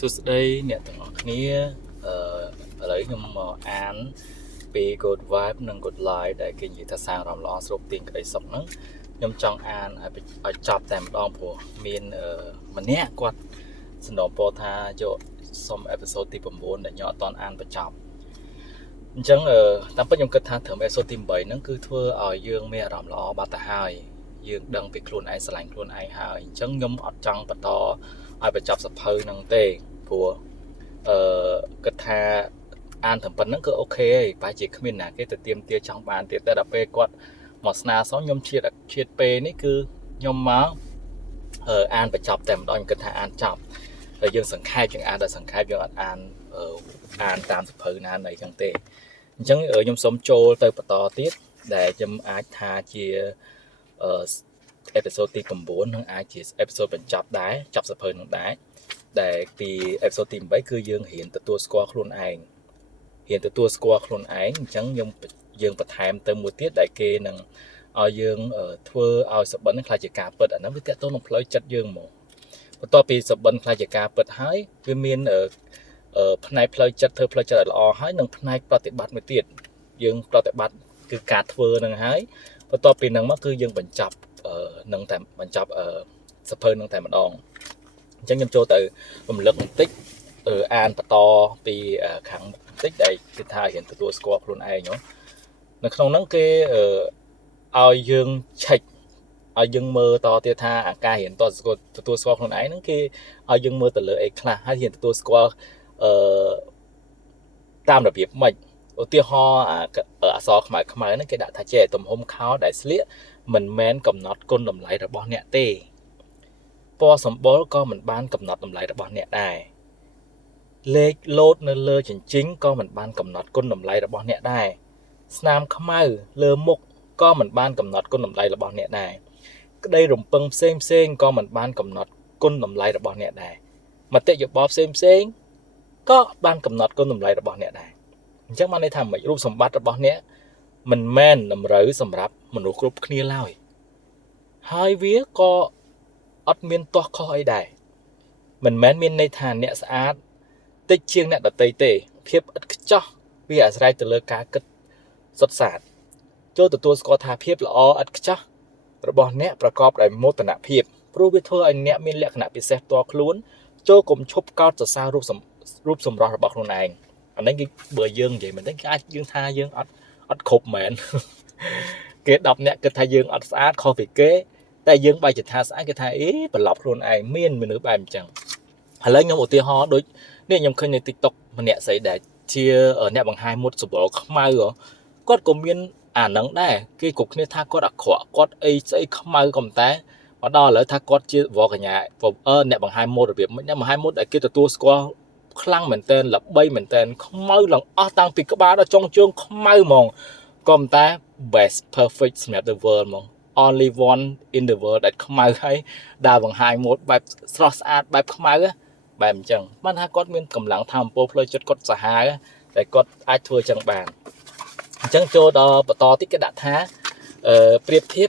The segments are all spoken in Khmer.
សួស្តីអ្នកទាំងអស់គ្នាឥឡូវខ្ញុំមកអានពី Good Vibe និង Good Life ដែលគេនិយាយថាសារអារម្មណ៍ល្អស្រូបទាញក្តីសុខហ្នឹងខ្ញុំចង់អានឲ្យចប់តែម្ដងព្រោះមានម្នាក់គាត់សនំពោថាយកសុំអេពីសូតទី9ដែលខ្ញុំអត់ទាន់អានបញ្ចប់អញ្ចឹងតាមពិតខ្ញុំគិតថាត្រឹមអេពីសូតទី8ហ្នឹងគឺធ្វើឲ្យយើងមានអារម្មណ៍ល្អបាត់ទៅហើយយើងដឹងពីខ្លួនឯងស្រឡាញ់ខ្លួនឯងហើយអញ្ចឹងខ្ញុំអត់ចង់បន្តឲ្យបញ្ចប់សភៅហ្នឹងទេព្រោះគិតថាអានត្រឹមប៉ុណ្្នឹងគឺអូខេហើយប្រហែលជាគ្មានណាគេទៅទៀមទាចង់បានទៀតតែដល់ពេលគាត់មកស្នើសុំខ្ញុំឈៀតពេលនេះគឺខ្ញុំមកអានបញ្ចប់តែម្ដងខ្ញុំគិតថាអានចប់ហើយយើងសង្ខេបយើងអានដល់សង្ខេបយើងអត់អានតាមសភៅណានៃចឹងទេអញ្ចឹងខ្ញុំសូមចូលទៅបន្តទៀតដែលខ្ញុំអាចថាជាអេពីសូតទី9នឹងអាចជាអេពីសូតបញ្ចប់ដែរចប់សភៅនឹងដែរដែលពីអេពីសូតទី8គឺយើងរៀនទទួលស្គាល់ខ្លួនឯងរៀនទទួលស្គាល់ខ្លួនឯងអញ្ចឹងយើងបន្ថែមទៅមួយទៀតដែលគេនឹងឲ្យយើងធ្វើឲ្យសបិនខ្លាចជាការពិតអាហ្នឹងវាតកតទៅនឹងផ្លូវចិត្តយើងមកបន្ទាប់ពីសបិនខ្លាចជាការពិតហើយវាមានផ្នែកផ្លូវចិត្តធ្វើផ្លូវចិត្តឲ្យល្អហើយនិងផ្នែកប្រតិបត្តិមួយទៀតយើងប្រតិបត្តិគឺការធ្វើនឹងហើយបន្ទាប់ពីហ្នឹងមកគឺយើងបញ្ចប់នឹងតែបញ្ចប់សភៅនឹងតែម្ដងអញ្ចឹងខ្ញុំចូលទៅរំលឹកបន្តិចអានបន្តពីខាងបន្តិចដែលគឺថារៀនទទួលស្គាល់ខ្លួនឯងនៅក្នុងហ្នឹងគេឲ្យយើងឆែកឲ្យយើងមើលតទៀតថាអាការរៀនទទួលស្គាល់ខ្លួនឯងហ្នឹងគេឲ្យយើងមើលទៅលើអីខ្លះហើយរៀនទទួលស្គាល់តាមរបៀបម៉េចឧទាហរណ៍អក្សរខ្មៅហ្នឹងគេដាក់ថាចេះទំហំខោដែលស្លៀកមិនមែនកំណត់គុណតម្លៃរបស់អ្នកទេពណ៌សម្បុរក៏មិនបានកំណត់តម្លៃរបស់អ្នកដែរលេខលោតនៅលើជញ្ជីងក៏មិនបានកំណត់គុណតម្លៃរបស់អ្នកដែរស្នាមខ្មៅលើមុខក៏មិនបានកំណត់គុណតម្លៃរបស់អ្នកដែរក្តីរំពឹងផ្សេងក៏មិនបានកំណត់គុណតម្លៃរបស់អ្នកដែរមតិយោបល់ផ្សេងក៏បានកំណត់គុណតម្លៃរបស់អ្នកដែរអញ្ចឹងបានន័យថារូបសម្បត្តិរបស់អ្នកមិនមែនតម្រូវសម្រាប់មនុស្សគ្រប់គ្នាឡើយហើយវាក៏អត់មានទាស់ខុសអីដែរមិនមែនមានន័យថាអ្នកស្អាតតិចជាងអ្នកដទៃទេភាពឥតខ្ចោះវាអាស្រ័យទៅលើការគិតសុទ្ធសាធចូលទទួលស្គាល់ថាភាពល្អឥតខ្ចោះរបស់អ្នកប្រកបដោយមោទនភាពព្រោះវាធ្វើឲ្យអ្នកមានលក្ខណៈពិសេសផ្ទាល់ខ្លួនចូលកុំឈប់កោតសរសើររូបសម្រស់របស់ខ្លួនឯងអានេះគឺបើយើងនិយាយមិនដឹងអាចយើងថាយើងអត់គ្រប់មែនគេ10នាក់គិតថាយើងអត់ស្អាតខុសពីគេតែយើងបែរជាថាស្អាតគេថាប្រឡប់ខ្លួនឯងមានមនុស្សបែបអញ្ចឹងឥឡូវខ្ញុំឧទាហរណ៍ដូចនេះខ្ញុំឃើញនៅ TikTok ម្នាក់ស្អីដែលជាអ្នកបង្ហាញមុតសម្បុរខ្មៅគាត់ក៏មានអាហ្នឹងដែរគេគ្រប់គ្នាថាគាត់អាក្រក់គាត់អីស្អីខ្មៅក៏តែមកដល់ឥឡូវថាគាត់ជាវរកញ្ញាអ្នកបង្ហាញមុតរបៀបអ្នកបង្ហាញមុតដែលគេទទួលស្គាល់ខ្លាំងមែនតើល្បីមែនតើខ្មៅឡើងអស់តាំងពីក្បាលដល់ចុងជើងខ្មៅហ្មងក៏តែ best perfect សម្រាប់ the world ហ្មងonly one in the world ដែលខ្មៅហើយដើរបង្ហាញម៉ូដបែបស្រស់ស្អាតបែបខ្មៅបែបអញ្ចឹងបានថាគាត់មានកម្លាំងថាមពលផ្លូវចិត្តគាត់សាហាវតែគាត់អាចធ្វើអញ្ចឹងបានអញ្ចឹងចូលដល់បន្តទៀតគេដាក់ថាប្រៀបធៀប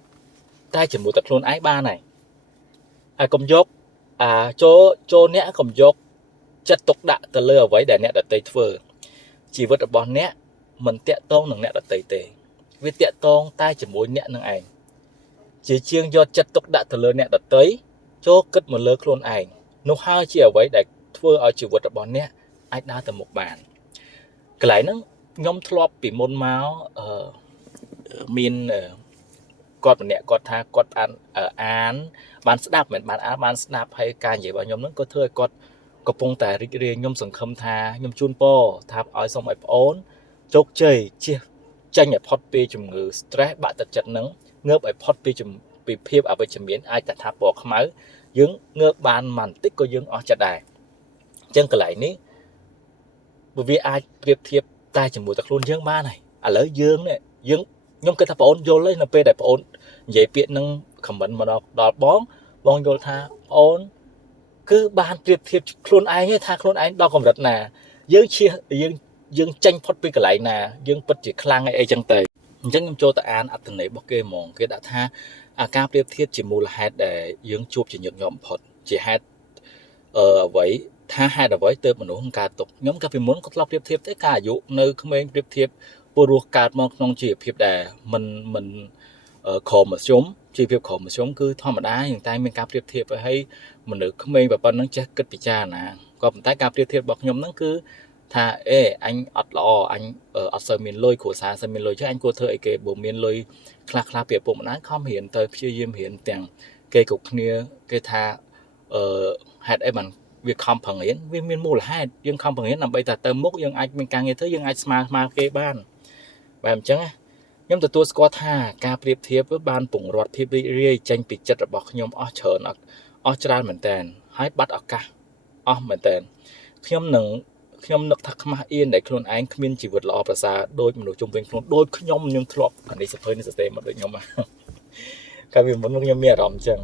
តែជាមួយតែខ្លួនឯងបានហើយកុំយកចូលអ្នកកុំយកចិត្តទុកដាក់ទៅលើអ្វីដែលអ្នកដទៃធ្វើជីវិតរបស់អ្នកមិនតាក់ទងនឹងអ្នកដទៃទេវាតាក់ទងតែជាមួយអ្នកនឹងឯងជាជាងយកចិត្តទុកដាក់ទៅលើអ្នកដទៃចូលគិតមកលើខ្លួនឯងនោះហើយជាអ្វីដែលធ្វើឲ្យជីវិតរបស់អ្នកអាចដើរទៅមុខបានកន្លែងហ្នឹងខ្ញុំធ្លាប់ពីមុនមកមានគាត់ម្នាក់គាត់ថាគាត់អានបានស្ដាប់មិនបានអានបានស្ដាប់ហើយការនិយាយរបស់ខ្ញុំហ្នឹងក៏ធ្វើឲ្យគាត់កំពុងតែរីករាយខ្ញុំសង្ឃឹមថាខ្ញុំជូនពរថាឲ្យសូមឲ្យប្អូនជោគជ័យជៀសចេញឲ្យផុតពីជំងឺ stress បាក់ទឹកចិត្តហ្នឹងងើបឲ្យផុតពីភាពអវិជ្ជមានអាចថាពណ៌ខ្មៅយើងងើបបានបន្តិចក៏យើងអស់ចិត្តដែរអញ្ចឹងកន្លែងនេះវាអាចប្រៀបធៀបតែជាមួយតែខ្លួនយើងបានហើយឥឡូវយើងខ្ញុំគិតថាបងអូនយល់ទេនៅពេលដែលបងអូននិយាយពាក្យនឹង comment មកដល់បងយល់ថាបងអូនគឺបានប្រៀបធៀបខ្លួនឯងថាខ្លួនឯងដល់កម្រិតណាយើងចេញផុតពីកន្លែងណាយើងពិតជាខ្លាំងអីចឹងទៅអញ្ចឹងខ្ញុំចូលទៅអានអត្ថន័យរបស់គេហ្មងគេដាក់ថាការប្រៀបធៀបជាមូលហេតុដែលយើងជួបជាញឹកញាប់បំផុតជាហេតុអ្វី ថាហេតុអ្វីទើបមនុស្សកើតទុកខ្ញុំកាលពីមុនក៏ធ្លាប់ប្រៀបធៀបទេការអាយុនៅក្មេងប្រៀបធៀបពលរស់កើតមកក្នុងជីវភាពដែលមិនក្រមធ្យមជីវភាពក្រមធ្យមគឺធម្មតាយ៉ាងតែមានការប្រៀបធៀបឲ្យមនុស្សក្មេងប៉ុណ្ណឹងចេះគិតពិចារណាក៏ប៉ុន្តែការប្រៀបធៀបរបស់ខ្ញុំហ្នឹងគឺថាអញអត់ល្អអញអត់សូវមានលុយគ្រួសារសូវមានលុយចឹងអញគួរធ្វើអីគេបើមានលុយខ្លះពីឪពុកម្ដាយខំរៀនទៅព្យាយាមរៀនទាំងគេគ្រប់គ្នាគេថាហេតុអីបានវាខំប្រឹងរៀនវាមានមូលហេតុយើងខំប្រឹងរៀនដើម្បីតែទៅមុខយើងអាចមានការងារធ្វើយើងអាចស្មើគេបានបែបអញ្ចឹងខ្ញុំទទួលស្គាល់ថាការប្រៀបធៀបបានពង្រត់ភាពរីករាយចេញពីចិត្តរបស់ខ្ញុំអស់ច្រើនមែនតើហើយបាត់ឱកាសអស់មែនតើខ្ញុំនឹកថាខ្មាស់អៀនដែលខ្លួនឯងគ្មានជីវិតល្អប្រសើរដូចមនុស្សជុំវិញខ្លួនដូចខ្ញុំធ្លាប់អានេះសភើនេះសរសេរមកដូចខ្ញុំកាលពីមុនខ្ញុំមានអារម្មណ៍អញ្ចឹង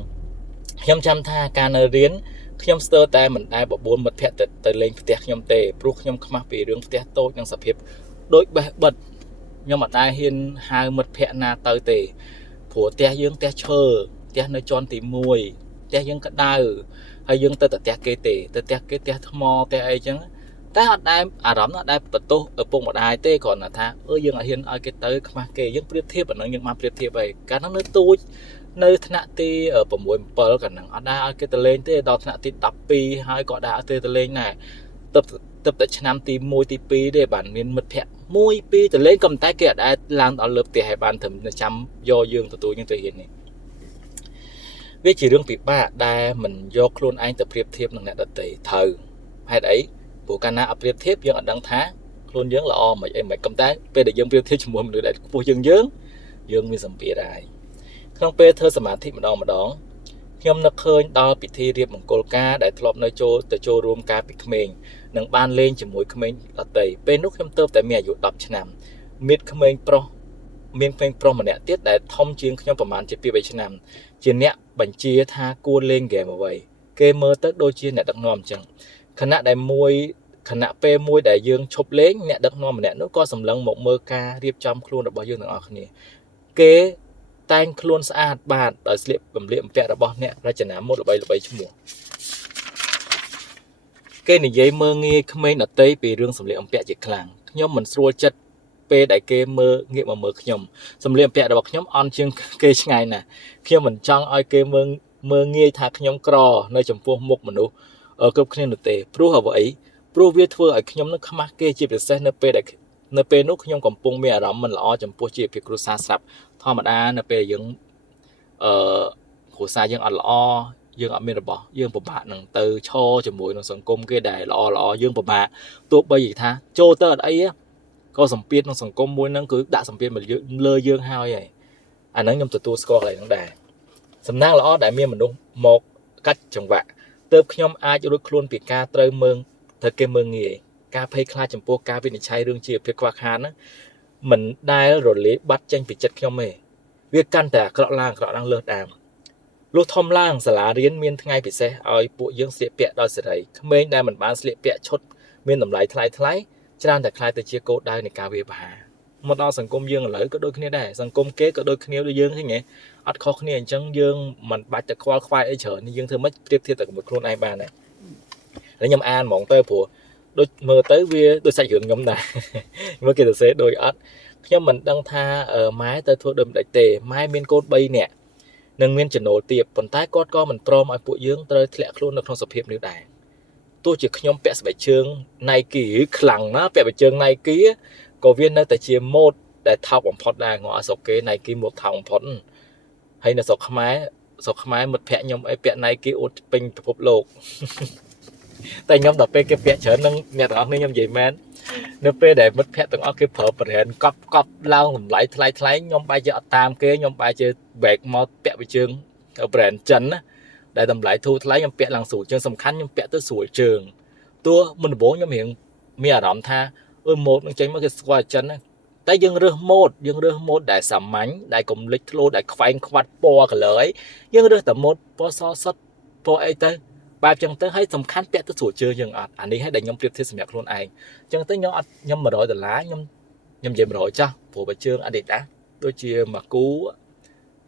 ខ្ញុំចាំថាការនៅរៀនខ្ញុំស្ទើរតែមិនដែលបបួលមិត្តភ័ក្តិទៅលេងផ្ទះខ្ញុំទេព្រោះខ្ញុំខ្មាស់ពីរឿងផ្ទះតូចនិងសភាពដូចបេះបិទខ្ញុំអត់ដែលហ៊ានហៅមិត្តភ័ក្តិណាទៅទេព្រោះផ្ទះយើងផ្ទះឈើផ្ទះនៅជាន់ទី1ផ្ទះយើងក្តៅហើយយើងទៅផ្ទះគេទេទៅផ្ទះគេផ្ទះថ្មផ្ទះអីចឹងតែអត់ដែលអារម្មណ៍អត់ដែលបន្ទោសឪពុកម្ដាយទេគ្រាន់តែថាយើងអត់ហ៊ានឲ្យគេទៅខ្មាស់គេយើងប្រៀបធៀបអាហ្នឹងយើងបានប្រៀបធៀបហើយកាលហ្នឹងនៅទូចនៅថ្នាក់ទី6 7កាលហ្នឹងអត់ដែរឲ្យគេទៅលេងទេដល់ថ្នាក់ទី12ហើយក៏ដែរឲ្យទៅលេងដែរទៅតែឆ្នាំទី1ទី2ទេបានមានមិត្តភ័ក្តិ1 2ទៅលេងក៏តែគេអត់ដែរឡើងដល់លើផ្ទះឲ្យបានត្រឹមចាំយកយើងទទួលយើងទៅរៀននេះវាជារឿងពិបាកដែលមិនយកខ្លួនឯងទៅប្រៀបធៀបនឹងអ្នកដទៃត្រូវហេតុអីព្រោះកាលណាអត់ប្រៀបធៀបយើងអត់ដឹងថាខ្លួនយើងល្អមិនអីមិនក៏តែពេលដែលយើងប្រៀបធៀបជាមួយមនុស្សដែលខ្ពស់យើងមានសម្ពាធហើយក្នុងពេលធ្វើសមាធិម្ដងខ្ញុំនឹកឃើញដល់ពិធីរៀបមង្គលការដែលធ្លាប់នៅចូលរួមការពីក្មេងនិងបានលេងជាមួយក្មេងដទៃពេលនោះខ្ញុំទើបតែមានអាយុ10ឆ្នាំមានក្មេងប្រុសម្នាក់ទៀតដែលធំជាងខ្ញុំប្រហែលជា2-3ឆ្នាំជាអ្នកបញ្ជាថាគួរលេងហ្គេមអ្វីគេមើលទៅដូចជាអ្នកដឹកនាំអញ្ចឹងខណៈពេលមួយដែលយើងឈប់លេងអ្នកដឹកនាំម្នាក់នោះក៏សម្លឹងមកមើលការរៀបចំខ្លួនរបស់យើងទាំងអស់គ្នាគេតែងខ្លួនស្អាតបាតដោយស្លៀកបំពាក់របស់អ្នករចនាម៉ូដល្បីឈ្មោះគេនិយាយមើងងាយក្មេងដទៃពីរឿងសម្លៀកបំពាក់ជាខ្លាំងខ្ញុំមិនស្រួលចិត្តពេលដែលគេងាកមកមើលខ្ញុំសម្លៀកបំពាក់របស់ខ្ញុំអន់ជាងគេឆ្ងាយណាស់ខ្ញុំមិនចង់ឲ្យគេមើងងាយថាខ្ញុំក្រនៅចំពោះមុខមនុស្សគ្រប់គ្នានោះទេព្រោះវាធ្វើឲ្យខ្ញុំនឹងខ្មាស់គេជាពិសេសនៅពេលនោះខ្ញុំកំពុងមានអារម្មណ៍មិនល្អចំពោះជីវភាពគ្រួសារស្រាប់ធម្មតានៅពេលយើងគ្រួសារយើងអត់ល្អយើងអត់មានរបស់យើងពិបាកនឹងទៅឈរជាមួយនឹងសង្គមគេដែលល្អយើងពិបាកទោះបីថាចូលទៅអត់អីក៏សម្ពាធក្នុងសង្គមមួយហ្នឹងគឺដាក់សម្ពាធមកលើយើងហើយអាហ្នឹងខ្ញុំទទួលស្គាល់កន្លែងហ្នឹងដែរសំណាងល្អដែលមានមនុស្សមកកាត់ចង្វាក់ទើបខ្ញុំអាចរួចខ្លួនពីការត្រូវគេមើងងាយការភ័យខ្លាចចំពោះការវិនិច្ឆ័យរឿងជីវភាពខ្វះខាតហ្នឹងមិនដែលរលាយបាត់ចេញពីចិត្តខ្ញុំទេវាកាន់តែអាក្រក់ឡើងលើសដើមលុះធំឡើងសាលារៀនមានថ្ងៃពិសេសឲ្យពួកយើងស្លៀកពាក់ដោយសេរីក្មេងដែលមិនបានស្លៀកពាក់ឈុតមានតម្លៃថ្លៃច្រើនតែខ្លាចទៅជាគោលដៅនៃការវាយប្រហារមកដល់សង្គមយើងឥឡូវក៏ដូចគ្នាដែរសង្គមគេក៏ដូចគ្នាដូចយើងហ្នឹងអត់ខុសគ្នាអញ្ចឹងយើងមិនបាច់ទៅខ្វល់ខ្វាយអីច្រើនយើងធ្វើម៉េចប្រៀបធៀបតែជាមួយខ្លួនឯងបានដែរហើយខ្ញុំអានហ្មងទៅព្រោះដូចមើលទៅវាដូចសាច់រឿងខ្ញុំដែរមើលគេសរសេរដូចអត់ខ្ញុំមិនដឹងថាម៉ែទៅធ្វើដូចម្ដេចទេម៉ែមានកូន3នាក់នឹងមានចំណូលទាបប៉ុន្តែគាត់ក៏មិនព្រមឲ្យពួកយើងត្រូវធ្លាក់ខ្លួននៅក្នុងសភាពនេះដែរទោះជាខ្ញុំពាក់ស្បែកជើង Nike ខ្លាំងណាស់ពាក់ស្បែកជើង Nike ក៏វានៅតែជាម៉ូដដែលថោកបំផុតដែរងស្រុកគេ Nike ម៉ូដថោកបំផុតហើយនៅស្រុកខ្មែរមិត្តភ័ក្ដិខ្ញុំអីពាក់ Nike អួតពេញពិភពលោកតែខ្ញុំដល់ពេលគេពាក់ច្រើននឹងអ្នកទាំងអស់គ្នាខ្ញុំនិយាយមែននៅពេលដែលមិត្តភ័ក្ដិទាំងអស់គេប្រើ brand កប់ឡើងតម្លៃថ្លៃខ្ញុំបែរជាអត់តាមគេខ្ញុំបែរជា back មកពាក់ជើង brand ចិនណាដែលតម្លៃធូរថ្លៃខ្ញុំពាក់ឡើងស្រួលជើងសំខាន់ខ្ញុំពាក់ទៅស្រួលជើងទោះមុនដំបូងខ្ញុំរៀងមានអារម្មណ៍ថាម៉ូដនឹងចេញមកគេស្គាល់ចិនណាតែយើងរើសម៉ូដដែលសាមញ្ញដែលកុំលេចធ្លោដែលខ្វែងខ្វាត់ពណ៌ color អីយើងរើសតែម៉ូដពណ៌សសុទ្ធពណ៌អីទៅបែបចឹងទៅហើយសំខាន់ពាក់ទៅស្រួលជើងយើងអត់អានេះឲ្យដែលខ្ញុំប្រៀបធៀបសម្រាប់ខ្លួនឯងចឹងទៅខ្ញុំ$100ខ្ញុំនិយាយ100ចាស់ព្រោះបើជើង Adidas ដូចជាមួយគូ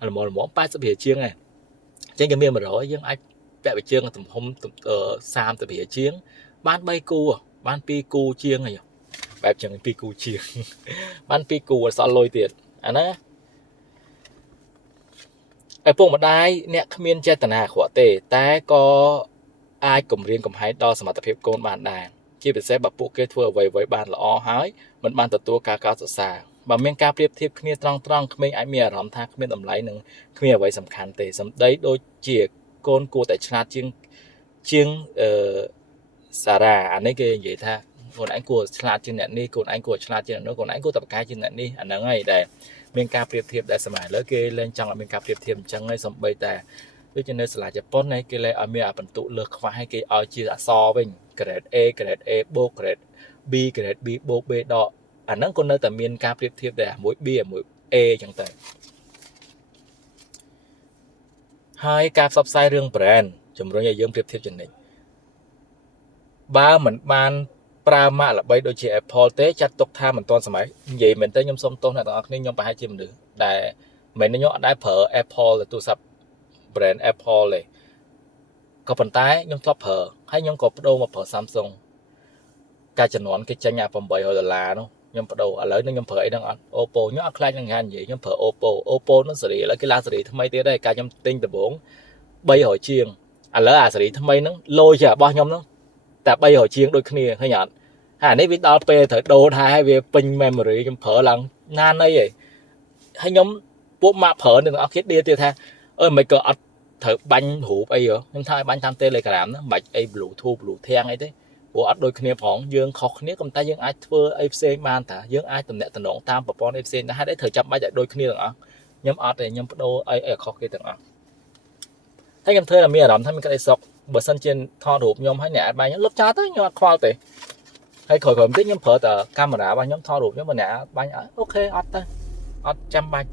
ល្មម80រៀលជាងហ្នឹងចឹងយើងមាន100យើងអាចពាក់ជើងទំហំ30រៀលជាង bán bay cua bán pi cua chiêng này bẹp chẳng pi cua chiêng bán pi cua sao lôi tiền à nóไอ้พวกมาได้เนี่ยขมิ้นเจตนาขวเตแต่ก็อายกลุ่มเรียนกลุ่มไฮดอสมรรถภาพโกนบานได้ที่เป็นเซฟแบบพวกเกทัวไว้บานละอ้อหายมันบานตัวกาศึกษาบางเมียงการเปรียบเทียบขมิ้นตรงขมิ้นไอเมียรำท่าขมิ้นตำไหลหนึ่งขมิ้นไว้สำคัญเตสำได้โดยเจียโกนกูแต่ชนะเชียงสาราอันนี้ก็อย่างท่าคนanh củaชนะเชียงเนี่ยนี่คนanh củaชนะเชียงโน้นคนanh của tập cáiเชียงเนี่ยนี่อันนั้นไงแต่เมียงการเปรียบเทียบได้สมัยแล้วเกเล่นจังเมียงการเปรียบเทียบจังไงสมบัติแต่ด้วยจนในสลายจะป้อนในเกเลยเอาเมียบรรทุเลือกว่าให้เกเอาจีซอวิ่งเกรด A โบกเกรด B เกรด B โบก B ดอกอันนั้นคนในแต่เมียงการเปรียบเทียบได้มวย B มวย A จังแต่ให้การซับไซเรื่องแบรนด์จำเรื่องใหญ่เยิ่มเปรียบเทียบจังนี้บ้าเหมือนบ้านปรามาละใบโดยเฉพาะพอเตจัดตกท่าเหมือนตอนสมัยใหญ่เหมือนเตยมส้มต้นนะตอนนี้ยมไปให้จิมดูแต่เหมือนยมได้เผอแอปพอลเลยตัวซับแบรนด์แอปพอลเลยก็ผลท้ายยมท็อปเผอให้ยมกดโดมาเผอซัมซุงการจะนอนกิจงานผมบ่อย$เนาะยมโดอะไรนั่งยมเผอไอ้ดังอันโอโปยมคล้ายงานใหญ่ยมเผอโอโปนั่นสิแล้วกีฬาสิทำไมเตได้การยมติงแต่บงใบหอยเชียงอันแล้วสิทำไมนั่งโลจะบ่ยมนั่งแต่ใบหอยเชียงโดยขี้ให้หยาดนี่วิดอลเปย์ถอยโดท้ายเวียปิงเมมโมรี่ยมเผอหลังงานนี่ให้ยมพวกมาเผอหนึ่งเอาคิดดีตีแท้ไม่ก็อัดถอยบังหูไปเหรอยมทายบังทำเตะเลยกระดามนะบังไอ้บลูทูบลูแทงไอ้เด้พวกอัดโดยขี้ของยืงขอกขี้กำตายืงไอ้เฟอร์ไอ้เซมันแต่ยืงไอ้ตำแหน่งตำแหน่งตามปะปอนไอ้เซนนะฮะได้เธอจับมาจากโดยขี้ต่างอ่ะยมอัดแต่ยมโดไอ้ขอกขี้ต่างอ่ะถ้ายมเธอมีอารมณ์ถ้ามีกระไรซอกเบอร์ซันเจนทอดหูยมให้เนี่ยใบยมลบจ้าตั้งยมควาเตะให้คอยผมที่ยมเผอแต่กามราบางยมทอรูปยมมันเนี่ยบางโอเคอัดอัดจำบาง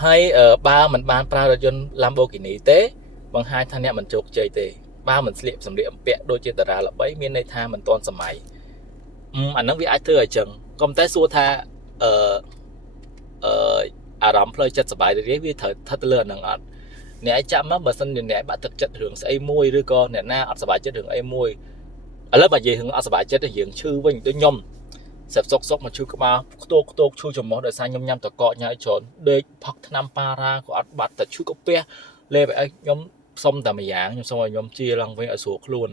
ให้บ้ามันบานปลาโดยจนลำโบกินีเต้บางhaiท่านเนี่ยมันโจกใจเต้บ้ามันเสียบสำเร็จเปียโดยเจตนาละไว้มีในท่ามันตอนสมัยอันนั้นวิไอเธอจังก็มแต่สัวท่าอารมณ์เพลิดจัดสบายเรียกวิถีทัดเลือนนังอัดเนี่ยจำมาเบอร์สันเนี่ยบัตรจัดถึงไอ้มวยหรือก็เนี่ยหน้าอัดสบายจัดถึงไอ้มวยแล้วมาเยี่ยงอาสบายเจ็ดเยี่ยงชื่อวิ่งด้วยยมเสพซกมาชื่อกับมาโตชูจมอโดยสายยำตะเกาะยาชนโดยพักนำปาราก็อัดบัตรแต่ชื่อกับเปียเลยไปไอ้ยมส้มแต่ไม่ยางยมส้มยมจีรังไปไอ้สูขลุ่น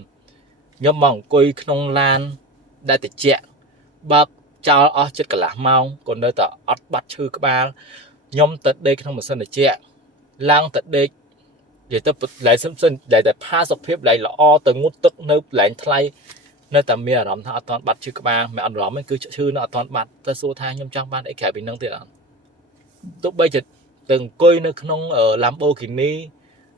ยมมองกุยขนมลานได้แต่เจ๊บักเจ้าอ๋อจัดกะละเมาคนเลยแต่อัดบัตรชื่อกับมายมตัดเด็กขนมมันเส้นแต่เจ๊ล่างตัดเด็กเดี๋ยวจะไหลซึมๆไหลแต่ผ้าสกเพียบไหลละอ้อแต่งุดตึกเนื้อไหลทลายเนื้อแต่เมียรำท่าตอนบัดชื่อกบาแม่อันรำมันคือชื่อเนื้อตอนบัดแต่สู้ทางยมจังบ้านไอ้แขกเป็นนังเตี้ยตุ๊บใบจะtừng coiเนื้อขนมลำโบกินี่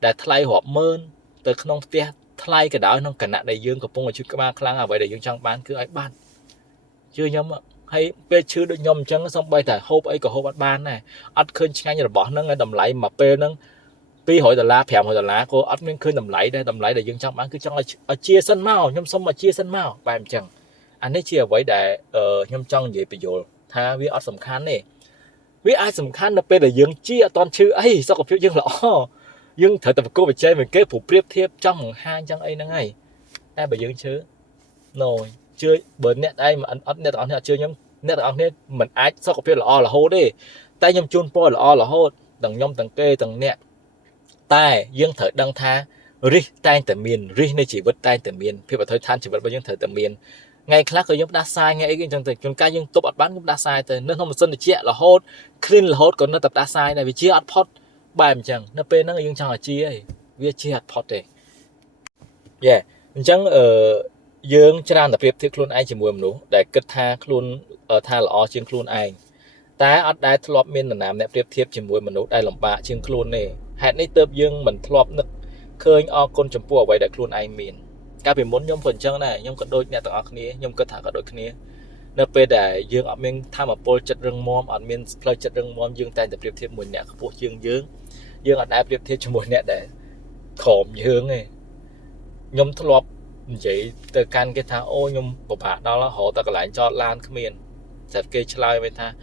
แต่ทลายหัวเมินแต่ขนมเตี้ยทลายกระดาษน้องกันน่ะได้ยืงกับพงกับชื่อกบาครั้งเอาไว้ได้ยืงจังบ้านคือไอ้บ้านชื่อยมให้เปชื่อโดยยมจังก็ส่งใบแต่โฮปไอ้กับโฮปบ้านนี่อัดขึ้นช่างจะบอกนั่งไอ้ดำไหลมาเปนั่งปีหอย$แผงหอย$ก็อัดมันขึ้นดำไหลได้ยังจังบ้านคือจังเชียร์สั้นเมาย่อมสมมาเชียร์สั้นเมาไปมันจังอันนี้เชียร์ไว้ได้ย่อมจังใหญ่ประโยชน์ถ้าวิอัดสำคัญนี่วิอัดสำคัญนะเป็นแต่ยังเชียร์ตอนชื่อไอ้สักกับเพียงยังหล่อยังเถอะแต่ก็ไปใช้เหมือนเก้ผูเปรียบเทียบจังห้างจังไอ้นั่งไงได้ไปยังชื่อหน่อยชื่อเบิร์นเนี่ยได้มาอัดเนี่ยตอนนี้ชื่อย่อมเนี่ยตอนนี้เหมือนไอ้สักกับเพียงหล่อละโหดิแต่ย่อมจูนปอยหล่อละโหดต่างย่อมต่างเก้ต่างเนี่ยแต่ยังเถิดดังท่าริใต้แต่เมียนริในชีวิตใต้แต่เมียนเพื่อเถิดท่านชีวิตไปยังเถิดแต่เมียนไงคลาก็ยังด่าทรายไงไอ้ยังจังแต่จนกายยังตบอัดบ้านก็ด่าทรายแต่เนื้อทองมันส้นเจี๊ยละโหดคลีนละโหดก่อนเนื้อตับด่าทรายในวิเชียอัดพอดบ่ายมันจังเนื้อเป็นนั่งยังจังอัดเจี๊ยวิเชียอัดพอดเลยจังยังจะนำแต่เปรียบเทียบคลุนไอจิมวยมันหนูแต่กึศท่าคลุนท่าละอเชียงคลุนไอแต่อัดได้ทลอบเมียนน้ำเนี่ยเปรียบเทียบจิมวยมันหนูได้ลำบากเชียงคลุนเนี่ยแหดในเติบยังเหมือนทลอบนึกเคยเอาคนจมปัวไว้แต่คลุนไอเมียนการเป็นม้วนยมผลจังได้ยมกระโดดเนี่ยต่างอักนี้ยมกระถากระโดดนี้เนื้อไปได้ยังอัดเมียนทำอัดโปรจัดเรื่องมอมอัดเมียนเพลจัดเรื่องมอมยังแต่เปรียบเทียบมวยเนี่ยพวกยังอัดได้เปรียบเทียบจิมวยเนี่ยได้ขอมยังไงยมทลอบvậy từ can cái thằng ô nhung bộ bạc đó là họ ta còn lại cho lan cái miền sạch cây chlai với ta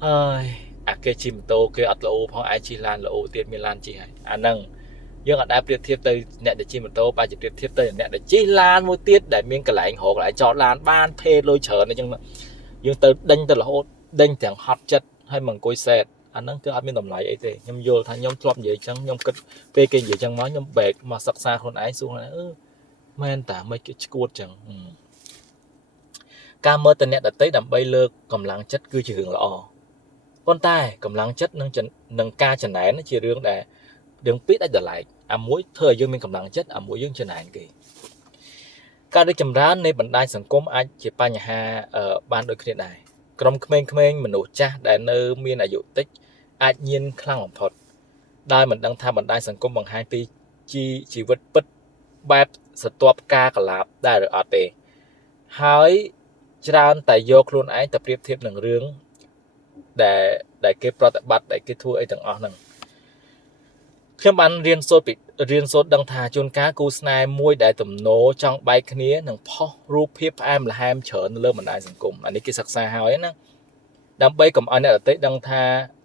ơi cái chim tô cái ắt là ô phong ai chi lan là ô tiền miền lan chi hay nâng dương ở đây biết thiệp tới nè để chi một tô ba chỉ biết thiệp tới nè để chi lan một tiết để miếng cái lại hộ lại cho lan ban phê lôi chờ này nhưng mà dương tới đánh tới là hốt đánh chẳng hot chất hay mừng cối xe anh nó cứ ăn miếng tầm lại ấy thì nhom vô thay nhom chọp vậy chẳng nhom kịch phê kinh vậy chẳng nói nhom bẹt mà sắc xa con ấy xuống này men tả mấy cái cuột chẳng ca mơ tên nè đã tới đầm bay lơ cầm lăng chất cứ chỉ hưởng lọ con tai cầm lăng chất nâng ca chân này nó chỉ riêng để đừng biết đã lại mỗi thời dương mình cầm lăng chất mỗi dương chân này kì ca được chầm rán nên bản đai sản công ai chỉ ba nhà ha ở ban đôi kia này cầm kmen mình nổ cha để nơi miền này dụ tích ai nhiên khang lòng thọt đai mình đang tham bản đai sản công bằng 2 ปี chỉ vật bất bát stop ca cả lạpได้หรือ AT ហើយច្រើនតែយកខ្លួនឯងទៅប្រៀបធៀបនឹងរឿងដែលគេប្រតិបត្តិដែលគេធ្វើអីទាំងអស់ហ្នឹងខ្ញុំបានរៀនសូត្រដឹងថាជួនកាលគូស្នេហ៍មួយដែលទំនោរចង់បែកគ្នានឹងផុសរូបភាពផ្អែមល្ហែមច្រើននៅលើបណ្ដាញសង្គមអានេះគេសិក្សាហើយណាដើម្បីកុំឲ្យអ្នកដទៃដឹងថា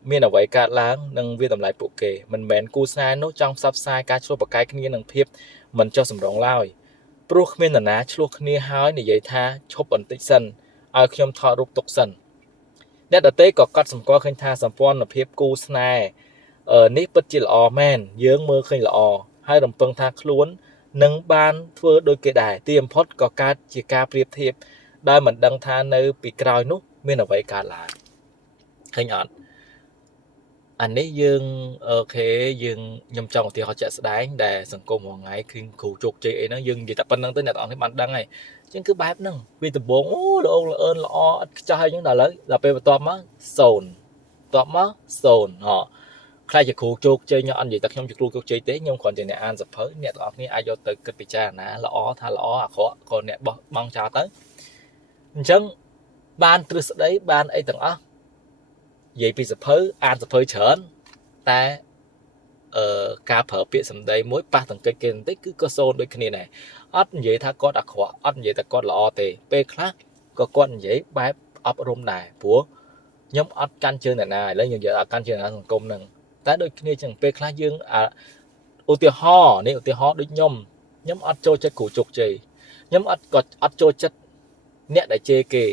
មានអ្វីកើតឡើងនិងវាតម្លៃពួកគេមិនមែនគូស្នេហ៍នោះចង់ផ្សព្វផ្សាយការឆ្លោះប្រកែកគ្នានឹងភាពមិនចុះសម្រងឡើយព្រោះគ្មាននរណាឆ្លោះគ្នាហើយនិយាយថាឈប់បន្តិចសិនឲ្យខ្ញុំថតរូបទុកសិនអ្នកដទៃក៏កត់សម្គាល់ឃើញថាសម្ព័ន្ធភាពគូស្នេហ៍នេះពិតជាល្អមែនយើងមើលឃើញល្អហើយរំពឹងថាខ្លួននឹងបានធ្វើដូចគេដែរទីបំផុតក៏កើតជាការប្រៀបធៀបដោយមិនដឹងថានៅពីក្រោយនោះមានអ្វីកើតឡើងឃើញអត់អានេះយើងអូខេយើងខ្ញុំចង់ឧទាហរណ៍ជាក់ស្ដែងដែលសង្គមមួយថ្ងៃគឺគ្រូជោគជ័យអីហ្នឹងយើងនិយាយតែប៉ុណ្្នឹងទៅអ្នកទាំងអស់គ្នាបានដឹងហើយអញ្ចឹងគឺបែបហ្នឹងវាដំបងអូល្អល្អើនល្អឥតខ្ចោះអញ្ចឹងដល់ឥឡូវដល់ពេលបន្ទាប់មក0បន្ទាប់មក0ខ្លាចជាគ្រូជោគជ័យខ្ញុំអត់និយាយតែខ្ញុំជាគ្រូជោគជ័យទេខ្ញុំគ្រាន់តែអ្នកអានសភៅអ្នកទាំងអស់គ្នាអាចយកទៅគិតពិចារណាល្អថាល្អអាក្រក់ក៏អ្នកបោះបង់ចោលទៅអញ្ចឹងបានទ្រឹស្ដីបានអីទាំងអស់និយាយពីសភៅអានសភៅច្រើនតែការប្រើពាក្យសម្ដីមួយប៉ះតង្កិចគេបន្តិចគឺក៏0ដូចគ្នាដែរអត់និយាយថាគាត់អាក្រក់អត់និយាយថាគាត់ល្អទេពេលខ្លះក៏គាត់និយាយបែបអប់រំដែរព្រោះខ្ញុំអត់កាន់ជើងអ្នកណាឥឡូវខ្ញុំនិយាយអត់កាន់ជើងសង្គមហ្នឹងតែដូចគ្នាចឹងពេលខ្លះយើងឧទាហរណ៍នេះឧទាហរណ៍ដូចខ្ញុំអត់ចូលចិត្តគ្រូជោគជ័យខ្ញុំអត់ចូលចិត្តអ្នកដែលជេរគេ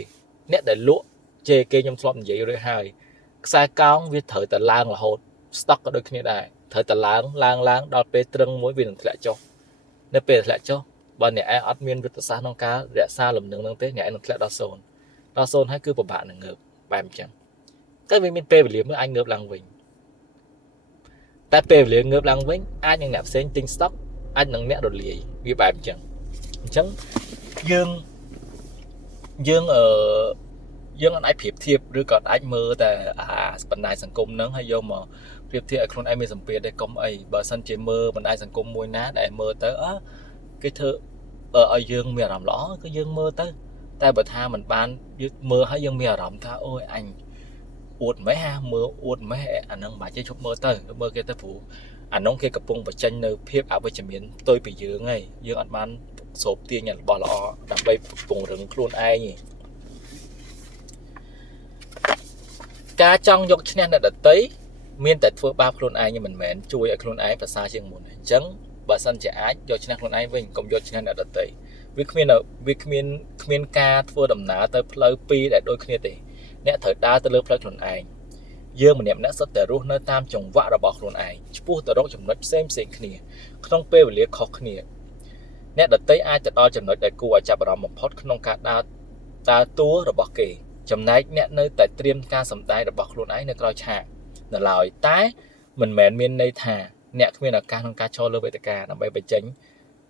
អ្នកដែលលក់ជេរគេខ្ញុំធ្លាប់និយាយរួចហើយខ្សែកោងវាត្រូវតែឡើងរហូត stock ក៏ដូចគ្នាដែរត្រូវតែឡើងដល់ពេលត្រឹងមួយវានឹងធ្លាក់ចុះនៅពេលធ្លាក់ចុះបើអ្នកឯងអត់មានវិទ្យាសាស្ត្រក្នុងការរក្សាលំនឹងហ្នឹងទេអ្នកឯងនឹងធ្លាក់ដល់0ហើយគឺពិបាកនឹងងើបបែបអញ្ចឹងតែវាមានពេលវេលាមួយអាចងើបឡើងវិញតែពេលវេលាងើបឡើងវិញអាចនឹងអ្នកផ្សេងទិញ stock អាចនឹងអ្នករលាយវាបែបអញ្ចឹងយើងយើងអាចប្រៀបធៀបឬក៏អាចមើលតែបណ្ដាញសង្គមហ្នឹងហើយយកមកប្រៀបធៀបឲ្យខ្លួនឯងមានសម្ពាធទេកុំអីបើសិនជាមើលបណ្ដាញសង្គមមួយណាដែលមើលទៅគេធ្វើឲ្យយើងមានអារម្មណ៍ល្អគឺយើងមើលទៅតែបើថាមិនបានយើងមើលហើយយើងមានអារម្មណ៍ថាអូយអញអួតម៉េះមើលអួតម៉េះអាហ្នឹងមិនបាច់ទេជប់មើលទៅមើលគេទៅព្រោះអានោះគេកំពុងបញ្ចេញនៅភាពអវិជ្ជមានផ្ទុយពីយើងហើយយើងអត់បានស្រូបទាញរបស់ល្អដើម្បីពង្រឹងខ្លួនឯងការចង់យកឈ្នះអ្នកដទៃមានតែធ្វើបាបខ្លួនឯងមិនមែនជួយឲ្យខ្លួនឯងប្រសើរជាងមុនអញ្ចឹងបើសិនជាអាចយកឈ្នះខ្លួនឯងវិញកុំយកឈ្នះអ្នកដទៃវាគ្មានការធ្វើដំណើរទៅផ្លូវពីរដែលដូចគ្នាទេអ្នកត្រូវដើរទៅលើផ្លូវខ្លួនឯងយើងម្នាក់សុទ្ធតែរស់នៅតាមចង្វាក់របស់ខ្លួនឯងឆ្ពោះទៅរកចំណុចផ្សេងគ្នាក្នុងពេលវេលាខុសគ្នាអ្នកដទៃអាចទៅដល់ចំណុចដែលគួរឲ្យចាប់អារម្មណ៍បំផុតក្នុងការដើរតួរបស់គេចំណែកអ្នកនៅតែត្រៀមការសម្ដែងរបស់ខ្លួនឯងនៅក្រោយឆាកនៅឡើយតែមិនមែនមានន័យថាអ្នកគ្មានឱកាសក្នុងការចូលលើវេទិកាដើម្បីបញ្ចេញ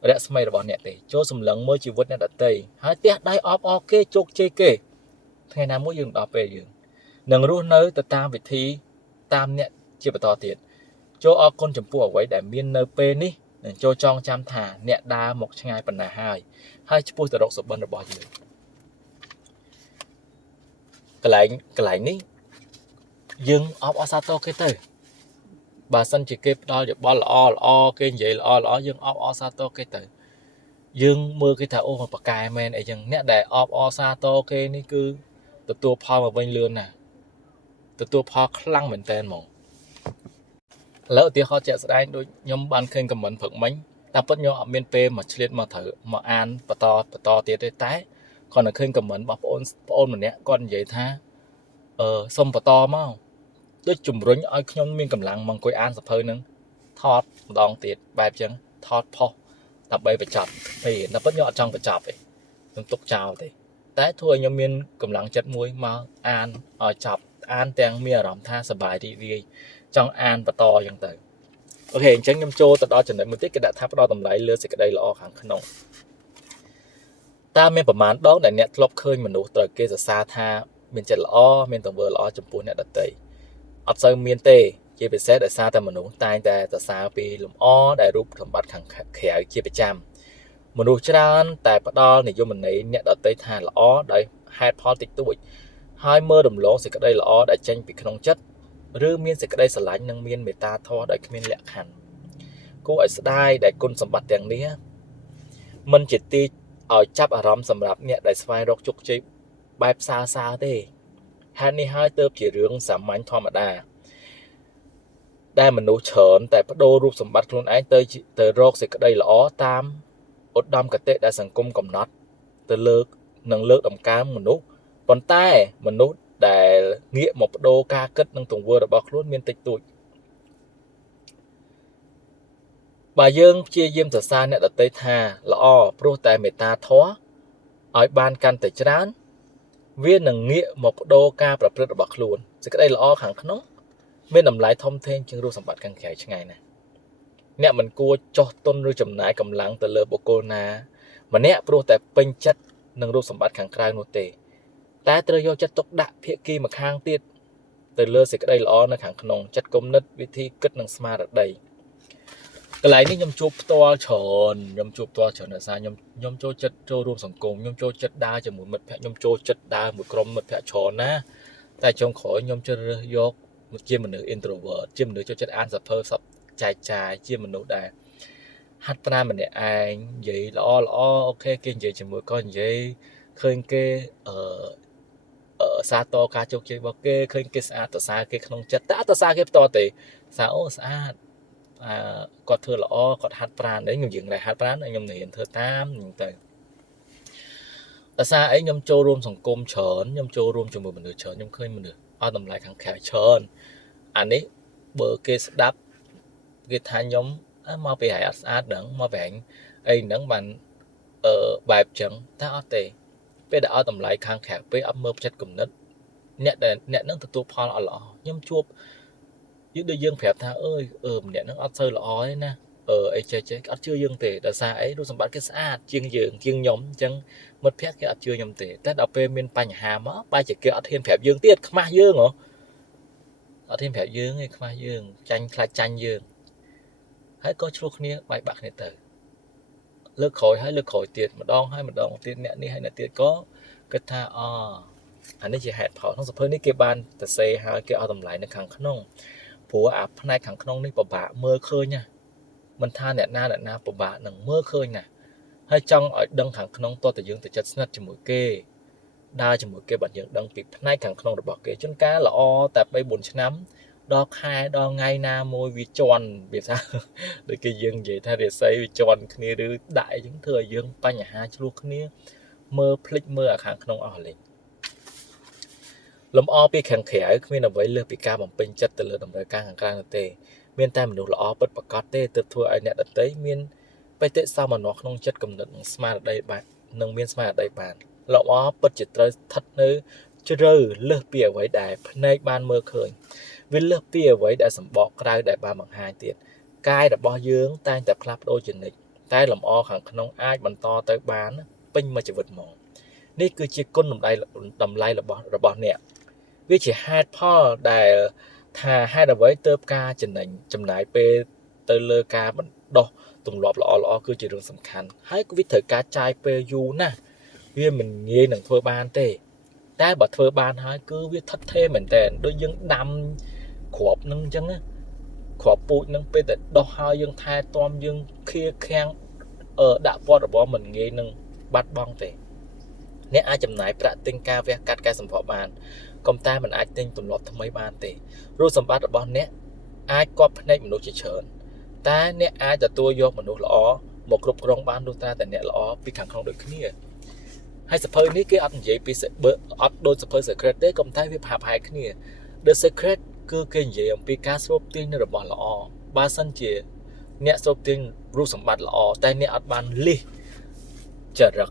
រស្មីរបស់អ្នកទេចូលសម្លឹងមើលជីវិតអ្នកដទៃហើយទះដៃអបអរគេជោគជ័យគេថ្ងៃណាមួយយើងដល់ពេលយើងនឹងរស់នៅទៅតាមវិធីតាមអ្នកជាបន្តទៀតចូលអរគុណចំពោះអ្វីដែលមាននៅពេលនេះនិងចូលចងចាំថាអ្នកដើរមកឆ្ងាយប៉ុណ្ណាហើយឆ្ពោះទៅរកសុបិនរបស់យើងកន្លែងនេះយើងអបអរសាទរគេទៅបើសិនជាគេផ្ដល់យោបល់ល្អគេនិយាយល្អយើងអបអរសាទរគេទៅយើងមើលគេថាអូប៉ាកែមែនអីចឹងអ្នកដែលអបអរសាទរគេនេះគឺទទួលផលមកវិញលឿនណាស់ទទួលផលខ្លាំងមែនតើហ្មង lỡ thì họ chạy ra đôi nhóm ban khen cầm mình phật mấy ta bất nhau ở miền P mà chơi mà thử mà an và to tiệt tới tái còn là khen cầm mình bảo ôn mình nè con vậy tha xong và to mà đôi chùm rối ai nhóm miền cầm lăng bằng quay an sập hơi nâng thọt đòn tiệt bài chân thọt po tập bay phải chọc thì nó bất nhau trong phải chọc vậy chúng tục chào thì tái thua nhóm miền cầm lăng chất muối mà an ở chọc an tèng mía rõm tha sờ bài đi trong an và to chẳng tới ok chẳng nhâm chô tao đó chẳng đến một tiết cái đã tháp đó tầm lấy lừa sẽ cái đây là o hàng khăn nông ta miềnประมาณ đó để nẹt lóc khơi mình nụ từ kia xa tha miền chạy lõ miền tầng vừa lõ chấm phu nẹt đặt tây ở sau miền tây chia bị xét để xa ta mình nụ tai ta từ xa bị lùm o để rút thầm bắt hàng khẻ chia bị chăm mình nụ tràn tại bắt đó này vô mình này nẹt đặt tây tha lõ để hai politic tuổi hai mơ đầm lỗ sẽ cái đây lõ để tranh bị khăn chất rư miền sẽ cái đây sờ lạnh năng miền người ta thọ để miền lẹ hẳn cô ấy sẽ đai để côn sầm bát tiếng ní mình chỉ ti ở chấp ở rõm sầm rạp nhẹ để xoay róc chúc chơi bài xa xa thế hai ní hai tớp chỉ riêng sắm mảnh thọ mà đa mình nấu chởn tại bắt đô rụp sầm bát luôn ấy tới róc sẽ cái đây là ó tam ốt đam cái tệ đã sang cung cầm nót tới lơ nâng lơ đầm cám mình nấu còn tai mình nấu để nghĩa một đô ca cất nâng tùng vừa đã bọc luôn miên tịch tuổi bà dương chia diêm từ xa nè đặt tới tha là o pro tại mẹ ta thó ở ban can tới chán viên nâng nghĩa một đô ca và rất bạc luôn thì cái đây là o hàng khống bên nằm lại thông thêm chương ru sản phẩm càng khải ngày này nè mình cua cho tôn ru chầm nải cầm lắng từ lơ bộ cô na mà nè pro tại pin chất nâng ru sản phẩm càng khai nô tề ta từ do chất tốc đạ phía kia mà khang tiết từ lơ thì cái đây là o nó hàng khống chất công nứtวิธี cất nâng smart ở đây cái này nhom chụp to tròn nhom chụp to tròn là sao nhom chô chất chô rùm sòng cùng nhom chô chất đa cho một mật phẹ nhom chô chất đa một crom mật phẹ tròn á tại trong khỏi nhom chô vô một chiêm mình nữ introvert chiêm mình nữ cho chất an sập phơ sập chài chiêm mình nữ đà hát ra mình để ai vậy lo ok kia vậy chỉ một con vậy khơi kê ở xa to ca chúc chơi bao kê khơi kê xa kê không chất đã xa kê to thì sao xa có thưa lõ có hát pran đấy nhung dừng lại hát pran anh nhung hiện thưa tam nhung tới tại sao ấy nhung châu rôm sòng côm chớn nhung châu rôm cho mình được chớn nhung khơi mình được tầm lại kháng khẽ chớn anh ấy bờ kê đáp cái thanh nhóm mà bị hại đắng mà vẹn ấy nắng bàn ở bài chẳng ta ở tề bây đã tầm lại kháng khẽ với ấm mơ chất cùng nứt nẹt nắng từ pha ở lọ nhung chuột chứ đưa dương phép tha ơi nè nó ắt sơ là ói nè ấy chơi ắt chưa dương tệ đã xa ấy đâu xong bắt cái xa chiên nhóm chẳng mất phép cái ắt chưa nhóm tệ tết đọc về miền Pành Hà má ba chỉ kia ắt thêm phép dương tiết không ai dương hả ắt thêm phép dương hay không ai dương tranh khai tranh dương hãy có chút nia bài bạc này từ lược khỏi tiệt mà đong tiệt nè ni hay là tiệt có cái tha anh ấy chỉ hẹn họ không sắp hơn cái ban ta xây hai cái tầm lại nó khẳng khôngผัวอาบพนักขังขนองนี่ปะบะเมื่อเคยเนี่ยมันท่าเนี่ยหน้าปะบะหนังเมื่อเคยน่ะให้จังở đằngขังขนองตัวแต่ยังแต่จัดสนัดจมูกเก้ได้จมูกเก้บัดยังดังปิดพนักขังขนองระบอกเก้จนก้าละอแต่ไปบุญชน้ำดอกคายดอกไงนามวยวิจรเบียดซะโดยกี่ยังvậyถ้าเดี๋ยวใส่วิจรคืนหรือได้ยังเธอยังปัญหาชลูกคืนเมื่อพลิกเมื่อขังขนองอะไรลมอ้อปีแข็งแข็งไม่นำไว้เลือกปีกาบ่มเป็นจัดตะเลือดำเนินการกลางเตะเมียนแต่มันดูละอ้อเปิดประกาศเตะเติบโตไอเนี่ยดัดเตะเมียนไปเตะซ้ำมันนอกน้องจัดกำเนิดสมาร์ทได้บ้านน้องเมียนสมาร์ทได้บ้านละอ้อเปิดจิตทัดเนื้อจะเรือเลือกเปียไว้ได้ในบ้านเมื่อเคยวิเลือกเปียไว้ได้สมบอกกลายได้บ้านบางหายเตียนกายดับบ่อเยื้องใต้แต่คลับโดยจินิกใต้ลำอ้อขังขนองอ้ายบรรทอเตะบ้านปิ้งมาจะวิดมองนี่คือจีก้นดำไล่ระบอเนี่ยวิจิฮัดพ่อได้ทาให้เราไว้เติบกาจำหน่ายเปเตเลกาบันดอตุ่มหลอบละอคือจีเรื่องสำคัญให้วิถีการจ่ายเปยูนะเวียมันเงี้ยหนังเฟอร์บานเต้ได้บัดเฟอร์บานให้คือวิทัดเทเหมือนแต่โดยยังดำขวบนึงจังนะขวบปูนึงเป็นแต่ดอกหายยังทายตอมยังเคลียแข้งดาบวอดบอกเหมือนเงี้ยนึงบัดบ้องเต้เนี่ยอาจำหน่ายประติงกาเวกัดการสัมผัสบานกรมตามันอาจติงตุ่มหลอบทำไมบานเตะรู้สมบัติบอลเนี้ย អាចគាត់ភ្នែកមនុស្សជាច្រើនតែអ្នកអាចទទួលយកមនុស្សល្អមកគ្រប់គ្រងបានទោះតែអ្នកល្អពីខាងក្នុងដូចគ្នាហើយសភៅនេះគេអត់និយាយពីអត់ដូចសភៅ secret ទេក៏តែវាប្រហាក់ប្រហែលគ្នា The Secret គឺគេនិយាយអំពីការស្រូបទាញនៅរបស់ល្អបើសិនជាអ្នកស្រូបទាញរូបសម្បត្តិល្អតែអ្នកអត់បានលិះចរិត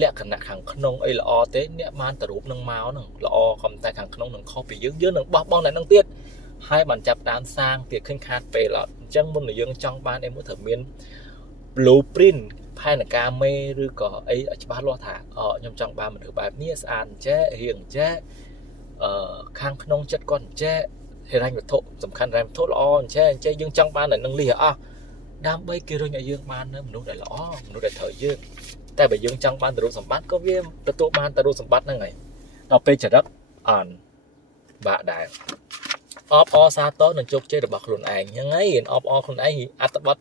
លក្ខណៈខាងក្នុងអីល្អទេអ្នកបានតែរូបនឹងមកហ្នឹងល្អក៏តែខាងក្នុងនឹងខុសពីយើងនឹងបោះបង់តែនឹងទៀតហើយបានចាប់ដើមសាងទៀតឃើញខាតពេលអត់អញ្ចឹងមុននឹងយើងចង់បានអីមួយត្រូវមាន blueprint ផែនការមេឬក៏អីច្បាស់លាស់ថាខ្ញុំចង់បានមនុស្សបែបនេះស្អាតអញ្ចេះរៀងអញ្ចេះខាងក្នុងចិត្តគាត់អញ្ចេះហិរញ្ញវត្ថុសំខាន់ហិរញ្ញវត្ថុល្អអញ្ចេះយើងចង់បានតែនឹងលិះអស់ដើម្បីគេរុញឲ្យយើងបាននៅមនុស្សដែលល្អមនុស្សដែលត្រូវយើងតែបើយើងចង់បានរូបសម្បត្តិក៏វាទទួលបានតែរូបសម្បត្តិហ្នឹងហើយដល់ពេលចរិតអន់បាក់ដែរអបអរសាទរនឹងជោគជ័យរបស់ខ្លួនឯងហ្នឹងហើយរៀនអបអរខ្លួនឯងអត្ថបទ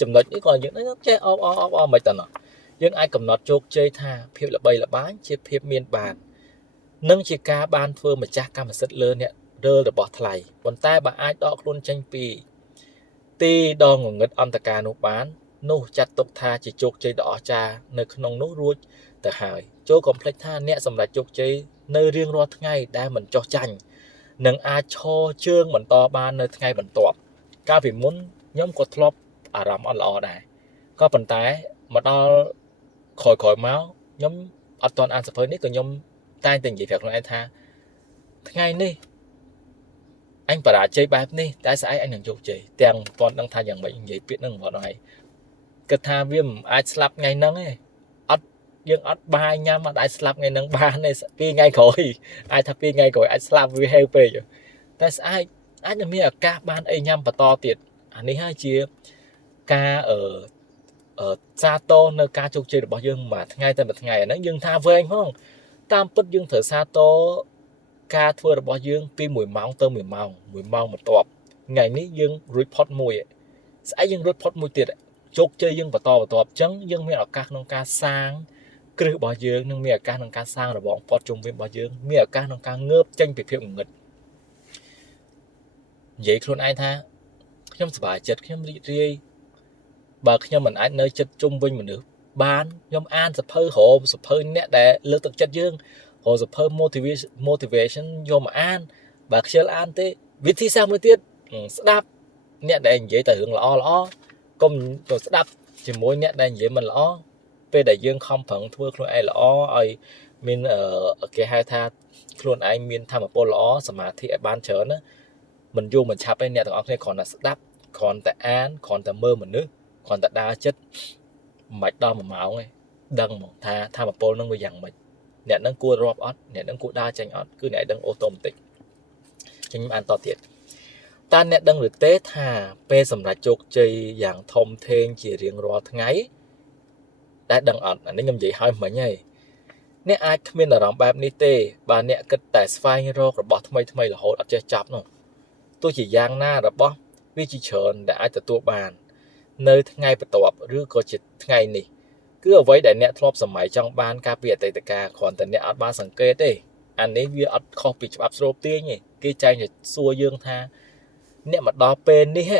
ចំណុចនេះក៏យើងចេះអបអរមិនតណោះយើងអាចកំណត់ជោគជ័យថាភាពល្បីល្បាញជាភាពមានបាននឹងជាការបានធ្វើម្ចាស់កម្មសិទ្ធិលើអ្នករើរបស់ថ្លៃប៉ុន្តែបើអាចដកខ្លួនចេញពីទីដងងងឹតអន្តការនោះបាននោះចាត់ទុកថាជាជោគជ័យដ៏អស្ចារ្យនៅក្នុងនោះរួចទៅហើយចូលកុំភ្លេចថាអ្នកសម្រេចជោគជ័យនៅរៀងរាល់ថ្ងៃដែលមិនចោះចាញ់នឹងអាចឈរជើងបន្តបាននៅថ្ងៃបន្ទាប់កាលពីមុនខ្ញុំក៏ធ្លាប់អារម្មណ៍អត់ល្អដែរក៏ប៉ុន្តែមកដល់ក្រោយមកខ្ញុំអត់ទាន់អានសភៅនេះក៏ខ្ញុំតែងតែនិយាយប្រាប់ខ្លួនឯងថាថ្ងៃនេះអញបរាជ័យបែបនេះតែស្អែកអញនឹងជោគជ័យទាំងប៉ុនដឹងថាយ៉ាងម៉េចនិយាយពាក្យហ្នឹងបងហ្នឹងហើយគិតថាវាមិនអាចស្លាប់ថ្ងៃហ្នឹងទេអត់យើងអត់បាយញ៉ាំអត់អាចស្លាប់ថ្ងៃហ្នឹងបានទេ2ថ្ងៃក្រោយអាចថា2ថ្ងៃក្រោយអាចស្លាប់វាហេវពេកតែស្អែកអាចនឹងមានឱកាសបានអីញ៉ាំបន្តទៀតអានេះហើយជាការសាទរនៅការជោគជ័យរបស់យើងមួយថ្ងៃតែមួយថ្ងៃអាហ្នឹងយើងថាវែងផងតាមពិតយើងត្រូវសាទរការធ្វើរបស់យើងពី1ម៉ោងទៅ1ម៉ោងបន្ទាប់ថ្ងៃនេះយើងរួចផុតមួយស្អែកយើងរួចផុតមួយទៀតជោគជ័យយើងបន្តអញ្ចឹងយើងមានឱកាសក្នុងការសាងគ្រឹះរបស់យើងនឹងមានឱកាសក្នុងការសាងរបងព័ទ្ធជុំវិញរបស់យើងមានឱកាសក្នុងការងើបចេញពីភាពងងឹតនិយាយខ្លួនឯងថាខ្ញុំសប្បាយចិត្តខ្ញុំរីករាយបើខ្ញុំមិនអាចនៅចិត្តជុំវិញមនុស្សបានខ្ញុំអានសភៅរកសភៅអ្នកដែលលើកទឹកចិត្តយើងរកសភៅ motivation យកមកអានបើខ្ជិលអានទេវិធីសាស្ត្រមួយទៀតស្ដាប់អ្នកដែលនិយាយតែរឿងល្អកុំទៅស្ដាប់ជាមួយអ្នកដែលនិយាយមិនល្អពេលដែលយើងខំប្រឹងធ្វើខ្លួនឯងល្អឲ្យមានគេហៅថាខ្លួនឯងមានធម៌ពលល្អសមាធិឲ្យបានច្រើនណាមិនយូរមិនឆាប់ទេអ្នកទាំងអស់គ្នាគ្រាន់តែស្ដាប់គ្រាន់តែអានគ្រាន់តែមើលមនុស្សគ្រាន់តែដើរចិត្តមិនបាច់ដល់1ម៉ោងទេដឹងហ្មងថាធម៌ពលនឹងវាយ៉ាងម៉េចអ្នកនឹងគួររាប់អត់អ្នកនឹងគួរដើរចេញអត់គឺអ្នកដឹងអូតូម៉ាទិកខ្ញុំអានតទៀតតើអ្នកដឹងឬទេថាពេលសម្រាប់ជោគជ័យយ៉ាងធំធេងជារៀងរាល់ថ្ងៃដែលដឹងអត់អានេះខ្ញុំនិយាយឲ្យមិញហើយអ្នកអាចគ្មានអារម្មណ៍បែបនេះទេបើអ្នកគិតតែស្វែងរករបស់ថ្មីរហូតអត់ចេះចប់នោះទោះជាយ៉ាងណារបស់វាជាច្រើនដែលអាចទទួលបាននៅថ្ងៃបន្ទាប់ឬក៏ជាថ្ងៃនេះគឺអ្វីដែលអ្នកធ្លាប់សម័យចង់បានកាលពីអតីតកាលគ្រាន់តែអ្នកអត់បានសង្កេតទេអានេះវាអត់ខុសពីច្បាប់ស្រូបទាញទេគេចែងតែសួរយើងថាអ្នកមកដល់ពេលនេះ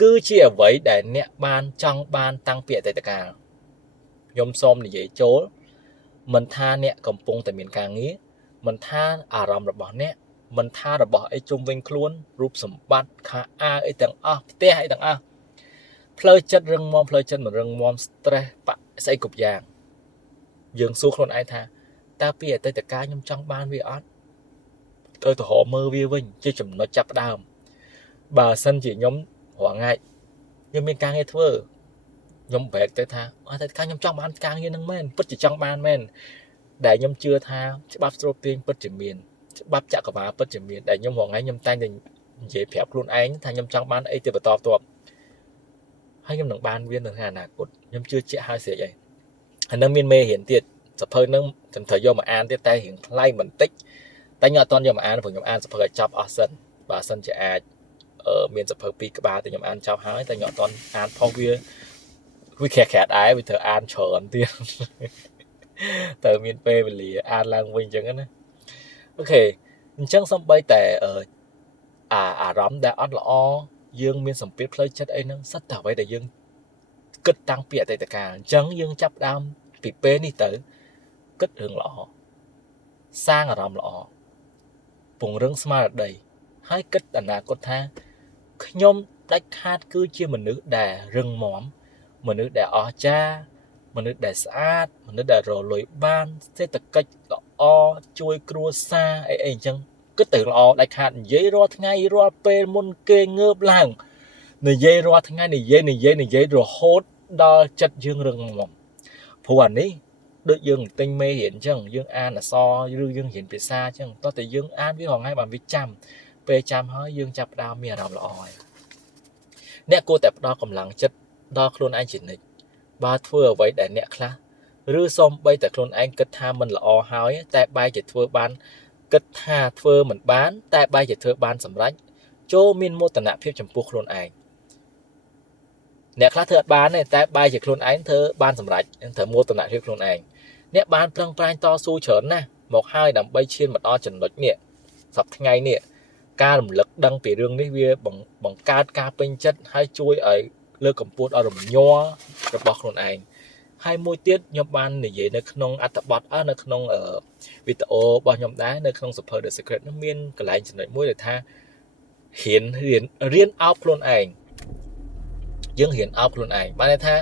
គឺជាអ្វីដែលអ្នកបានចង់បានតាំងពីអតីតកាលខ្ញុំសូមនិយាយចូលមិនថាអ្នកកំពុងតែមានការងារមិនថាអារម្មណ៍របស់អ្នកមិនថារបស់អីជុំវិញខ្លួនរូបសម្បត្តិខាអាវអីទាំងអស់ផ្ទះអីទាំងអស់ផ្លូវចិត្តរឹងមាំផ្លូវចិត្តមិនរឹងមាំ stress ស្អីគ្រប់យ៉ាងយើងសួរខ្លួនឯងថាតើពីអតីតកាលខ្ញុំចង់បានវាអត់ទៅរកមើលវាវិញជាចំណុចចាប់ផ្ដើមបើសិនជាខ្ញុំរងថ្ងៃខ្ញុំមានការងារធ្វើខ្ញុំបែកទៅថាអតីតកាលខ្ញុំចង់បានការងារហ្នឹងមែនពិតជាចង់បានមែនដែលខ្ញុំជឿថាច្បាប់ស្រូបទាញពិតជាមានច្បាប់ចក្រវាឡពិតជាមានដែលខ្ញុំរងថ្ងៃខ្ញុំតែងតែនិយាយប្រាប់ខ្លួនឯងថាខ្ញុំចង់បានអីទៅបន្តបន្ទាប់ហើយខ្ញុំនឹងបានវានៅថ្ងៃអនាគតខ្ញុំជឿជាក់ហើយស្រេចហើយហើយនឹងមានមេរៀនទៀតសភៅហ្នឹងខ្ញុំត្រូវយកមកអានទៀតតែរៀងថ្លៃបន្តិចតែខ្ញុំអត់ទាន់យកមកអានព្រោះខ្ញុំអានសភៅឲ្យចប់អស់សិនបើសិនជាអាចមានសភៅ2ក្បាលតែខ្ញុំអានចប់ហើយតែខ្ញុំអត់ទាន់អានផុសវាក្រាក់ដែរវាត្រូវអានច្រើនទៀតតើមានពេលវេលាអានឡើងវិញអញ្ចឹងណាអូខេអញ្ចឹងសំបីតែ អារម្មណ៍ដែលអត់ល្អយើងមានសម្ពាធផ្លូវចិត្តអីហ្នឹងសិតតែអ្វីដែលយើងគិតតាំងពីអតីតកាលអញ្ចឹងយើងចាប់ដើមពីពេលនេះទៅគិតរឿងល្អសាងអារម្មណ៍ល្អពង្រឹងស្មារតីហើយគិតអនាគតថាខ្ញុំដាច់ខាតគឺជាមនុស្សដែលរឹងមាំមនុស្សដែលអស្ចារ្យមនុស្សដែលស្អាតមនុស្សដែលរលួយបានសេដ្ឋកិច្ចល្អជួយគ្រួសារអីអញ្ចឹងគិតទៅល្អដាច់ខាតនិយាយរាល់ថ្ងៃរាល់ពេលមុនគេងើបឡើងនិយាយរាល់ថ្ងៃនិយាយរហូតដល់ចិត្តយើងរឹងមាំព្រោះអានេះដូចយើងទិញមេរៀនអញ្ចឹងយើងអានអក្សរឬយើងរៀនភាសាអញ្ចឹងតោះតែយើងអានវារហងៃបានវាចាំពេលចាំហើយយើងចាប់ផ្ដើមមានអារម្មណ៍ល្អហើយអ្នកគួរតែផ្ដល់កម្លាំងចិត្តដល់ខ្លួនឯងជានិច្ចបើធ្វើអ្វីដែលអ្នកខ្លះឬសូម្បីតែខ្លួនឯងគិតថាមិនល្អហើយតែបែរជាធ្វើបានគិតថាធ្វើមិនបានតែបែរជាធ្វើបានសម្រេចចូលមានមោទនភាពចំពោះខ្លួនឯងអ្នកខ្លះធ្វើអត់បានទេតែបែរជាខ្លួនឯងធ្វើបានសម្រេចត្រូវមោទនភាពខ្លួនឯងអ្នកបានប្រឹងប្រែងតស៊ូច្រើនណាស់មកហើយដើម្បីឈានមកដល់ចំណុចនេះសប្តាហ៍ថ្ងៃនេះការរំលឹកដឹងពីរឿងនេះវាបង្កើតការពេញចិត្តហើយជួយឲ្យលើកកម្ពស់ដល់រំញ័ររបស់ខ្លួនឯងហើយមួយទៀតខ្ញុំបាននិយាយនៅក្នុងអត្ថបទនៅក្នុងវីដេអូរបស់ខ្ញុំដែរនៅក្នុង Super The Secret នោះមានកន្លែងចំណុចមួយដែលថារៀនអោបខ្លួនឯងយើងរៀនអោបខ្លួនឯងបានន័យថា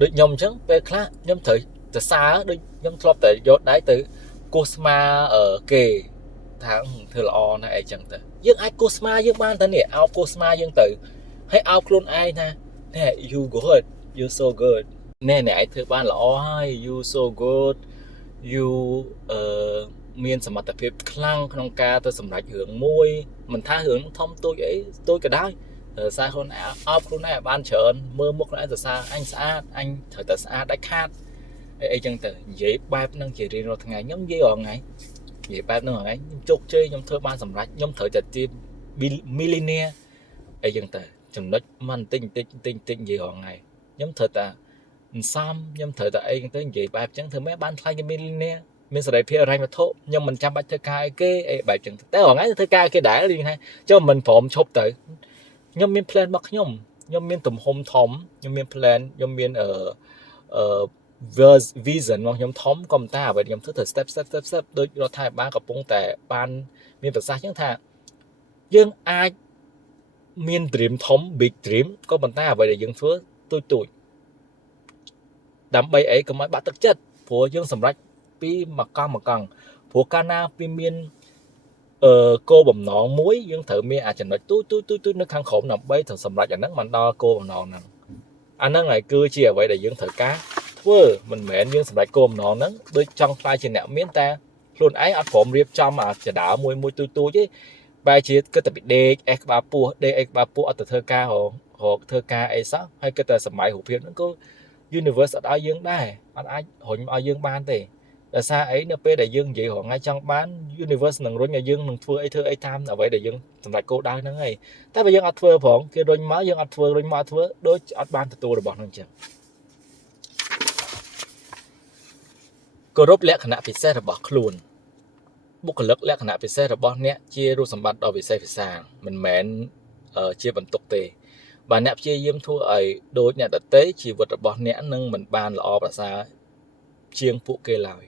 ដូចខ្ញុំអញ្ចឹងពេលខ្លះខ្ញុំត្រូវសរសើរដូចខ្ញុំធ្លាប់តែយកដៃទៅគោះស្មាគេថាធ្វើល្អណាស់អីចឹងទៅយើងអាចគោះស្មាយើងបានទៅនេះអោបគោះស្មាយើងទៅហើយអោបខ្លួនឯងថាណែ you good you so good ណែឯងធ្វើបានល្អហើយ you so good you មានសមត្ថភាពខ្លាំងក្នុងការទៅសម្រេចរឿងមួយមិនថារឿងធំតូចអីតូចក៏ដោយសារខ្លួនឯងអោបខ្លួនឯងបានច្រើនមើលមុខខ្លួនឯងសរសើរអញស្អាតអញត្រូវតែស្អាតដាច់ខាតអីចឹងទៅនិយាយបែបហ្នឹងជារៀងរាល់ថ្ងៃខ្ញុំនិយាយរាល់ថ្ងៃនិយាយបែបហ្នឹងរាល់ថ្ងៃខ្ញុំជោគជ័យខ្ញុំធ្វើបានសម្រេចខ្ញុំត្រូវតែជា millionaire អីចឹងទៅចំណុចមិនតិចនិយាយរាល់ថ្ងៃខ្ញុំត្រូវតែសំខ្ញុំត្រូវតែអីចឹងទៅនិយាយបែបចឹងធ្វើម៉េចបានខ្លាចជា millionaire មានសេរីភាពរ៉ាញ់វត្ថុខ្ញុំមិនចាំបាច់ធ្វើការឲ្យគេអីបែបចឹងតែរាល់ថ្ងៃធ្វើការឲ្យគេដែររៀងថាចុះមិនព្រមឈប់ទៅខ្ញុំមាន plan របស់ខ្ញុំមានទំហំធំខ្ញុំមាន plan ខ្ញុំមានvision របស់ខ្ញុំធំក៏ប៉ុន្តែអ្វីខ្ញុំធ្វើ step ដូចរដ្ឋាភិបាលកំពុងតែបានមានប្រសាសន៍ចឹងថាយើងអាចមាន dream ធំ big dream ក៏ប៉ុន្តែអ្វីដែលយើងធ្វើទូចដើម្បីអីកុំឲ្យបាក់ទឹកចិត្តព្រោះយើងសម្រេចពីមួយកង់ព្រោះកាលណាពីមានគោលបំណងមួយយើងត្រូវមានអាចចំណុចទូចនៅខាងក្រោមដើម្បីទៅសម្រេចអាហ្នឹងមិនដល់គោលបំណងហ្នឹងអាហ្នឹងហើយគឺជាអ្វីដែលយើងត្រូវការធ្វើមិនមែនយើងសម្រេចគោលបំណងហ្នឹងដូចចង់ខ្លាចជាអ្នកមានតែខ្លួនឯងអត់ព្រមរៀបចំអាចដើមមួយទូចទេបែរជាគិតតែពីដេកអេក្បាលពោះអត់ទៅធ្វើការរកធ្វើការអីសោះហើយគិតតែសម័យរូបភាពហ្នឹងក៏ universe អត់ឲ្យយើងដែរអត់អាចរុញឲ្យយើងបានទេដោយសារអីនៅពេលដែលយើងនិយាយរហងៃចង់បាន universe នឹងរុញឲ្យយើងនឹងធ្វើអីតាមអ្វីដែលយើងសម្រេចគោលដៅហ្នឹងហើយតែបើយើងអត់ធ្វើផងគេរុញមកយើងអត់ធ្វើរុញមកអត់ធ្វើដូចអត់បានទទួលរបស់ហ្នឹងចឹងគោរពលក្ខណៈពិសេសរបស់ខ្លួនបុគ្គលិកលក្ខណៈពិសេសរបស់អ្នកជារូបសម្បត្តិដ៏វិសេសវិសាលមិនមែនជាបន្ទុកទេបើអ្នកព្យាយាមធ្វើឲ្យដូចអ្នកដទៃជីវិតរបស់អ្នកនឹងមិនបានល្អប្រសើរជាងពួកគេឡើយ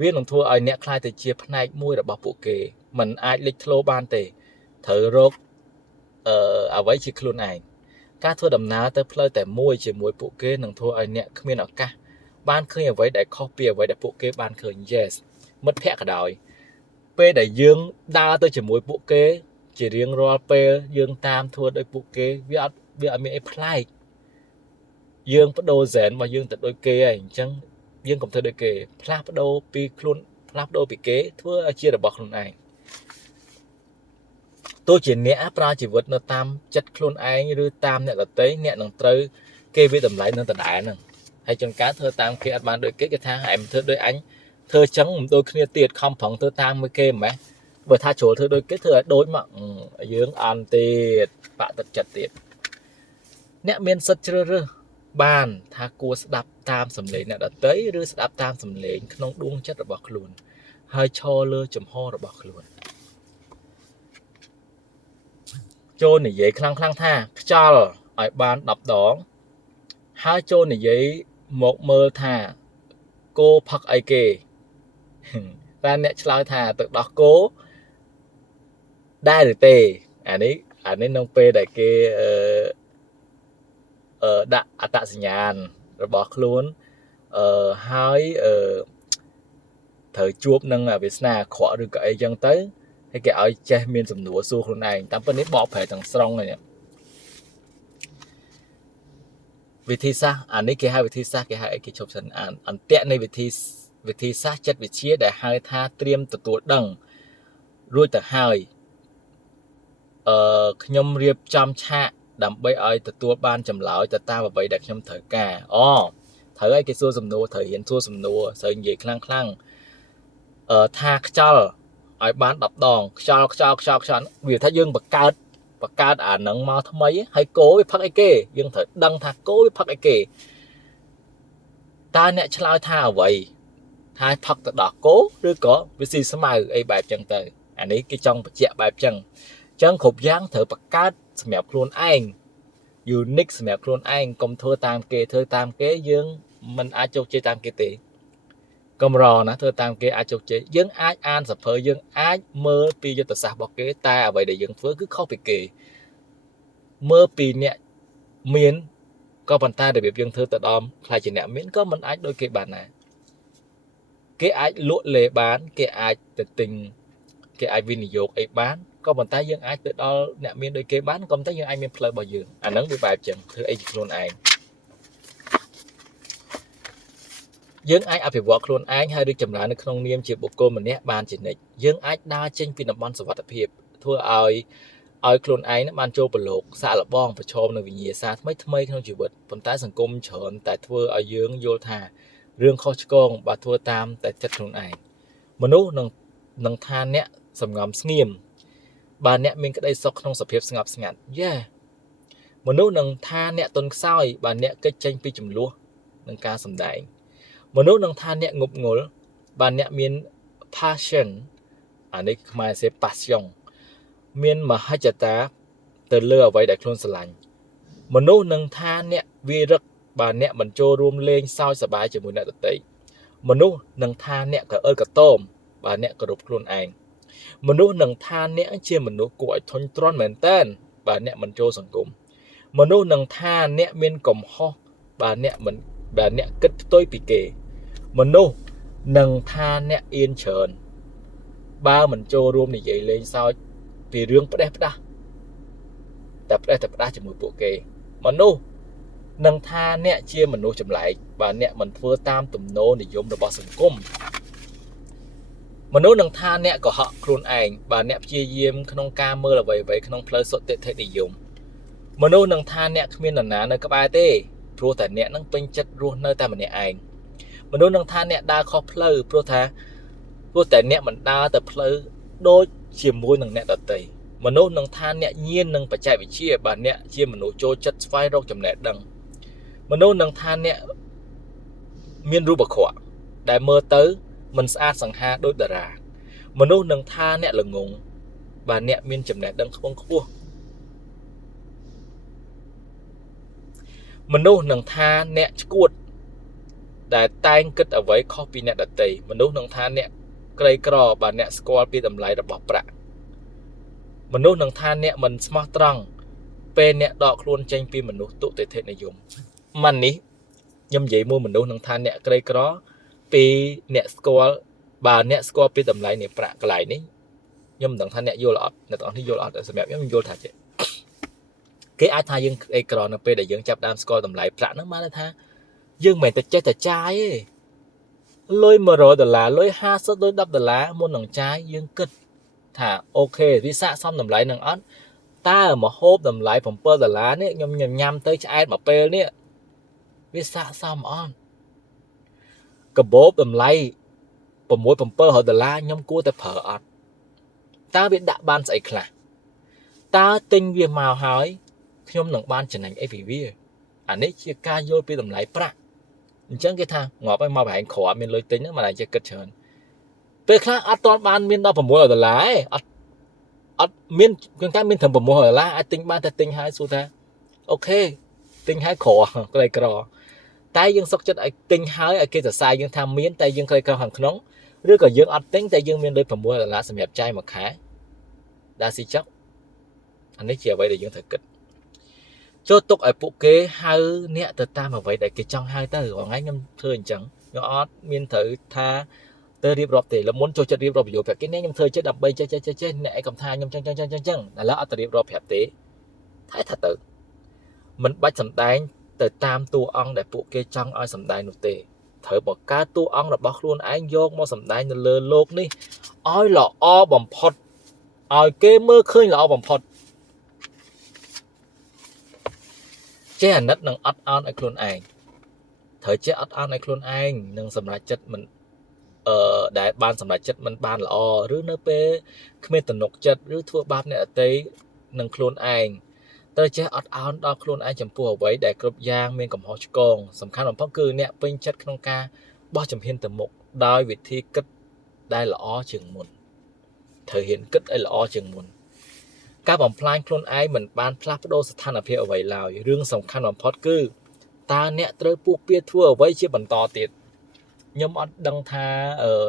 វានឹងធ្វើឲ្យអ្នកខ្លាចទៅជាផ្នែកមួយរបស់ពួកគេមិនអាចលេចធ្លោបានទេត្រូវរកអ្វីជាខ្លួនឯងការធ្វើដំណើរទៅផ្លូវតែមួយជាមួយពួកគេនឹងធ្វើឲ្យអ្នកគ្មានឱកាសបានឃើញអ្វីដែលខុសពីអ្វីដែលពួកគេបានឃើញ yes មិត្តភក្តិក៏ដោយពេលដែលយើងដើរទៅជាមួយពួកគេជារៀងរាល់ពេលយើងតាមធ្វើដោយពួកគេវាអត់មានអីប្លែកយើងបដូរហ្សែនរបស់យើងទៅដូចគេហើយអញ្ចឹងយើងកុំធ្វើដូចគេផ្លាស់ប្ដូរពីខ្លួនផ្លាស់ប្ដូរពីគេធ្វើឲ្យជារបស់ខ្លួនឯងទោះជាអ្នកប្រើជីវិតនៅតាមចិត្តខ្លួនឯងឬតាមអ្នកដទៃអ្នកនឹងត្រូវគេវាតម្លៃនៅដដែលហ្នឹងហើយចង្ការធ្វើតាមគេអត់បានដូចគេថាឯងធ្វើដូចអញធ្វើចឹងមិនដូចគ្នាទៀតខំប្រឹងធ្វើតាមមួយគេមិនម៉េះបើថាជ្រុលធ្វើដូចគេធ្វើឲ្យដូចមកយើងអន់ទៀតបាក់ទឹកចិត្តទៀតអ្នកមានសិទ្ធិជ្រើសរើសបានថាគួរស្ដាប់តាមសម្លេងអ្នកដទៃឬស្ដាប់តាមសម្លេងក្នុងដួងចិត្តរបស់ខ្លួនហើយឈរលើចំហរបស់ខ្លួន ចូលនិយាយខ្លាំងថាខ្យល់ឲ្យបាន10 ដងហើយចូលនិយាយមកមើលថាគោផឹកអីគេតែអ្នកឆ្លើយថាទឹកដោះគោដែរឬទេអានេះក្នុងពេលដែលគេដាក់អត្តសញ្ញាណរបស់ខ្លួនហើយត្រូវជួបនឹងវាសនាអាក្រក់ឬក៏អីចឹងទៅហើយគេឲ្យចេះមានសំណួរសួរខ្លួនឯងតាមពិតនេះបកប្រែទាំងស្រុងហ្នឹងវិធីសាស្ត្រអានេះគេហៅវិធីសាស្ត្រគេហៅអីគេជប់សិនអានអន្ទាក់នៃវិធីសាស្ត្រចិត្តវិទ្យាដែលហៅថាត្រៀមទទួលដឹងរួចទៅហើយខ្ញុំរៀបចំឆាកដើម្បីឲ្យទទួលបានចម្លើយទៅតាមអ្វីដែលខ្ញុំត្រូវការត្រូវឲ្យគេសួរសំណួរត្រូវរៀនសួរសំណួរត្រូវនិយាយខ្លាំងថាខ្យល់ឲ្យបាន10 ដងខ្យល់វាថាយើងបង្កើតអានឹងមកថ្មីហើយគោវាផឹកអីគេយើងត្រូវដឹងថាគោវាផឹកអីគេតើអ្នកឆ្លើយថាអ្វីថាផឹកទៅដល់គោឬក៏វាស៊ីស្មៅអីបែបចឹងទៅអានេះគេចង់បញ្ជាក់បែបចឹងគ្រប់យ៉ាងត្រូវបង្កើតសម្រាប់ខ្លួនឯង unique សម្រាប់ខ្លួនឯងកុំធ្វើតាមគេយើងមិនអាចជោគជ័យតាមគេទេកំរណាធ្វើតាមគេអាចជោគជ័យយើងអាចអានសភើយើងអាចមើលពីយុទ្ធសាស្ត្ររបស់គេតែអ្វីដែលយើងធ្វើគឺខុសពីគេមើលពីអ្នកមានក៏ប៉ុន្តែរបៀបយើងធ្វើទៅដល់ខ្លាចជាអ្នកមានក៏មិនអាចដូចគេបានដែរគេអាចលក់លេបានគេអាចទៅទិញគេអាចវិនិយោគអីបានក៏ប៉ុន្តែយើងអាចទៅដល់អ្នកមានដូចគេបានក៏ប៉ុន្តែយើងអាចមានផ្លូវរបស់យើងអាហ្នឹងវាបែបចឹងធ្វើអីជាខ្លួនឯងយើងអាចអភិវឌ្ឍខ្លួនឯងហើយរីកចម្រើននៅក្នុងនាមជាបុគ្គលម្នាក់បានជានិច្ចយើងអាចដើរចេញពីតំបន់សុវត្ថិភាពធ្វើឲ្យខ្លួនឯងបានចូលប្រឡូកសាកល្បងប្រឈមនឹងវិញ្ញាសាថ្មីក្នុងជីវិតប៉ុន្តែសង្គមច្រើនតែធ្វើឲ្យយើងយល់ថារឿងខុសឆ្គងបើធ្វើតាមតែចិត្តខ្លួនឯងមនុស្សនឹងថាអ្នកសំងំស្ងៀមបើអ្នកមានក្តីសុខក្នុងសភាពស្ងប់ស្ងាត់មនុស្សនឹងថាអ្នកទន់ខ្សោយបើអ្នកគេចចេញពីចំនួននឹងការសម្ដែងមនុស្សនឹងថាអ្នកងប់ងល់បើអ្នកមាន passion អានេះខ្មែរសេ passion មានមហិច្ឆតាទៅលើអ្វីដែលខ្លួនស្រឡាញ់មនុស្សនឹងថាអ្នកវារឹកបើអ្នកមិនចូលរួមលេងសើចសប្បាយជាមួយអ្នកដទៃមនុស្សនឹងថាអ្នកកអើកតោមបើអ្នកគោរពខ្លួនឯងមនុស្សនឹងថាអ្នកជាមនុស្សគួរឲ្យធុញទ្រាន់មែនទែនបើអ្នកមិនចូលសង្គមមនុស្សនឹងថាអ្នកមានកំហុសបើអ្នកគិតផ្ទុយពីគេមនុស្សនឹងថាអ្នកអៀនច្រើនបើមិនចូលរួមនិយាយលេងសើចពីរឿងផ្ដេសផ្ដាស់តែផ្ដេសតែផ្ដាស់ជាមួយពួកគេមនុស្សនឹងថាអ្នកជាមនុស្សចម្លែកបើអ្នកមិនធ្វើតាមទំនោរនិយមរបស់សង្គមមនុស្សនឹងថាអ្នកកុហកខ្លួនឯងបើអ្នកព្យាយាមក្នុងការមើលអ្វីៗក្នុងផ្លូវសុតិធិនិយមមនុស្សនឹងថាអ្នកគ្មាននរណានៅក្បែរទេព្រោះតែអ្នកនឹងពេញចិត្តរស់នៅតែម្នាក់ឯងមនុស្សនឹងថាអ្នកដើរខុសផ្លូវព្រោះតែអ្នកមិនដើរទៅផ្លូវដូចជាមួយនឹងអ្នកដទៃមនុស្សនឹងថាអ្នកញៀននឹងបច្ចេកវិទ្យាបើអ្នកជាមនុស្សចូលចិត្តស្វែងរកចំណេះដឹងមនុស្សនឹងថាអ្នកមានរូបអាក្រក់ដែលមើលទៅមិនស្អាតសង្ហាដូចតារាមនុស្សនឹងថាអ្នកល្ងងបើអ្នកមានចំណេះដឹងខ្ពង់ខ្ពស់មនុស្សនឹងថាអ្នកឆ្កួតដែលតែងគិតអ្វីខុសពីអ្នកដទៃមនុស្សនឹងថាអ្នកក្រីក្របើអ្នកស្គាល់ពីតម្លៃរបស់ប្រាក់មនុស្សនឹងថាអ្នកមិនស្មោះត្រង់ពេលអ្នកដកខ្លួនចេញពីមនុស្សទុតិធិនិយមមិននេះខ្ញុំនិយាយមួយមនុស្សនឹងថាអ្នកក្រីក្រពីអ្នកស្គាល់បើអ្នកស្គាល់ពីតម្លៃនៃប្រាក់កន្លែងនេះខ្ញុំមិនដឹងថាអ្នកយល់អត់អ្នកទាំងអស់នេះយល់អត់តែសម្រាប់ខ្ញុំយល់ថាចេះគេអាចថាយើងក្រីក្រនៅពេលដែលយើងចាប់ដើមស្គាល់តម្លៃប្រាក់ហ្នឹងបានថាយើងមិនមែនតែចេះតែចាយទេលុយ$100លុយ50លុយ$10មុននឹងចាយយើងគិតថាអូខេវាស័ក្តិសមតម្លៃនឹងអត់តើមកហូបតម្លៃ$7នេះខ្ញុំញ៉ាំទៅឆ្អែតមួយពេលនេះវាស័ក្តិសមអត់កាបូបតម្លៃ$6-700ខ្ញុំគួរតែប្រើអត់តើវាដាក់បានស្អីខ្លះតើទិញវាមកហើយខ្ញុំនឹងបានចំណេញអីពីវាអានេះជាការយល់ពីតម្លៃប្រាក់អញ្ចឹងគេថាងាប់ឲ្យមកប្រហែលក្រមានលុយទិញហ្នឹងមិនអាចចេះគិតច្រើនពេលខ្លះអត់ទាន់បានមានដល់$600ទេ miên chúng ta miên thầm bầm mồ là ai tinh ban ta tinh hai số ta ok tinh hai khổ cái này cỏ tay dương sốc chất ai tinh hai ai kiaจะsai dương tham miên tay dương cây cao hàng nóng rồi còn dương ăn tính tay dương miên đôi bầm mồ là sầm hẹp trai mà khá đa si chắc anh ấy chia vậy để dương thật kịch cho tục ở phụ kế hai nè từ ta mà vậy để cái trong hai ta ở ngay nhâm thưa chẳng nhỏ miên thử tha tơ điệp rọp thì là muốn cho chất điệp rọp dù phải cái nét nhâm thưa chất đập bay chơi nè cầm tha nhâm chân là lỡ tơ điệp rọp hẹp tế thái thật tự mình bắt sầm đánh từ tam tu ong để phụ kế trong ai sầm đánh nụ tê thử bỏ cá tu ong là bóc luôn anh vô mua sầm đánh lơ lột đi ai lọ o bầm phật ai kế mơ khơi là o bầm phật chế hành nát nâng ắt on ai luôn anh thời chế ắt on ai luôn anh nâng sầm lại chất mình đại ban sầm lại chất mình ban là o rứa nơ pe khmer tận nọc chất rứa thua bắp này ở tây nâng luôn anh tới chế ắt on đo luôn anh chấm pua với để cướp giang miền cầm họ con sầm khăn làm phong cư nè pin chất không ca bao chấm hiên tầm mục đôi vị thi cất đây là o chừng muôn thể hiện cất đây là o chừng muôn các bằng plan clone ai mình ban plapdoสถานភាពអ្វីឡើយរឿងសំខាន់បំផុតគឺតើអ្នកត្រូវពុះពៀធ្វើអ្វីជាបន្តទៀតខ្ញុំអត់ដឹងថា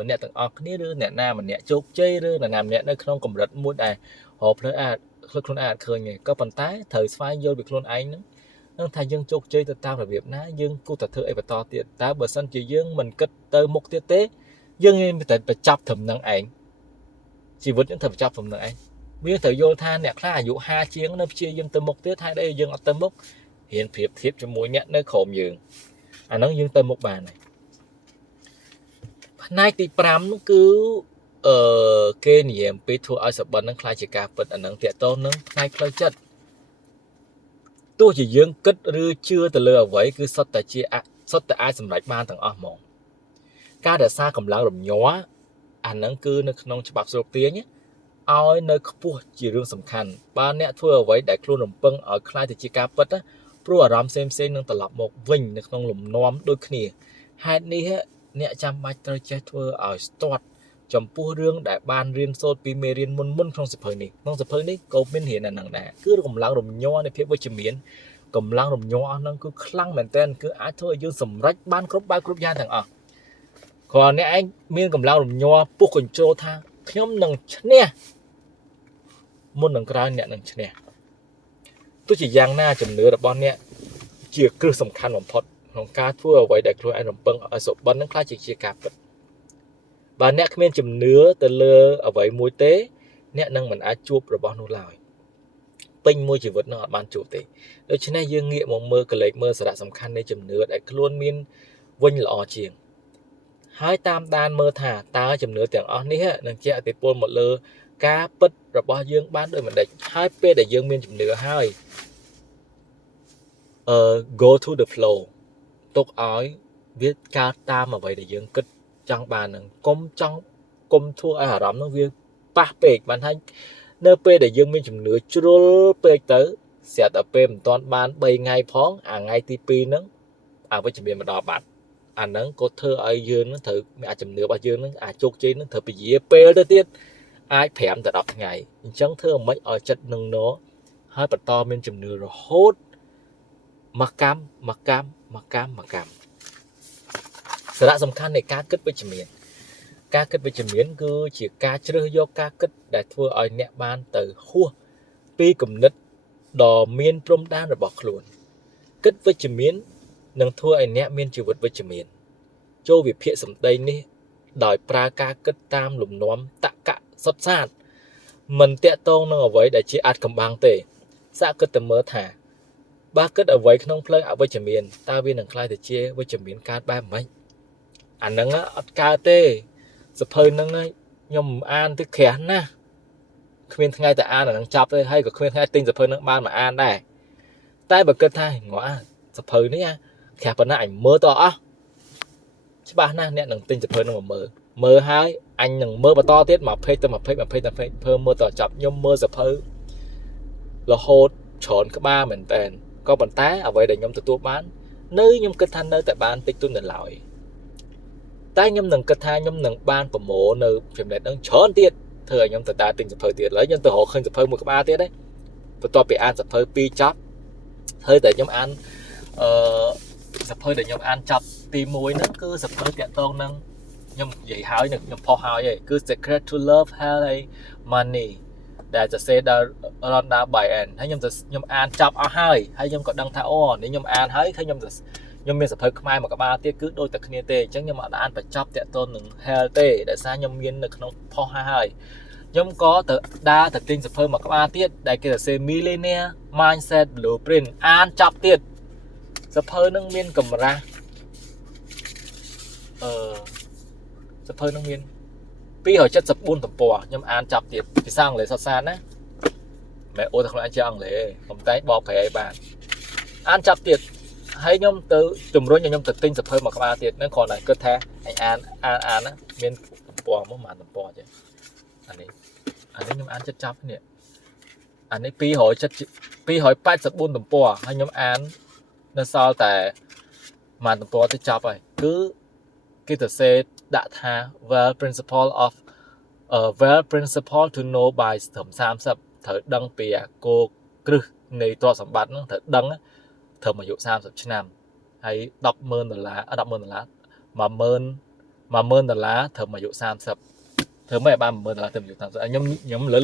អ្នកទាំងអស់គ្នាឬអ្នកណាម្នាក់ជោគជ័យឬអ្នកណាម្នាក់នៅក្នុងកម្រិតមួយដែលរកផ្លូវអាចខ្លួនអាចឃើញទេក៏ប៉ុន្តែត្រូវស្វែងយល់ពីខ្លួនឯងនឹងថាយើងជោគជ័យទៅតាមរបៀបណាយើងគួរតែធ្វើអីបន្តទៀតតើបើសិនជាយើងមិនគិតទៅមុខទៀតទេយើងមានតែបញ្ចប់ត្រឹមនឹងឯងជីវិតយើងត្រូវបញ្ចប់ត្រឹមនឹងឯងវាត្រូវយល់ថាអ្នកខ្លះអាយុ50ជាងនៅព្យាយាមទៅមុខទៀតហើយដែលយើងអត់ទៅមុខរៀនប្រៀបធៀបជាមួយអ្នកនៅក្រោមយើងអាហ្នឹងយើងទៅមុខបានហើយផ្នែកទី5នោះគឺគេនិយាយអំពីធ្វើឲ្យសបិននឹងខ្លាចជាការពិតអាហ្នឹងតកតនឹងផ្នែកផ្លូវចិត្តទោះជាយើងគិតឬជឿទៅលើអ្វីគឺសុទ្ធតែអាចសម្រេចបានទាំងអស់ហ្មងការរក្សាកម្លាំងរំញ័រអាហ្នឹងគឺនៅក្នុងច្បាប់ស្រុកទាញឲ្យនៅខ្ពស់ជារឿងសំខាន់បើអ្នកធ្វើអ្វីដែលខ្លួនរំពឹងឲ្យខ្លាចទៅជាការពិតព្រោះអារម្មណ៍ផ្សេងៗនឹងត្រឡប់មកវិញនៅក្នុងលំនាំដូចគ្នាហេតុនេះអ្នកចាំបាច់ត្រូវចេះធ្វើឲ្យស្ទាត់ចំពោះរឿងដែលបានរៀនសូត្រពីមេរៀនមុនក្នុងសៀវភៅនេះក៏មានរៀនអាហ្នឹងដែរគឺកម្លាំងរំញ័រនៃភាពវិជ្ជមានកម្លាំងរំញ័រអស់ហ្នឹងគឺខ្លាំងមែនទែនគឺអាចធ្វើឲ្យយើងសម្រេចបានគ្រប់បែបគ្រប់យ៉ាងទាំងអស់គ្រាន់អ្នកឯងមានកម្លាំងរំញ័រពុះកញ្ជ្រោលថាខ្ញុំនឹងឈ្នះមុននឹងក្រោយអ្នកនឹងឈ្នះទោះជាយ៉ាងណាជំនឿរបស់អ្នកជាគ្រឹះសំខាន់បំផុតក្នុងការធ្វើអ្វីដែលខ្លួនឯងរំពឹងឲ្យសុបិននឹងខ្លាចជាការពិតបើអ្នកគ្មានជំនឿទៅលើអ្វីមួយទេអ្នកនឹងមិនអាចជួបរបស់នោះឡើយពេញមួយជីវិតនឹងអត់បានជួបទេដូច្នេះយើងងាកមកមើលកលេចមើលសារៈសំខាន់នៃជំនឿដែលខ្លួនមានវិញល្អជាងហើយតាមដានមើលថាតើជំនឿទាំងអស់នេះនឹងជះឥទ្ធិពលមកលើការពិតរបស់យើងបានដោយមិនដេចហើយពេលដែលយើងមានជំនឿហើយgo to the flow ទុកឲ្យវាកើតតាមអ្វីដែលយើងគិតចង់បាននឹងកុំធ្វើឲ្យអារម្មណ៍នោះវាប៉ះពេកបានថានៅពេលដែលយើងមានជំនឿជ្រុលពេកទៅស្រាប់តែពេលមិនទាន់បាន3ថ្ងៃផងអាថ្ងៃទី2ហ្នឹងអវិជ្ជមានមកដល់បាត់អាហ្នឹងក៏ធ្វើឲ្យយើងនឹងត្រូវអាចជំនឿរបស់យើងនឹងអាចជោគជ័យនឹងត្រូវពជាពេលទៅទៀតអាច5ទៅ10ថ្ងៃអញ្ចឹងធ្វើឲ្យឲ្យចិត្តនឹងណហើយបន្តមានជំនឿរហូតមកកម្មសារៈសំខាន់នៃការគិតវិជ្ជមានគឺជាការជ្រើសយកការគិតដែលធ្វើឲ្យអ្នកបានទៅហួសពីគំនិតដ៏មានព្រំដែនរបស់ខ្លួនគិតវិជ្ជមាននឹងធ្វើឲ្យអ្នកមានជីវិតវិជ្ជមានចូលវិភាគសម្ដីនេះដោយប្រើការគិតតាមលំនាំតក្កៈសុទ្ធសាធមិនតាក់ទងនឹងអ្វីដែលជាអាចកំបាំងទេសាកគិតទៅមើលថាបើគិតអ្វីក្នុងផ្លូវអវិជ្ជមានតើវានឹងក្លាយទៅជាវិជ្ជមានកើតបែបម៉េចអាហ្នឹងអត់កើតទេសភៅហ្នឹងខ្ញុំអានទៅក្រាស់ណាស់គ្មានថ្ងៃតែអានអាហ្នឹងចប់ទេហើយក៏គ្មានថ្ងៃទិញសភៅហ្នឹងបានមកអានដែរតែបើគិតថាងល់សភៅនេះក្រាស់ប៉ុណ្ណាអញមើលតអស់ច្បាស់ណាស់អ្នកនឹងទិញសភៅហ្នឹងមកមើលហើយអញនឹងមើលបន្តទៀត20ទៅ20ធ្វើមើលតចប់ខ្ញុំមើលសភៅរហូតច្រើនក្បាលមែនតើក៏ប៉ុន្តែអ្វីដែលខ្ញុំទទួលបានខ្ញុំគិតថានៅតែបានតិចតួចនៅឡើយតែខ្ញុំនឹងគិតថាខ្ញុំនឹងបានប្រមូលនៅចំណេះដឹងច្រើនទៀត ធ្វើឲ្យខ្ញុំទៅដើរទិញសភៅទៀតឥឡូវខ្ញុំទៅរកឃើញសភៅមួយក្បាលទៀតđấyបន្ទាប់ពីអានសភៅ2ចប់ហើយតែខ្ញុំអានសភៅដែលខ្ញុំអានចប់ទី1ហ្នឹងគឺសភៅតាក់ទងនឹងខ្ញុំនិយាយហើយខ្ញុំផុសហើយឯងគឺ Secret to Love Health and Money ដែលសរសេរដល់ Rhonda Byrne ហើយខ្ញុំអានចប់អស់ហើយខ្ញុំក៏ដឹងថាអូនេះខ្ញុំអានហើយហើយខ្ញុំមានសភៅខ្មែរមួយក្បាលទៀតគឺដូចតែគ្នាទេអញ្ចឹងខ្ញុំអត់អានបញ្ចប់តាក់ទងនឹង health ទេដោយសារខ្ញុំមាននៅក្នុងផុសហើយខ្ញុំក៏ទៅដើរទៅទិញសភៅមួយក្បាលទៀតដែលគេសរសេរ Millionaire Mindset Blueprint អានចប់ទៀតសភៅនឹងមានកម្រាស់សភៅនឹងមាន274ទំព័រខ្ញុំអានចប់ទៀតភាសាអង់គ្លេសសុទ្ធសាធណាមិនអូតែខ្លួនឯងចេះអង់គ្លេសខ្ញុំតែបកប្រែឲ្យបានអានចប់ទៀតហើយខ្ញុំទៅជំរុញឲ្យខ្ញុំទៅទិញសភៅមួយក្បាលទៀតហ្នឹងគ្រាន់តែគិតថាអញអានណាមានទំព័រមកប៉ុន្មានទំព័រចេះអានេះខ្ញុំអានចិត្តចប់នេះអានេះ284ទំព័រហើយខ្ញុំអាននៅសល់តែប៉ុន្មានទំព័រទៅចប់ហើយគឺគេទៅសេដាក់ថា well principle to know by ត្រឹម30ត្រូវដឹងពីគោលគ្រឹះនៃទ្រព្យសម្បត្តិហ្នឹងត្រូវដឹងត្រឹមអាយុ30ឆ្នាំហើយ$10,000 $10,000 $10,000 ត្រឹមអាយុ30ធ្វើមិនឲ្យបាន$10,000ត្រឹមអាយុ30ខ្ញុំលើ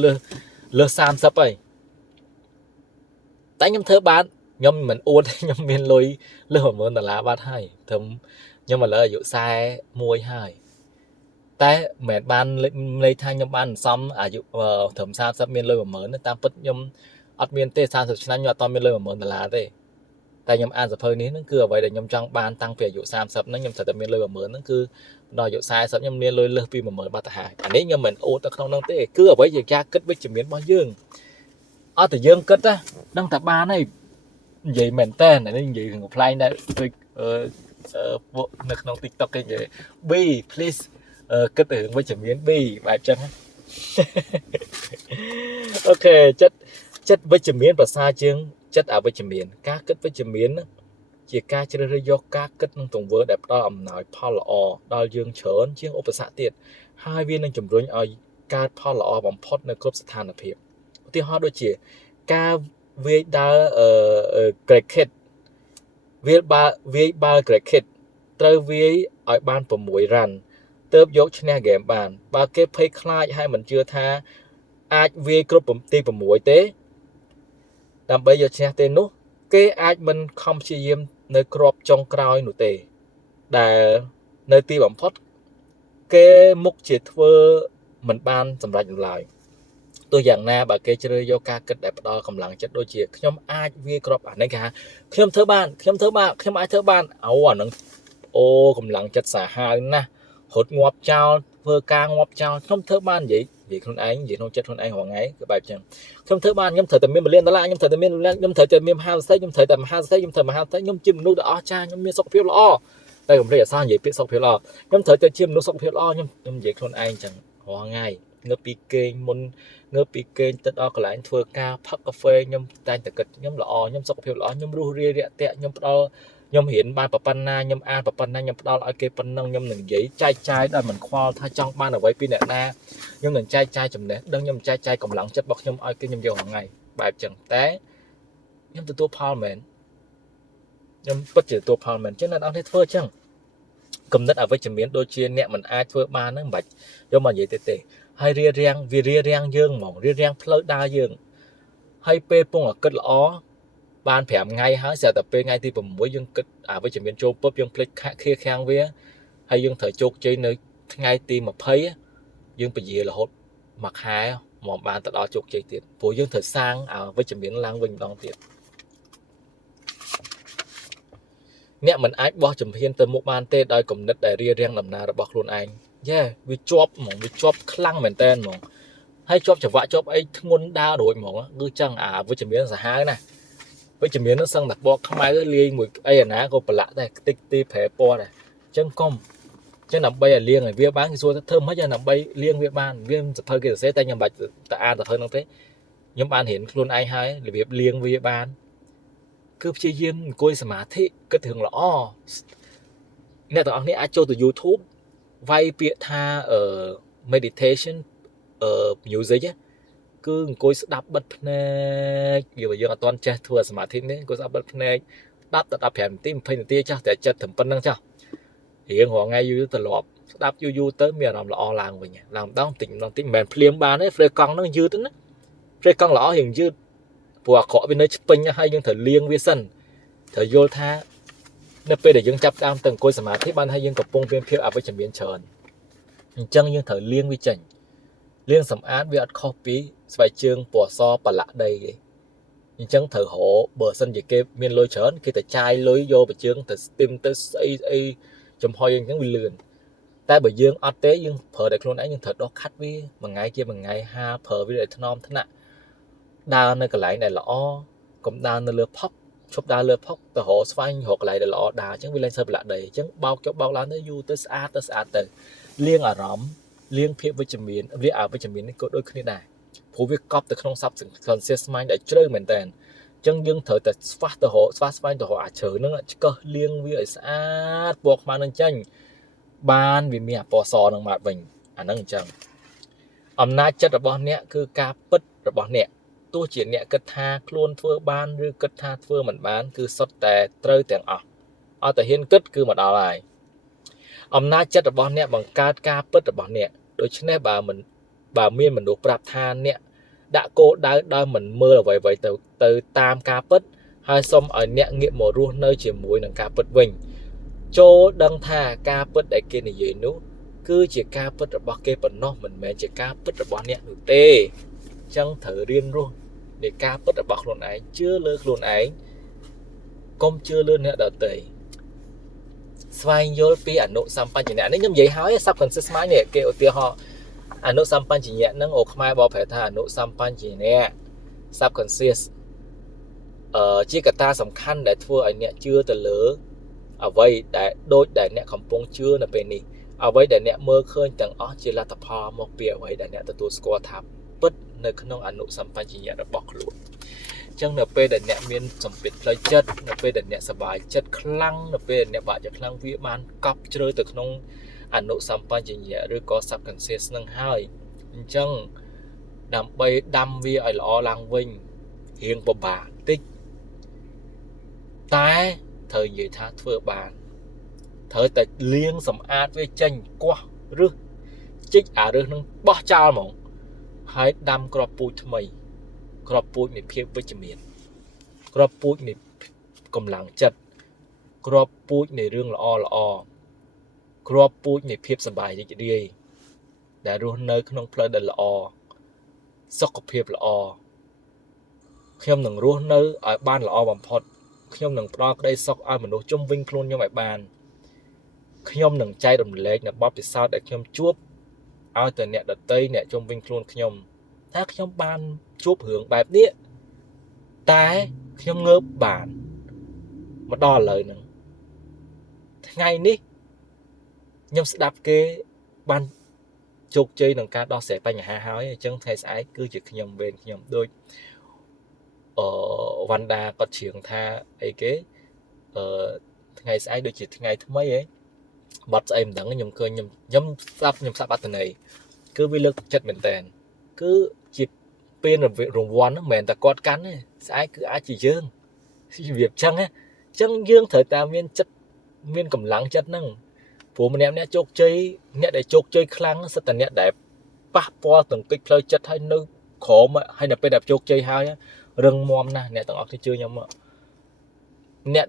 30ហើយតែខ្ញុំធ្វើបានខ្ញុំមិនអួតខ្ញុំមានលុយលើ$10,000បាត់ហើយត្រឹមខ្ញុំឥឡូវអាយុ41ហើយតែមិនបានលេខថាខ្ញុំបានសំអាយុត្រឹម30មានលុយ$10,000តាមពិតខ្ញុំអត់មានទេ30ឆ្នាំខ្ញុំអត់មានលុយ$10,000ទេតែខ្ញុំអានសភៅនេះហ្នឹងគឺអ្វីដែលខ្ញុំចង់បានតាំងពីអាយុ30ហ្នឹងខ្ញុំត្រូវតែមានលុយ$10,000ហ្នឹងគឺដល់អាយុ40ខ្ញុំមានលុយលើសពី$10,000បាត់ទៅហើយអានេះខ្ញុំមិនអូតទៅក្នុងហ្នឹងទេគឺអ្វីជាការគិតវិជ្ជមានរបស់យើងអត់តែយើងគិតណាដឹងតែបានហើយនិយាយមែនតើអានេះនិយាយរឿងផ្លែងដែរដូចពួកនៅក្នុង TikTok គេនិយាយ B please គិតទៅរឿងវិជ្ជមាន B បែបចឹងអូខេចិត្តវិជ្ជមានប្រសើរជាងចិត្តអវិជ្ជមានការគិតវិជ្ជមានជាការជ្រើសរើសយកការគិតនឹងទង្វើដែលផ្ដល់អំណោយផលល្អដល់យើងច្រើនជាងឧបសគ្គទៀតហើយវានឹងជំរុញឲ្យកើតផលល្អបំផុតនៅគ្រប់ស្ថានភាពឧទាហរណ៍ដូចជាការវាយដើរcricket វាយបាល់ cricket ត្រូវវាយឲ្យបាន6រ៉ាន់ទើបយកឈ្នះហ្គេមបានបើគេភ័យខ្លាចហើយមិនជឿថាអាចវាយគ្រប់ទី6ទេដើម្បីយកឈ្នះទេនោះគេអាចមិនខំព្យាយាមនៅគ្រាប់ចុងក្រោយនោះទេដែលនៅទីបំផុតគេមុខជាធ្វើមិនបានសម្រេចឡើយទោះយ៉ាងណាបើគេជ្រើសយកការគិតដែលផ្ដល់កម្លាំងចិត្តដូចជាខ្ញុំអាចវាយគ្រាប់អានេះគេថាខ្ញុំធ្វើបានខ្ញុំអាចធ្វើបានអាហ្នឹងអូកម្លាំងចិត្តសាហាវណាស់រត់ងាប់ចោលធ្វើការងាប់ចោលខ្ញុំធ្វើបាននិយាយខ្លួនឯងនិយាយក្នុងចិត្តខ្លួនឯងរាល់ថ្ងៃគឺបែបចឹងខ្ញុំធ្វើបានខ្ញុំត្រូវតែមាន$1,000,000ខ្ញុំត្រូវតែមានខ្ញុំត្រូវតែមានមហាសតិខ្ញុំត្រូវតែមហាសតិខ្ញុំជាមនុស្សដ៏អស្ចារ្យខ្ញុំមានសុខភាពល្អតែកុំភ្លេចអាសានិយាយពាក្យសុខភាពល្អខ្ញុំត្រូវតែជាមនុស្សសុខភាពល្អខ្ញុំនិយាយខ្លួនឯងចឹងរាល់ថ្ងៃងើបពីគេងមុនងើបពីគេងទៅដល់កន្លែងធ្វើការផឹកកាហ្វេខ្ញុំតែងតែគិតខ្ញុំល្អខ្ញុំសុខភាពល្អខ្ញុំរស់រាយរាក់ទាក់ខ្ញុំផ្ដល់ខ្ញុំរៀនបានប៉ុណ្ណាខ្ញុំអានប៉ុណ្ណាខ្ញុំផ្ដល់ឲ្យគេប៉ុណ្ណឹងខ្ញុំនឹងនិយាយចែកចាយដល់មិនខ្វល់ថាចង់បានអ្វីពីអ្នកណាខ្ញុំនឹងចែកចាយចំណេះដឹងខ្ញុំចែកចាយកម្លាំងចិត្តរបស់ខ្ញុំឲ្យគេខ្ញុំយករាល់ថ្ងៃបែបចឹងតែខ្ញុំទទួលផលមែនខ្ញុំពិតជាទទួលផលមែនចឹងអ្នកនរគ្នាធ្វើចឹងគំនិតអវិជ្ជមានដូចជាអ្នកមិនអាចធ្វើបានហ្នឹងមិនបាច់យកមកនិយាយទេហើយរារាំងយើងហ្មងរារាំងផ្លូវដើរយើងហើយពេលពងគិតល្អបាន5ថ្ងៃហើយស្រាប់តែពេលថ្ងៃទី6យើងគិតអវិជ្ជមានចូលពុបយើងភ្លេចខៀខាំងវាហើយយើងត្រូវជោគជ័យនៅថ្ងៃទី20យើងពជារហូតមួយខែមកបានទៅដល់ជោគជ័យទៀតព្រោះយើងត្រូវសាងអវិជ្ជមានឡើងវិញម្ដងទៀតអ្នកមិនអាចបោះជំហានទៅមុខបានទេដោយគំនិតដែលរារាំងដំណើររបស់ខ្លួនឯងវាជាប់ហ្មងវាជាប់ខ្លាំងមែនតើហ្មងហើយជាប់ចង្វាក់ជាប់អីធ្ងន់ដើររួចហ្មងគឺចឹងអាវិជ្ជមានសាហាវណាវិជ្ជមាននឹងសឹងតែពណ៌ខ្មៅលាយមួយអីអាណាក៏ប្រឡាក់ដែរខ្ទេចទីប្រែពណ៌ដែរចឹងកុំចឹងដើម្បីឲ្យលាងឲ្យវាបានគេសួរថាធ្វើមិនយ៉ាងដើម្បីលាងវាបានវាសភៅគេសរសេរតែខ្ញុំបាច់តែអានសភៅហ្នឹងទេខ្ញុំបានរៀនខ្លួនឯងហើយរបៀបលាងវាបានគឺព្យាយាមអង្គុយសមាធិគិតរឿងល្អអ្នកទាំងអស់គ្នាអាចចូលទៅ YouTube វាយពាក្យថាmeditation music á cứ coi đáp bật này giờ bây giờ toàn chơi thua smartphone đấy coi đáp bật này đáp phèm tim phình tia chắc để chất thẩm phân năng chắc hiện họ ngay như từ lọp đáp yu tới miền làm lọ làng vậy nhỉ làm đau tỉnh mền phim ba đấy phê con nó dư tính á phê con lọ hiện dư của họ bên nơi chụp hay nhưng thời liêng với sân thời vô tha nơi để dân chấp đam từng coi smartphone ban hay dân cặp bông viên phiêu với chấm biến trơn chân nhưng thời liêng với chỉnh liêng sầm án với copy vài chương bỏ so bà lạ đây nhưng chẳng thử hộ bờ sân gì kia miền lôi chớn khi ta chai lôi vô bà chương ta tìm tới ấy chấm hoi những bị lườn ta bởi dương ở tế dương phở để luôn ấy nhưng thật đó khách với bằng ngày kia bằng ngày ha phở với lại thân om thân ạ đa nơi cái lại này là o cũng đa nơi lừa phóc chụp đa lừa phóc ta hộ xoay hộ lại để lọ đà chẳng vì lên sơ lạ đầy chẳng bao lá tới du tới xa tới liêng ở rõm liêng phía với chấm miến với với chấm miến có đôi khi này phổ việc cọp từ không sắp từng conscious mind để chơi mình tên chân dương thời tại phát từ hộ phát từ hộ chờ nó là cơ liêng với xa buộc mà nên tranh ban vì mẹ bỏ sò năng mạt mình năng chẳngนาจระบอบเนี้ยคือการปิดระบอบเนี้ยตัวเจียนเนี้ยกระทาคลวนเฟื่อบ้านหรือกระทาเฟื่อเหมือนบ้านคือสดแต่เตยแต่งออกเอาแต่เห็นกึศคือหมดอะไรนาจระบอบเนี้ยบังการปิดระบอบเนี้ยโดยเฉพาะบ่าเมียนมันดูปรับทานเนี้ยđã cốได้เหมือนเมื่อไว้từตามการปิดให้สมởเนี้ยเงียบหมดรู้nơi chỉ mũiนังการปิดวิ่งโจดังท่าการปิดได้กินในยีนู้cứ chỉ ca bất là bao kê bẩn nó mình mẹ chỉ ca bất là bao nhẹ được tê chẳng thở riêng luôn để ca bất là bao luôn ấy chưa lơ luôn ấy công chưa lơ nữa đợt tẩy xoay vô pi ảnh nộ sampan chỉ nhẹ nếu như vậy hỏi sắp cần sức máy nhẹ kêu tiêu họ ảnh nộ sampan chỉ nhẹ nâng ổ mai bao phải thà ảnh nộ sampan chỉ nhẹ sắp cần sức chỉ cả ta sầm khăn để thua ảnh nhẹ chưa từ lỡ ở vậy để đôi để nhẹ không phong chưa là bên nàyเอาไว้แต่เนี้ยเมื่อเคยแต่งอ๋อจิรัตพอมกเปียไว้แต่เนี้ยตัวสกอร์ทับปึ๊ดในขนมอนุสัมปันจิญญาบอกหลุดจังเนเปแต่เนี้ยมีนสมปิดเลยจัดเนเปแต่เนี้ยสบายจัดคลั่งเนเปแต่เนี้ยบาดจะคลั่งวิมานกับเจอแต่ขนมอนุสัมปันจิญญาหรือก็สับกันเสียสนั่งให้จังดำไปดำวิไอหล่อลังวิ่งเฮียงปะบาติ๊กแต่เธอยืดท่าเฟื่อบานthời tại liên sầm át với tranh qua rước chích rước nâng bỏ trao mỏng hai đam crop pui thay crop pui này phía với chấm miền crop pui này cầm lăng chặt crop pui này rương là crop pui này phía sầm bài gì đi đã luôn nơi không plei là sọc phía là khi ông nâng luôn nơi ở ban là bằng phật khi ông nâng pro đây sọc ai mà nó trong vinh luôn như vậy bànខ្ញុំនឹងចែករំលែកនៅបទពិសោធន៍ដែលខ្ញុំជួបឲ្យទៅអ្នកដទៃអ្នកជុំវិញខ្លួនខ្ញុំថាខ្ញុំបានជួបរឿងបែបនេះតែខ្ញុំងើបបានមកដល់ឥឡូវហ្នឹងថ្ងៃនេះខ្ញុំស្ដាប់គេបានជោគជ័យក្នុងការដោះស្រាយបញ្ហាហើយអញ្ចឹងថ្ងៃស្អែកគឺជាខ្ញុំវិញខ្ញុំដូចវណ្ណដាគាត់ច្រៀងថាអីគេថ្ងៃស្អែកដូចជាថ្ងៃថ្មីហ៎បាត់ស្អីមិនដឹងខ្ញុំឃើញខ្ញុំស្ដាប់អត្ថន័យគឺវាលើកចិត្តមែនតើគឺជាពេលរង្វាន់ហ្នឹងមិនមែនតែគាត់កាន់ទេស្អែកគឺអាចជាយើងរបៀបចឹងយើងត្រូវតែមានចិត្តមានកម្លាំងចិត្តហ្នឹងព្រោះម្នាក់ជោគជ័យអ្នកដែលជោគជ័យខ្លាំងសិតតែអ្នកដែលប៉ះពាល់ទាំងកិច្ចផ្លូវចិត្តហើយនៅក្រោមហើយនៅពេលដែលជោគជ័យហើយរឹងមាំណាស់អ្នកទាំងអស់គ្នាជឿខ្ញុំអ្នក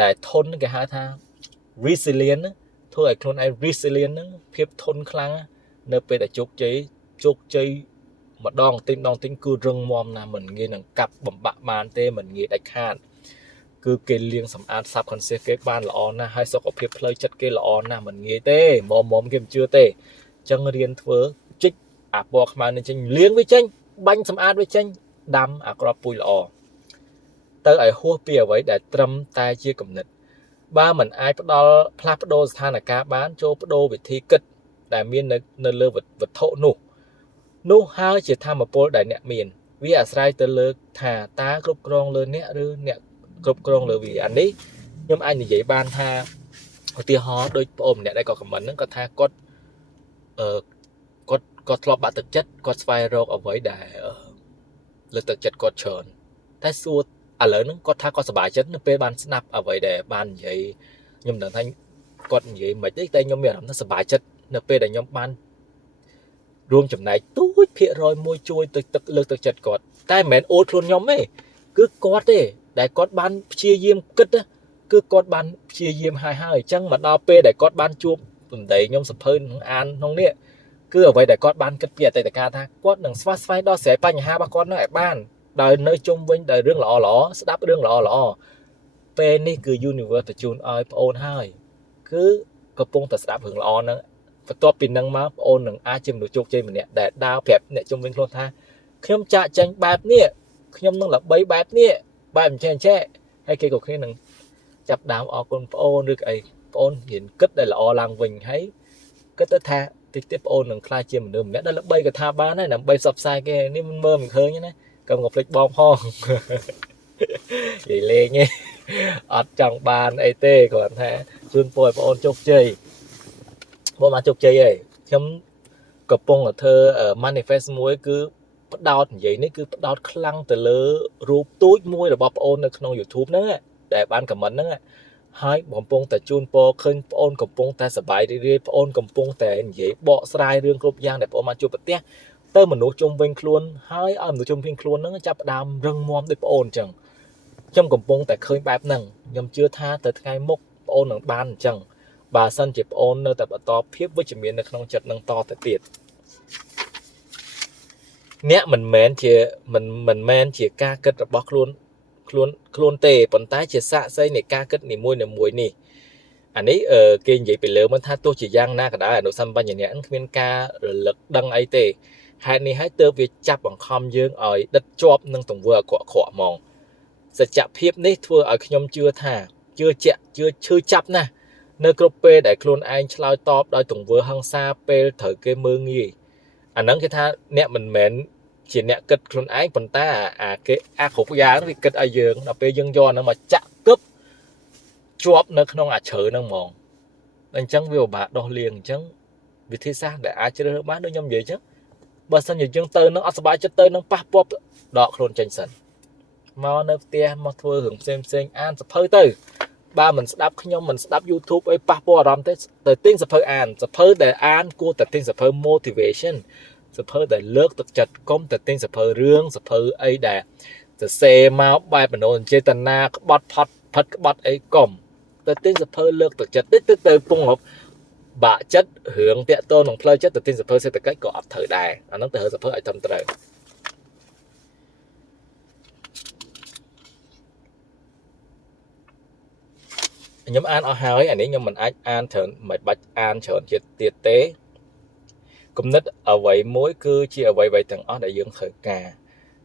ដែលធន់គេហៅថា resilient ធ្វើឲ្យខ្លួនឯង resilient ហ្នឹងភាពធន់ខ្លាំងនៅពេលដែលជោគជ័យម្ដងទិញគឺរឹងមាំណាស់មិនងាយនឹងកាប់បំបាក់បានទេមិនងាយដាច់ខាតគឺគេលាងសម្អាត subconscious គេបានល្អណាស់ហើយសុខភាពផ្លូវចិត្តគេល្អណាស់មិនងាយទេមុំគេមិនជឿទេអញ្ចឹងរៀនធ្វើជីកអាពណ៌ខ្មៅនេះចេញលាងវាចេញបាញ់សម្អាតវាចេញដាំអាក្របពូជល្អទៅឲ្យហួសពីអ្វីដែលត្រឹមតែជាគំនិតបើមិនអាចផ្លាស់ប្ដូរស្ថានភាពបានចូលបដូរវិធីគិតដែលមាននៅលើវត្ថុនោះហើយជាធម្មពលដែលអ្នកមានវាអាស្រ័យទៅលើថាតើគ្រប់គ្រងលើអ្នកឬអ្នកគ្រប់គ្រងលើវាអានេះខ្ញុំអាចនិយាយបានថាឧទាហរណ៍ដូចបងម្នាក់ដែលក៏ខមមិនហ្នឹងគាត់ថាគាត់ គាត់ធ្លាប់បាក់ទឹកចិត្តគាត់ស្វែងរកអ្វីដែលលើកទឹកចិត្តគាត់ច្រើនតែសួរឥឡូវហ្នឹងគាត់ថាគាត់សប្បាយចិត្តនៅពេលបានស្ដាប់អ្វីដែលបាននិយាយខ្ញុំមិនដឹងថាគាត់និយាយមិនទេតែខ្ញុំមានអារម្មណ៍ថាសប្បាយចិត្តនៅពេលដែលខ្ញុំបានរួមចំណែកទូចភាគរយមួយជួយទៅទឹកលើកទឹកចិត្តគាត់តែមិនមែនអូលខ្លួនខ្ញុំទេគឺគាត់ទេដែលគាត់បានព្យាយាមគិតគឺគាត់បានព្យាយាមហើយអញ្ចឹងមកដល់ពេលដែលគាត់បានជួបសម្ដីខ្ញុំសភើនឹងអានក្នុងនេះគឺអ្វីដែលគាត់បានគិតពីអតីតកាលថាគាត់នឹងស្វាស្វែងដល់ស្រ័យបញ្ហារបស់គាត់នឹងឲ្យបានដោយនៅជុំវិញដោយរឿងល្អៗស្ដាប់រឿងល្អៗពេលនេះគឺ universe បញ្ជូនឲ្យប្អូនហើយគឺកំពុងតែស្ដាប់រឿងល្អហ្នឹងបន្ទាប់ពីនឹងមកប្អូននឹងអាចជាមនុស្សជោគជ័យម្នាក់ដែលដើរប្រាប់អ្នកជុំវិញខ្លួនថាខ្ញុំចាក់ចាញ់បែបនេះខ្ញុំនឹងល្បីបែបនេះបែបអញ្ចឹងហើយគេក៏គ្នានឹងចាប់ដើមអរគុណប្អូនឬអីប្អូនហ៊ានគិតដែលល្អឡើងវិញហើយគិតទៅថាតិចទៀតប្អូននឹងខ្លាចជាមនុស្សម្នាក់ដែលល្បីក៏ថាបានដែរដើម្បីផ្សព្វផ្សាយគេនេះមិនមើលមិនឃើញណាកុំក៏ភ្លេចបងផងនិយាយលេងទេអត់ចង់បានអីទេគាត់ថាជូនពរឲ្យប្អូនជោគជ័យបងមកជោគជ័យហើយខ្ញុំកំពុងតែធ្វើ manifest មួយគឺផ្ដោតនិយាយនេះគឺផ្ដោតខ្លាំងទៅលើរូបទូចមួយរបស់ប្អូននៅក្នុង YouTube ហ្នឹងដែលបាន comment ហ្នឹងហើយកំពុងតែជូនពរឃើញប្អូនកំពុងតែសប្បាយរីករាយប្អូនកំពុងតែនិយាយបកស្រាយរឿងគ្រប់យ៉ាងដែលប្អូនបានជួបប្រទះទៅមនុស្សជុំវិញខ្លួនហើយឲ្យមនុស្សជុំវិញខ្លួនហ្នឹងចាប់ផ្ដើមរឹងមាំដូចប្អូនអញ្ចឹងខ្ញុំកំពុងតែឃើញបែបហ្នឹងខ្ញុំជឿថាទៅថ្ងៃមុខប្អូននឹងបានអញ្ចឹងបើសិនជាប្អូននៅតែបន្តភាពវិជ្ជមាននៅក្នុងចិត្តនឹងតទៅទៀតអ្នកមិនមែនជាការគិតរបស់ខ្លួនទេប៉ុន្តែជាសាក្សីនៃការគិតនីមួយនេះអានេះគេនិយាយពីលើមិនថាទោះជាយ៉ាងណាក៏ដោយអនុសម្បញ្ញៈគ្មានការរលឹកដឹងអីទេហេតុនេះហើយទើបវាចាប់បង្ខំយើងឲ្យដិតជាប់នឹងទង្វើអាក្រក់ហ្មងសច្ចភាពនេះធ្វើឲ្យខ្ញុំជឿថាជឿឈឺចាប់ណាស់នៅគ្រប់ពេលដែលខ្លួនឯងឆ្លើយតបដោយទង្វើហិង្សាពេលត្រូវគេមើងងាយអាហ្នឹងគេថាអ្នកមិនមែនជាអ្នកគិតខ្លួនឯងប៉ុន្តែគេគ្រប់យ៉ាងវាគិតឲ្យយើងដល់ពេលយើងយកអាហ្នឹងមកចាក់គប់ជាប់នៅក្នុងអាជ្រៅហ្នឹងហ្មងអញ្ចឹងវាពិបាកដោះលាងអញ្ចឹងវិធីសាស្ត្រដែលអាចជ្រើសរើសបានដូចខ្ញុំនិយាយអញ្ចឹងបើសិនជាយើងទៅនឹងអត់សុបាយចិត្តទៅនឹងប៉ះពាល់ដកខ្លួនចេញសិនមកនៅផ្ទះមកធ្វើរឿងផ្សេងអានសភៅទៅបើមិនស្ដាប់ខ្ញុំមិនស្ដាប់ YouTube អីប៉ះពាល់អារម្មណ៍ទេទៅទិញសភៅអានសភៅដែលអានគួរតែទិញសភៅ motivation សភៅដែលលើកទឹកចិត្តកុំតែទិញសភៅរឿងសភៅអីដែលសរសេរមកបែបមនោសញ្ចេតនាក្បត់ផិតក្បត់អីកុំទៅទិញសភៅលើកទឹកចិត្តទៅពងបាក់ចិត្តរឿងតាក់ទងនឹងផ្លូវចិត្តទៅទិញសភៅសេដ្ឋកិច្ចក៏អត់ត្រូវដែរអាហ្នឹងទៅរើសភៅឲ្យត្រឹមត្រូវខ្ញុំអានអស់ហើយអានេះខ្ញុំមិនអាចអានច្រើនមិនបាច់អានច្រើនទៀតទេគំនិតអ្វីមួយគឺជាអ្វីទាំងអស់ដែលយើងត្រូវការ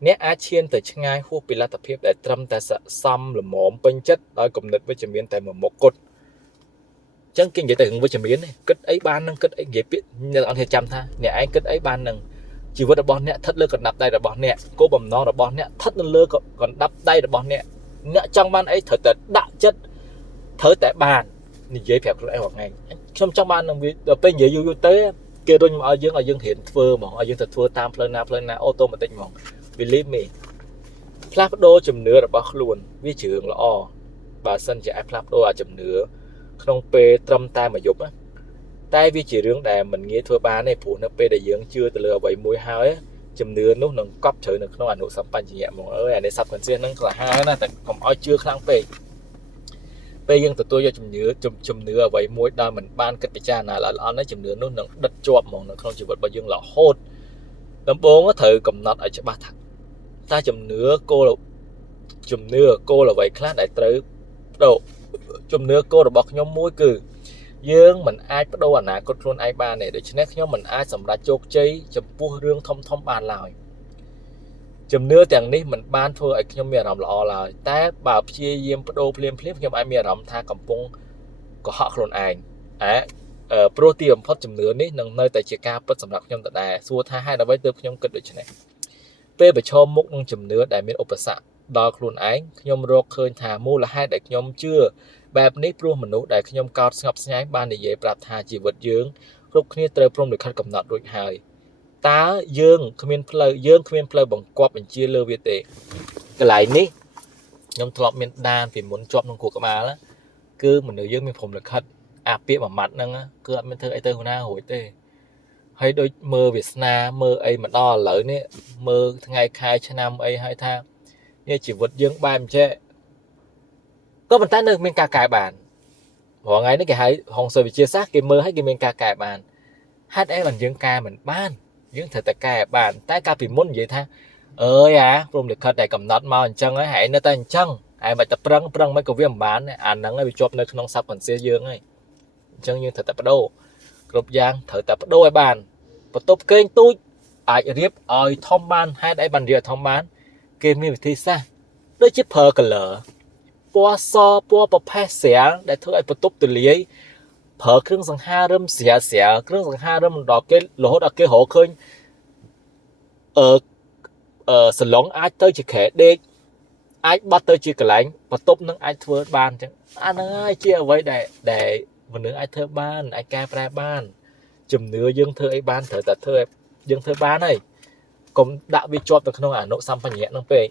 អ្នកអាចឈានទៅឆ្ងាយហួសពីលទ្ធភាពដែលត្រឹមតែស័ក្តិសមល្មមពេញចិត្តដោយគំនិតវិជ្ជមានតែមួយមុខគត់អញ្ចឹងគេនិយាយតែរឿងវិជ្ជមានទេគិតអីបាននឹងគិតអីនិយាយពាក្យអ្នកអត់ទេចាំថាអ្នកឯងគិតអីបាននឹងជីវិតរបស់អ្នកស្ថិតលើកណ្ដាប់ដៃរបស់អ្នកគោលបំណងរបស់អ្នកស្ថិតនៅលើកណ្ដាប់ដៃរបស់អ្នកចង់បានអីត្រូវតែដាក់ចិត្តត្រូវតែបាននិយាយប្រាប់ខ្លួនឯងរាល់ថ្ងៃខ្ញុំចង់បាននឹងវាដល់ពេលនិយាយយូរទៅគេរុញមកឲ្យយើងរៀនធ្វើហ្មងឲ្យយើងទៅធ្វើតាមផ្លូវណាអូតូម៉ាទិកហ្មង believe me ផ្លាស់ប្ដូរជំនឿរបស់ខ្លួនវាជារឿងល្អបើសិនជាអាចផ្លាស់ប្ដូរអាជំនឿក្នុងពេលត្រឹមតែមួយយប់តែវាជារឿងដែលមិនងាយធ្វើបានទេព្រោះនៅពេលដែលយើងជឿទៅលើអ្វីមួយហើយជំនឿនោះនឹងកប់ជ្រៅនៅក្នុងអនុសម្បញ្ញៈហ្មងអើយអានេះ subconscious ហ្នឹងក្លាហានណាតែកុំឲ្យជឿខ្លាំងពេកពេលយើងទទួលយកជំនឿអ្វីមួយដោយមិនបានគិតពិចារណាល្អៗជំនឿនោះនឹងដិតជាប់ហ្មងនៅក្នុងជីវិតរបស់យើងរហូតដំបូងត្រូវកំណត់ឲ្យច្បាស់ថាតើជំនឿគោលអ្វីខ្លះដែលត្រូវបដូរជំនឿគោលរបស់ខ្ញុំមួយគឺយើងមិនអាចបដូរអនាគតខ្លួនឯងបានទេដូច្នេះខ្ញុំមិនអាចសម្រេចជោគជ័យចំពោះរឿងធំបានឡើយជំនឿទាំងនេះមិនបានធ្វើឲ្យខ្ញុំមានអារម្មណ៍ល្អឡើយតែបើព្យាយាមបដូរភ្លាមខ្ញុំអាចមានអារម្មណ៍ថាកំពុងកុហកខ្លួនឯងព្រោះទីបំផុតជំនឿនេះនឹងនៅតែជាការពិតសម្រាប់ខ្ញុំដដែលសួរថាហេតុអ្វីទើបខ្ញុំគិតដូច្នេះពេលប្រឈមមុខនឹងជំនឿដែលមានឧបសគ្គដល់ខ្លួនឯងខ្ញុំរកឃើញថាមូលហេតុដែលខ្ញុំជឿបែបនេះព្រោះមនុស្សដែលខ្ញុំកោតស្ងប់ស្ងាយបាននិយាយប្រាប់ថាជីវិតយើងគ្រប់គ្នាត្រូវព្រមលិខិតកំណត់រួចហើយ ta dương khuyên phơi bằng quạt bằng chia lơ việt tệ cái lại ní nhom thọp miền đan thì muốn chọn trong cuộc các bà đó cứ một nửa dương miềnผมđược hất biết mà mặt năng á cứ miền thơ ai tơ na hồi tê hay đôi mơ Việt Nam mơ ấy mà đo lỡ nè mơ ngày khai cho năm ấy hai thang như chỉ vượt dương ba mình chơi có mình ta nơi miền ca cài bàn họ ngay nó cái hay hồng sơ bị chia xác cái mơ hay cái miền ca cài bàn hát ấy bằng dương ca mình ban dương thật tại cài bàn tại ca bị muốn vậy tha ơi rồi được khơi đại cầm nốt màu chân ấy hãy nó tay chân ai mà tập prăng mấy cái viêm bán này ăn nắng ấy bị chộp nơi không sắp còn xe dương ấy chân như thật tại bắt đầu group giang thở tại bắt đầu ai bàn và top kênh tôi ai riệp ơi thông ban hai đại bàn rìa thông bán game như thì sao đôi chiếc phờ cờ lở po so po bọc phe xẻ để thôi ai bắt top từ lý phởเครื่องสังหารเสียเครื่องสังหารดอกเกลโลดอกเกหเคยสลองអាចទៅជាខែដេកអាចបាត់ទៅជាកន្លែងបន្ទប់នឹងអាចធ្វើបានអញ្ចឹងអាហ្នឹងហើយជាអ្វីដែលមនុស្សអាចធ្វើបានអាចកែប្រែបានជំនឿយើងធ្វើអីបានត្រូវតែធ្វើយើងធ្វើបានហើយកុំដាក់វាជាប់ទៅក្នុងអនុសម្បញ្ញៈហ្នឹងពេក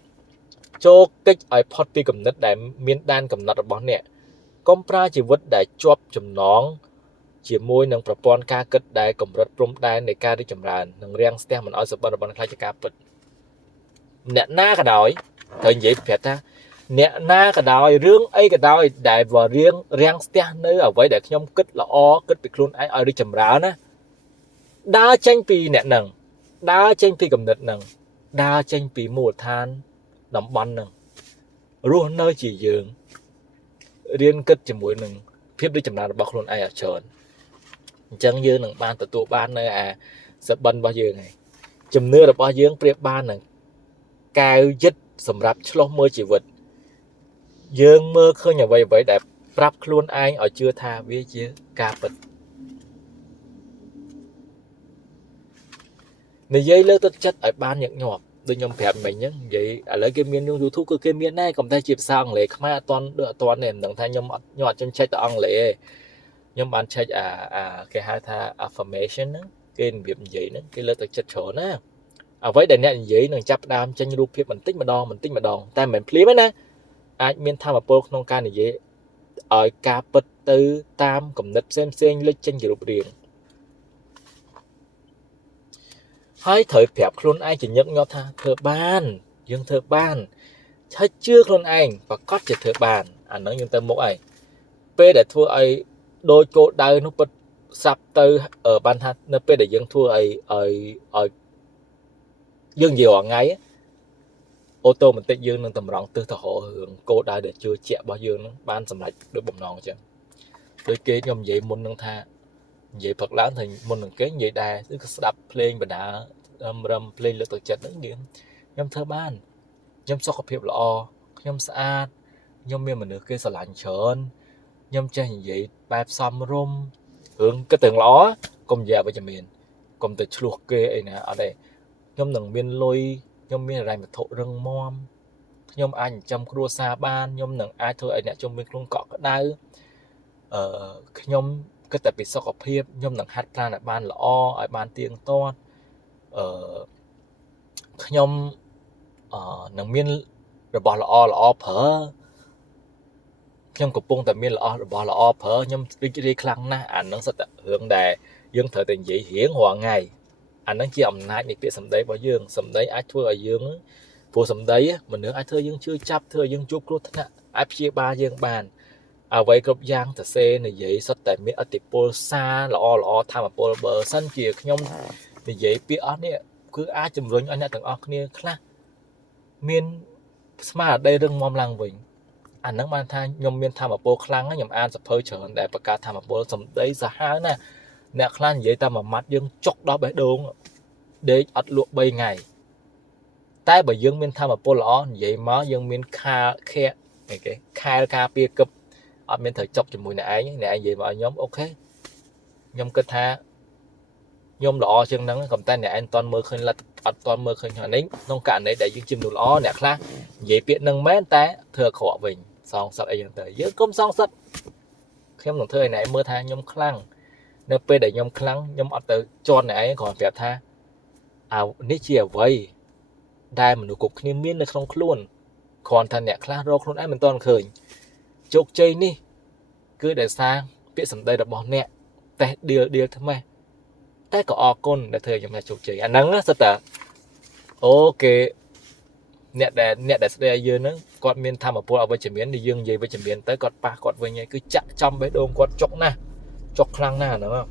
ចូលកិច្ចឲ្យផុតពីគំនិតដែលមានដែនកំណត់របស់អ្នកកុំប្រើជីវិតដែលជាប់ចំណងជាមួយនឹងប្រព័ន្ធការគិតដែលកម្រិតព្រំដែននៃការរីកចម្រើននិងរាំងស្ទះមិនឲ្យសម្បត្តិរបស់ខ្លាចជាការពិតអ្នកណាក៏ដោយត្រូវនិយាយប្រាប់ថាអ្នកណាក៏ដោយរឿងអីក៏ដោយដែលរាំងស្ទះនៅអ្វីដែលខ្ញុំគិតល្អគិតពីខ្លួនឯងឲ្យរីកចម្រើនណាដើរចេញពីអ្នកនឹងដើរចេញពីគំនិតនឹងដើរចេញពីមូលដ្ឋានតំបន់នឹងរស់នៅជាយើងរៀនគិតជាមួយនឹងភាពរីកចម្រើនរបស់ខ្លួនឯងឲ្យច្រើនអញ្ចឹងយើងនឹងបានទទួលបាននៅសបិនរបស់យើងហើយជំនឿរបស់យើងប្រៀបបាននឹងកែវយិតសម្រាប់ឆ្លោះមើលជីវិតយើងមើលឃើញអ្វីដែលប្រាប់ខ្លួនឯងឲ្យជឿថាវាជាការពិតនិយាយលើទឹកចិត្តឲ្យបានញឹកញាប់ដូចខ្ញុំប្រាប់មិញអញ្ចឹងនិយាយឥឡូវគេមាន用 YouTube គឺគេមានដែរក៏តែជាភាសាអង់គ្លេសខ្មែរអត់ទាន់ទេមិនដឹងថាខ្ញុំអត់ចេញឆែកទៅអង់គ្លេសទេខ្ញុំបានឆែកគេហៅថា affirmation ហ្នឹងគេរបៀបនិយាយហ្នឹងគេលើកទឹកចិត្តច្រើនណាអ្វីដែលអ្នកនិយាយនឹងចាប់ផ្ដើមចេញរូបភាពបន្តិចម្ដងតែមិនមែនភ្លាមទេណាអាចមានធម៌ពលក្នុងការនិយាយឲ្យការពិតទៅតាមគំនិតផ្សេងលេចចេញជារូបរាងហើយត្រូវប្រាប់ខ្លួនឯងជាញឹកញាប់ថាធ្វើបានយើងធ្វើបានឆែកជឿខ្លួនឯងប្រកាសជាធ្វើបានអាហ្នឹងយើងទៅមុខហើយពេលដែលធ្វើឲ្យដោយគោលដៅនោះពិតស្រាប់ទៅបានថានៅពេលដែលយើងធ្វើឲ្យយើងនិយាយរាល់ថ្ងៃអូតូម៉ាទិកយើងនឹងតម្រង់ទិសទៅរករឿងគោលដៅដែលជឿជាក់របស់យើងនឹងបានសម្រេចដោយបំណងអញ្ចឹងដូចគេខ្ញុំនិយាយមុននឹងថានិយាយផឹកឡើងថាមុននឹងគេនិយាយដែរគឺស្ដាប់ភ្លេងបណ្ដារំភ្លេងលើកទឹកចិត្តហ្នឹងខ្ញុំធ្វើបានខ្ញុំសុខភាពល្អខ្ញុំស្អាតខ្ញុំមានមនុស្សគេស្រឡាញ់ច្រើនខ្ញុំចេះនិយាយបែបសមរម្យរឿងគិតទាំងល្អកុំនិយាយអវិជ្ជមានកុំទៅឆ្លោះគេអីណាអត់ទេខ្ញុំនឹងមានលុយខ្ញុំមានរ៉ែវត្ថុរឹងមាំខ្ញុំអាចចិញ្ចឹមគ្រួសារបានខ្ញុំនឹងអាចធ្វើឲ្យអ្នកជុំវិញខ្លួនកក់ក្ដៅខ្ញុំគិតតែពីសុខភាពខ្ញុំនឹងហាត់ប្រាណឲ្យបានល្អឲ្យបានទៀងទាត់ខ្ញុំនឹងមានរបស់ល្អប្រើខ្ញុំកំពុងតែមានរបស់ល្អប្រើខ្ញុំរីករាយខ្លាំងណាស់អានឹងសិតតែរឿងដែលយើងត្រូវតែនិយាយរៀងរាល់ថ្ងៃអានឹងជាអំណាចនៃពាក្យសម្ដីរបស់យើងសម្ដីអាចធ្វើឲ្យយើងព្រោះសម្ដីមនុស្សអាចធ្វើយើងជឿចាប់ធ្វើឲ្យយើងជួបគ្រោះថ្នាក់អាចព្យាបាលយើងបានអ្វីគ្រប់យ៉ាងទៅសេនិយាយសុទ្ធតែមានអតិពលសារល្អធម៌ពលបើសិនជាខ្ញុំនិយាយពាក្យអស់នេះគឺអាចជំរុញឲ្យអ្នកទាំងអស់គ្នាខ្លះមានស្មារតីរឹងមាំឡើងវិញអាហ្នឹងបានថាខ្ញុំមានធម៌ពលខ្លាំងខ្ញុំអានសភៅច្រើនដែលបង្កើតធម៌ពលសម្ដីសាហាវណាអ្នកខ្លះនិយាយតែមួយម៉ាត់យើងចុកដល់បេះដូងដេកអត់លក់3ថ្ងៃតែបើយើងមានធម៌ពលល្អនិយាយមកយើងមានខែការពារគប់អត់មានត្រូវចុកជាមួយអ្នកឯងនិយាយមកឲ្យខ្ញុំអូខេខ្ញុំគិតថាខ្ញុំល្អជាងហ្នឹងក៏តែអ្នកឯងអត់ទាន់មើលឃើញលទ្ធអត់ទាន់មើលឃើញហ្នឹងក្នុងករណីដែលយើងជាមនុស្សល្អអ្នកខ្លះនិយាយពាក្យហ្នឹងមែនតែធ្វើអាក្រក់វិញសងសឹកអីយ៉ាងទៅយើងកុំសងសឹកខ្ញុំនឹងធ្វើឲ្យអ្នកឯងមើលថាខ្ញុំខ្លាំងនៅពេលដែលខ្ញុំខ្លាំងខ្ញុំអត់ទៅជន់អ្នកឯងគ្រាន់ប្រាប់ថា នេះជាអ្វីដែលមនុស្សគ្រប់គ្នាមាននៅក្នុងខ្លួនគ្រាន់តែអ្នកខ្លះរកខ្លួនឯងមិនទាន់ឃើញជោគជ័យនេះគឺដោយសារពាក្យសម្ដីរបស់អ្នកតេះដៀលថ្មេះតែក៏អរគុណដែលធ្វើឲ្យខ្ញុំជោគជ័យអាហ្នឹងសិតតែអូគេអ្នកដែលស្ដីឲ្យយើងហ្នឹងគាត់មានធម៌ពលអវិជ្ជមានយើងនិយាយវិជ្ជមានទៅគាត់ប៉ះគាត់វិញហើយគឺចាក់ចំបេះដូងគាត់ចុកណាស់ចុកខ្លាំងណាស់ហ្នឹង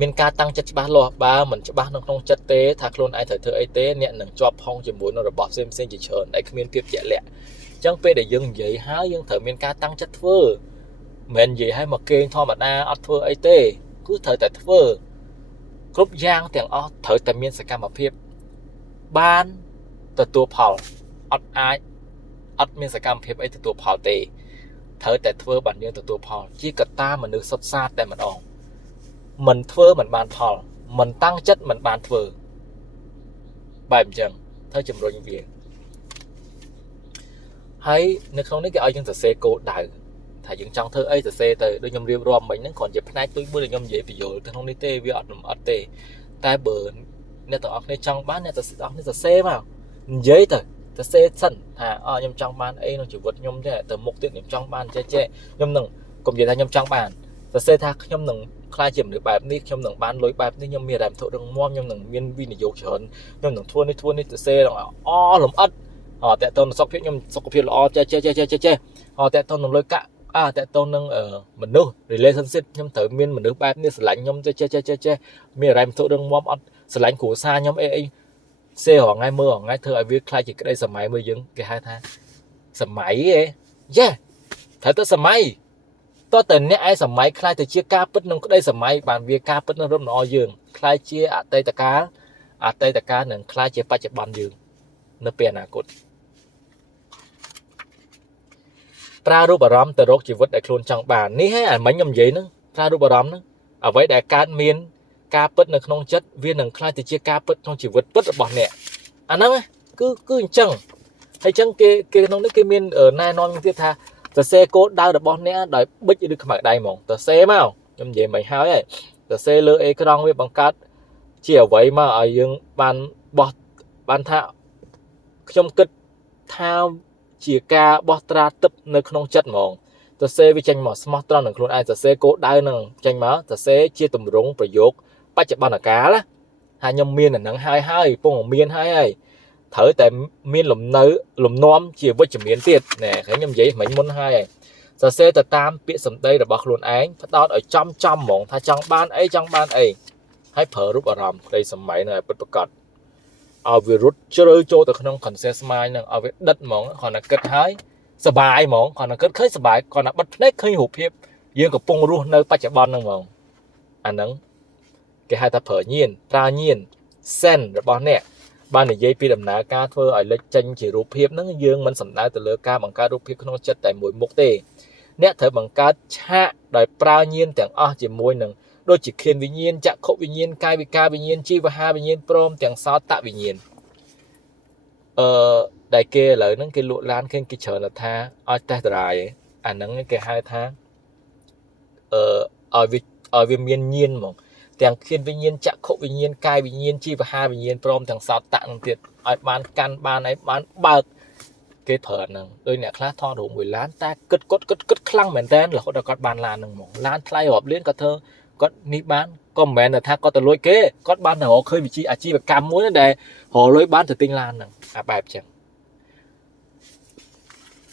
មានការតាំងចិត្តច្បាស់លាស់បើមិនច្បាស់នៅក្នុងចិត្តទេថាខ្លួនឯងត្រូវធ្វើអីទេអ្នកនឹងជាប់ផុងជាមួយនឹងរបស់ផ្សេងជាច្រើនដែលគ្មានភាពជាក់លាក់អញ្ចឹងពេលដែលយើងនិយាយហើយយើងត្រូវមានការតាំងចិត្តធ្វើមិននិយាយឲ្យមកគេងធម្មតាអត់ធ្វើអីទេគឺត្រូវតែធ្វើគ្រប់យ៉ាងទាំងអស់ត្រូវតែមានសកម្មភាពបានទទួលផលអត់មានសកម្មភាពអីទទួលផលទេត្រូវតែធ្វើបានយើងទទួលផលជាកត្តាមនុស្សសុទ្ធសាធតែម្ដងមិនធ្វើមិនបានផលមិនតាំងចិត្តមិនបានធ្វើបែបអញ្ចឹងត្រូវជំរុញវាហើយនៅក្នុងនេះគេឲ្យយើងសរសេរគោលដៅថាយើងចង់ធ្វើអីសរសេរទៅដូចខ្ញុំរៀបរាប់មិញហ្នឹងគ្រាន់ជាផ្នែកទូចមួយដែលខ្ញុំនិយាយបញ្យល់ទៅក្នុងនេះទេវាអត់លំអិតទេតែបើអ្នកទាំងអស់គ្នាចង់បានអ្នកទាំងអស់គ្នាសរសេរមកនិយាយទៅសរសេរសិនថាខ្ញុំចង់បានអីក្នុងជីវិតខ្ញុំទេទៅមុខទៀតខ្ញុំចង់បានចេះខ្ញុំនឹងកុំនិយាយថាខ្ញុំចង់បានសរសេរថាខ្ញុំនឹងខ្លាចជាមនុស្សបែបនេះខ្ញុំនឹងបានលុយបែបនេះខ្ញុំមានរ៉ែមធុរឹងមាំខ្ញុំនឹងមានវិនិយោគច្រើនខ្ញុំនឹងធ្វើនេះសរសេរលំអិតតើតើសុខភាពខ្ញុំសុខភាពល្អចេះតើតើនឹងលុយកាក់តើតើនឹងមនុស្ស relationship ខ្ញុំត្រូវមានមនុស្សបែបនេះស្រឡាញ់ខ្ញុំចេះមានរ៉ែមធុរឹងមាំអត់ស្រឡាញ់គ្រួសារខ្ញុំអីសេរងថ្ងៃមើលថ្ងៃធ្វើឲ្យវាខ្លាចជាក្តីសម័យមួយយើងគេហៅថាសម័យត្រូវទៅសម័យតើតើអ្នកឯសម័យខ្លាចទៅជាការពិតក្នុងក្តីសម័យបានវាការពិតនឹងរំល្អយើងខ្លាចជាអតីតកាលនឹងខ្លាចជាបច្ចុប្បន្នយើងនៅពេលអនាគតប្រើរូបអារម្មណ៍ទៅរកជីវិតដែលខ្លួនចង់បាននេះហើយអាមិញខ្ញុំនិយាយហ្នឹងប្រើរូបអារម្មណ៍ហ្នឹងអ្វីដែលកើតមានការពិតនៅក្នុងចិត្តវានឹងខ្លាចទៅជាការពិតក្នុងជីវិតពិតរបស់អ្នកអាហ្នឹងគឺអញ្ចឹងហើយអញ្ចឹងគេក្នុងនេះគេមានណែនាំទៀតថាសរសេរគោលដៅរបស់អ្នកដោយប៊ិចឬខ្មៅដៃហ្មងសរសេរមកខ្ញុំនិយាយមិនហើយសរសេរលើអេក្រង់វាបង្កើតជាអ្វីមកឲ្យយើងបានថាខ្ញុំគិតថាជាការបោះត្រាទឹកនៅក្នុងចិត្តហ្មងសរសេរវាចេញមកស្មោះត្រង់នឹងខ្លួនឯងសរសេរគោលដៅនឹងចេញមកសរសេរជាទម្រង់ប្រយោគបច្ចុប្បន្នកាលថាខ្ញុំមានអានឹងហើយពងមានហើយត្រូវតែមានលំនាំជាវិជ្ជមានទៀតណែខ្ញុំនិយាយមិញមុនហើយសរសេរទៅតាមពាក្យសម្ដីរបស់ខ្លួនឯងផ្ដោតឲ្យចំហ្មងថាចង់បានអីហើយប្រើរូបអារម្មណ៍ក្តីសម័យនៅឲ្យពិតប្រាកដឲ្យវារត់ជ្រើចូលទៅក្នុង conscious mind ហ្នឹងឲ្យវាដិតហ្មងគ្រាន់តែគិតហើយសប្បាយហ្មងគ្រាន់តែគិតឃើញសប្បាយគ្រាន់តែបិទភ្នែកឃើញរូបភាពយើងកំពុងរស់នៅបច្ចុប្បន្នហ្នឹងហ្មងអាហ្នឹងគេហៅថាប្រើញៀន sense របស់អ្នកបាននិយាយពីដំណើរការធ្វើឲ្យលេចចេញជារូបភាពហ្នឹងយើងមិនសំដៅទៅលើការបង្កើតរូបភាពក្នុងចិត្តតែមួយមុខទេអ្នកត្រូវបង្កើតឆាកដោយប្រើញៀនទាំងអស់ជាមួយនឹងដូចជាឃានវិញ្ញាណចក្ខុវិញ្ញាណកាយវិការវិញ្ញាណជីវហាវិញ្ញាណព្រមទាំងសោតវិញ្ញាណដែលគេឥឡូវហ្នឹងគេលក់ឡានឃើញគេច្រើនថាឲ្យតេស្តដរាយអាហ្នឹងគេហៅថាឲ្យវាមានញៀនហ្មងទាំងឃានវិញ្ញាណចក្ខុវិញ្ញាណកាយវិញ្ញាណជីវហាវិញ្ញាណព្រមទាំងសោតនឹងទៀតឲ្យបានកាន់បានឲ្យបានបើកគេប្រើហ្នឹងដោយអ្នកខ្លះថតរូបមួយឡានតែគិតខ្លាំងមែនតើរហូតដល់គាត់បានឡានហ្នឹងហ្មងឡានថ្លៃរាប់លានគាត់ធ្វើគាត់នេះបានក៏មិនមែនថាគាត់ទៅលួចគេគាត់បានទៅរកឃើញវិជាអាជីវកម្មមួយដែលរកលុយបានទៅទិញឡានហ្នឹងអាបែបចឹង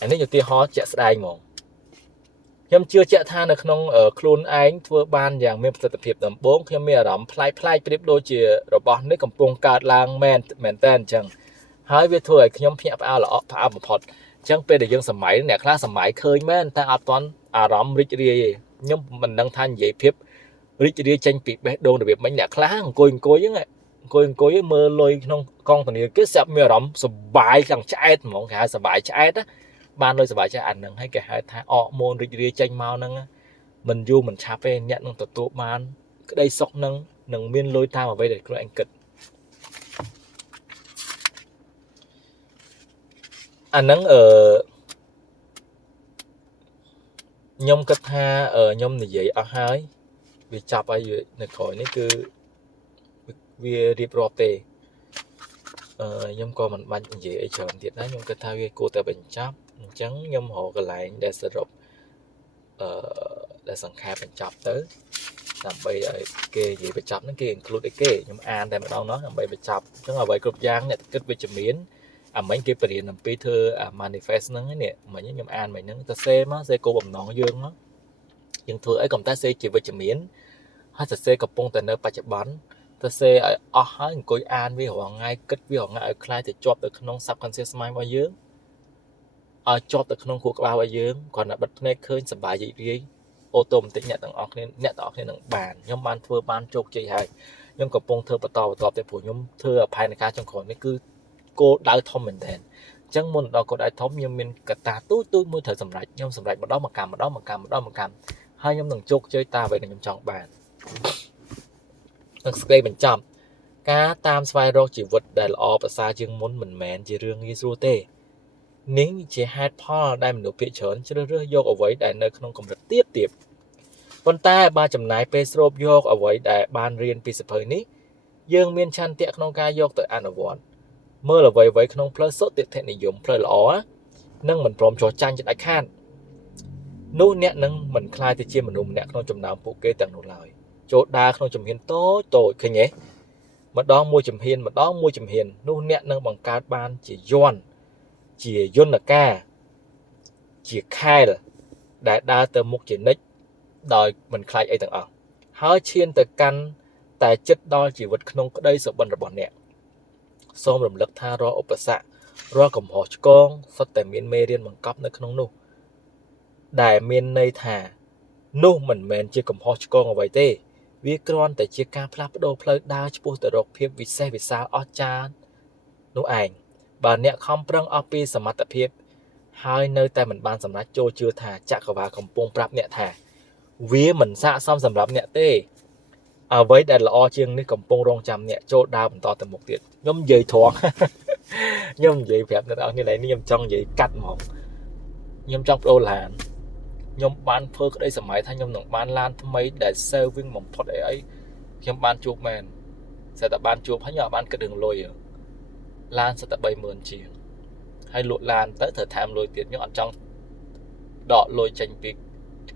អានេះឧទាហរណ៍ជាក់ស្ដែងហ្មងខ្ញុំជឿជាក់ថានៅក្នុងខ្លួនឯងធ្វើបានយ៉ាងមានប្រសិទ្ធភាពដំបូងខ្ញុំមានអារម្មណ៍ប្លែកប្រៀបដូចជារបស់នេះកំពុងកើតឡើងមែនតើអញ្ចឹងហើយវាធ្វើឲ្យខ្ញុំភ្ញាក់ផ្អើលផ្អើលបំផុតអញ្ចឹងពេលដែលយើងសម័យអ្នកខ្លះសម័យឃើញមែនតែអត់ទាន់អារម្មណ៍រីករាយទេខ្ញុំមិនដឹងថានិយាយភាពរីករាយចេញពីបេះដូងរបៀបមិញអ្នកខ្លះអង្គុយហ្នឹងមើលលុយក្នុងកងធនាគារស្រាប់មានអារម្មណ៍សុបាយចង់ឆ្អែតហ្មងគេហៅសុបាយឆ្អែតណាបានលុយសុបាយឆ្អែតអាហ្នឹងហើយគេហៅថាអរម៉ូនរីករាយចេញមកហ្នឹងមិនយូរមិនឆាប់ទេអ្នកនឹងទទួលបានក្តីសុខនឹងមានលុយតាមអ្វីដែលខ្លួនឯងគិតអាហ្នឹងខ្ញុំគិតថាខ្ញុំនិយាយអស់ហើយវាចាប់ហើយនៅក្រោយនេះគឺ វារៀបរាប់ទេខ្ញុំក៏មិនបាច់និយាយអីច្រើនទៀតដែរខ្ញុំគិតថាវាគួរតែបញ្ចប់អញ្ចឹងខ្ញុំរកកន្លែងដែលសរុបដែលសង្ខេបបញ្ចប់ទៅដើម្បីឲ្យគេនិយាយបញ្ចប់ហ្នឹងគេ include អីគេខ្ញុំអានតែម្ដងនោះដើម្បីបញ្ចប់អញ្ចឹងអ្វីគ្រប់យ៉ាងអ្នកគិតវិជ្ជមានអាមិញគេបរៀនអំពីធ្វើ manifest ហ្នឹងនេះមិញខ្ញុំអានមិញហ្នឹងទៅសេមកសេគោលបំណងយើងមកយើងធ្វើអីក៏តែសេជាវិជ្ជមានហើយសរសេរកំពុងតែនៅបច្ចុប្បន្នទៅសេឲ្យអស់ហើយអង្គុយអានវារាល់ថ្ងៃគិតវារាល់ថ្ងៃឲ្យខ្លាចទៅជាប់ទៅក្នុង subconscious mind របស់យើងឲ្យជាប់ទៅក្នុងខួរក្បាលរបស់យើងគ្រាន់តែបិទភ្នែកឃើញសប្បាយរីករាយអូតូម៉ាទិកអ្នកទាំងអស់គ្នានឹងបានខ្ញុំបានធ្វើបានជោគជ័យហើយខ្ញុំកំពុងធ្វើបន្តទៅព្រោះខ្ញុំធ្វើអផែនការចុងក្រោយនេះគឺគោលដៅធំមែនទែនអញ្ចឹងមុនដល់គោលដៅធំខ្ញុំមានកត្តាទូចមួយត្រូវសម្រេចខ្ញុំសម្រេចម្ដងមួយកម្មហើយខ្ញុំនឹងជោគជ័យតាមអ្វីដែលខ្ញុំចង់បាននឹងសេចក្តីបញ្ចប់ការតាមស្វែងរកជីវិតដែលល្អប្រសើរជាងមុនមិនមែនជារឿងងាយស្រួលទេនេះជាហេតុផលដែលមនុស្សភាគច្រើនជ្រើសរើសយកអ្វីដែលនៅក្នុងកម្រិតទាបប៉ុន្តែបើចំណាយពេលស្រូបយកអ្វីដែលបានរៀនពីសៀវភៅនេះយើងមានឆន្ទៈក្នុងការយកទៅអនុវត្តមើលអ្វីៗក្នុងផ្លូវសុទិដ្ឋិនិយមផ្លូវល្អនិងមិនព្រមចោះចាញ់ជាដាច់ខាតនោះអ្នកនឹងមិនខ្លាយទៅជាមនុស្សម្នាក់ក្នុងចំណោមពួកគេទាំងនោះឡើយចូលដើរក្នុងជំហានតូចឃើញទេម្ដងមួយជំហាននោះអ្នកនឹងបង្កើតបានជាយន្តការជាខែលដែលដើរទៅមុខជានិច្ចដោយមិនខ្លាចអីទាំងអស់ហើយឈានទៅកាន់តែចិត្តដល់ជីវិតក្នុងក្តីសុបិនរបស់អ្នកសូមរំលឹកថារាល់ឧបសគ្គរាល់កំហុសឆ្គងសុទ្ធតែមានមេរៀនបង្កប់នៅក្នុងនោះដែលមានន័យថានោះមិនមែនជាកំហុសឆ្គងអ្វីទេវាគ្រាន់តែជាការផ្លាស់ប្ដូរផ្លូវដើរឆ្ពោះទៅរកភាពវិសេសវិសាលអស្ចារ្យនោះឯងបើអ្នកខំប្រឹងអស់ពីសមត្ថភាពហើយនៅតែមិនបានសម្រេចចូលជឿថាចក្រវាលកំពុងប្រាប់អ្នកថាវាមិនស័ក្តិសមសម្រាប់អ្នកទេអ្វីដែលល្អជាងនេះកំពុងរងចាំអ្នកចូលដើរបន្តទៅមុខទៀតខ្ញុំនិយាយត្រង់ខ្ញុំនិយាយប្រាប់អ្នកនរគ្នាឡើយនេះខ្ញុំចង់និយាយកាត់ហ្មងខ្ញុំចង់បដូរឡានខ្ញុំបានធ្វើក្តីសម័យថាខ្ញុំនឹងបានឡានថ្មីដែល saving បំផុតអីខ្ញុំបានជួបមែនស្អាតតែបានជួបហើយខ្ញុំអត់បានគិតរឿងលុយឡានស្អាតតែ 30000 ជាងហើយលក់ឡានទៅត្រូវថែមលុយទៀតខ្ញុំអត់ចង់ដកលុយចេញពី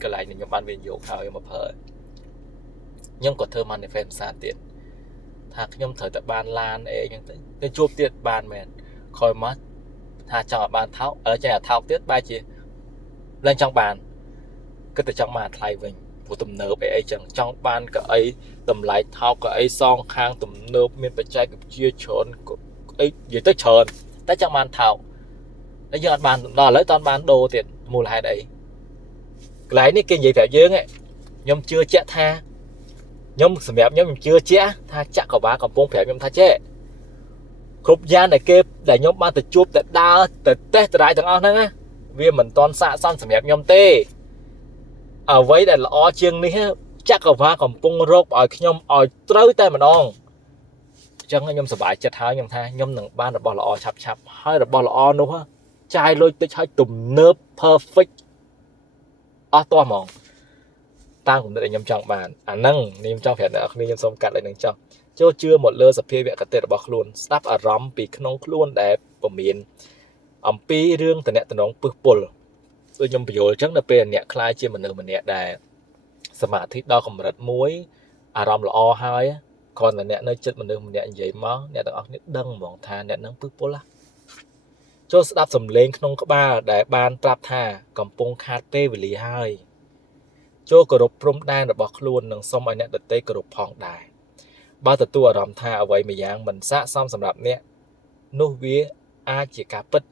កន្លែងនេះខ្ញុំបានវិនិយោគហើយមកប្រើខ្ញុំក៏ធ្វើ manifest ផ្សារទៀតថាខ្ញុំត្រូវតែបានឡានអីអញ្ចឹងទៅជួបទៀតបានមែនក្រោយមកថាចង់ឲ្យបានថោកចេះតែថោកទៀតបែរជាឡើងចង់បានគិតតែចង់បានថ្លៃវិញព្រោះទំនើបអីអញ្ចឹងចង់បានកៅអីតម្លៃថោកកៅអីសងខាងទំនើបមានបច្ចេកវិទ្យាច្រើនអីនិយាយទៅច្រើនតែចង់បានថោកតែយើងអត់បានដល់ឥឡូវតន់បានដូរទៀតមូលហេតុអីកន្លែងនេះគេនិយាយប្រាប់យើងខ្ញុំជឿជាក់ថាខ្ញុំសម្រាប់ខ្ញុំជឿជាក់ថាចក្រវាលកំពុងប្រាប់ខ្ញុំថាចេះគ្រប់យ៉ាងដែលខ្ញុំបានទៅជួបតែដើរទៅតេស្តត្រៃទាំងអស់ហ្នឹងណាវាមិនតន់ស័ក្តិសមសម្រាប់ខ្ញុំទេអ្វីដែលល្អជាងនេះចក្រវាលកំពុងរកឲ្យខ្ញុំឲ្យត្រូវតែម្ដងអញ្ចឹងខ្ញុំសប្បាយចិត្តហើយខ្ញុំថាខ្ញុំនឹងបានរបស់ល្អឆាប់ហើយរបស់ល្អនោះចាយលុយតិចឲ្យទំនើប perfect អស់តោះហ្មងតាមគំនិតដែលខ្ញុំចង់បានអាហ្នឹងខ្ញុំចង់ប្រាប់អ្នកនរគ្នាខ្ញុំសូមកាត់ឲ្យនឹងចង់ចូលជឿមកលើសភាវគតិរបស់ខ្លួនស្ដាប់អារម្មណ៍ពីក្នុងខ្លួនដែលពមៀនអំពីរឿងតំណែងពឹសពុលដូចខ្ញុំបញ្យល់អញ្ចឹងដល់ពេលអ្នកខ្លាយជាមនុស្សម្នាក់ដែលសមាធិដល់កម្រិតមួយអារម្មណ៍ល្អហើយគ្រាន់តែអ្នកនៅចិត្តមនុស្សម្នាក់និយាយមកអ្នកទាំងអស់គ្នាដឹងហ្មងថាអ្នកនឹងពឹសពុលចូលស្ដាប់សំឡេងក្នុងក្បាលដែលបានប្រាប់ថាកំពុងខាតពេលវេលាហើយចូលគោរពព្រំដែនរបស់ខ្លួននិងសូមឲ្យអ្នកដទៃគោរពផងដែរបើទទួលអារម្មណ៍ថាអ្វីមួយយ៉ាងមិនស័ក្តិសមសម្រាប់អ្នកនោះវាអាចជាការពិត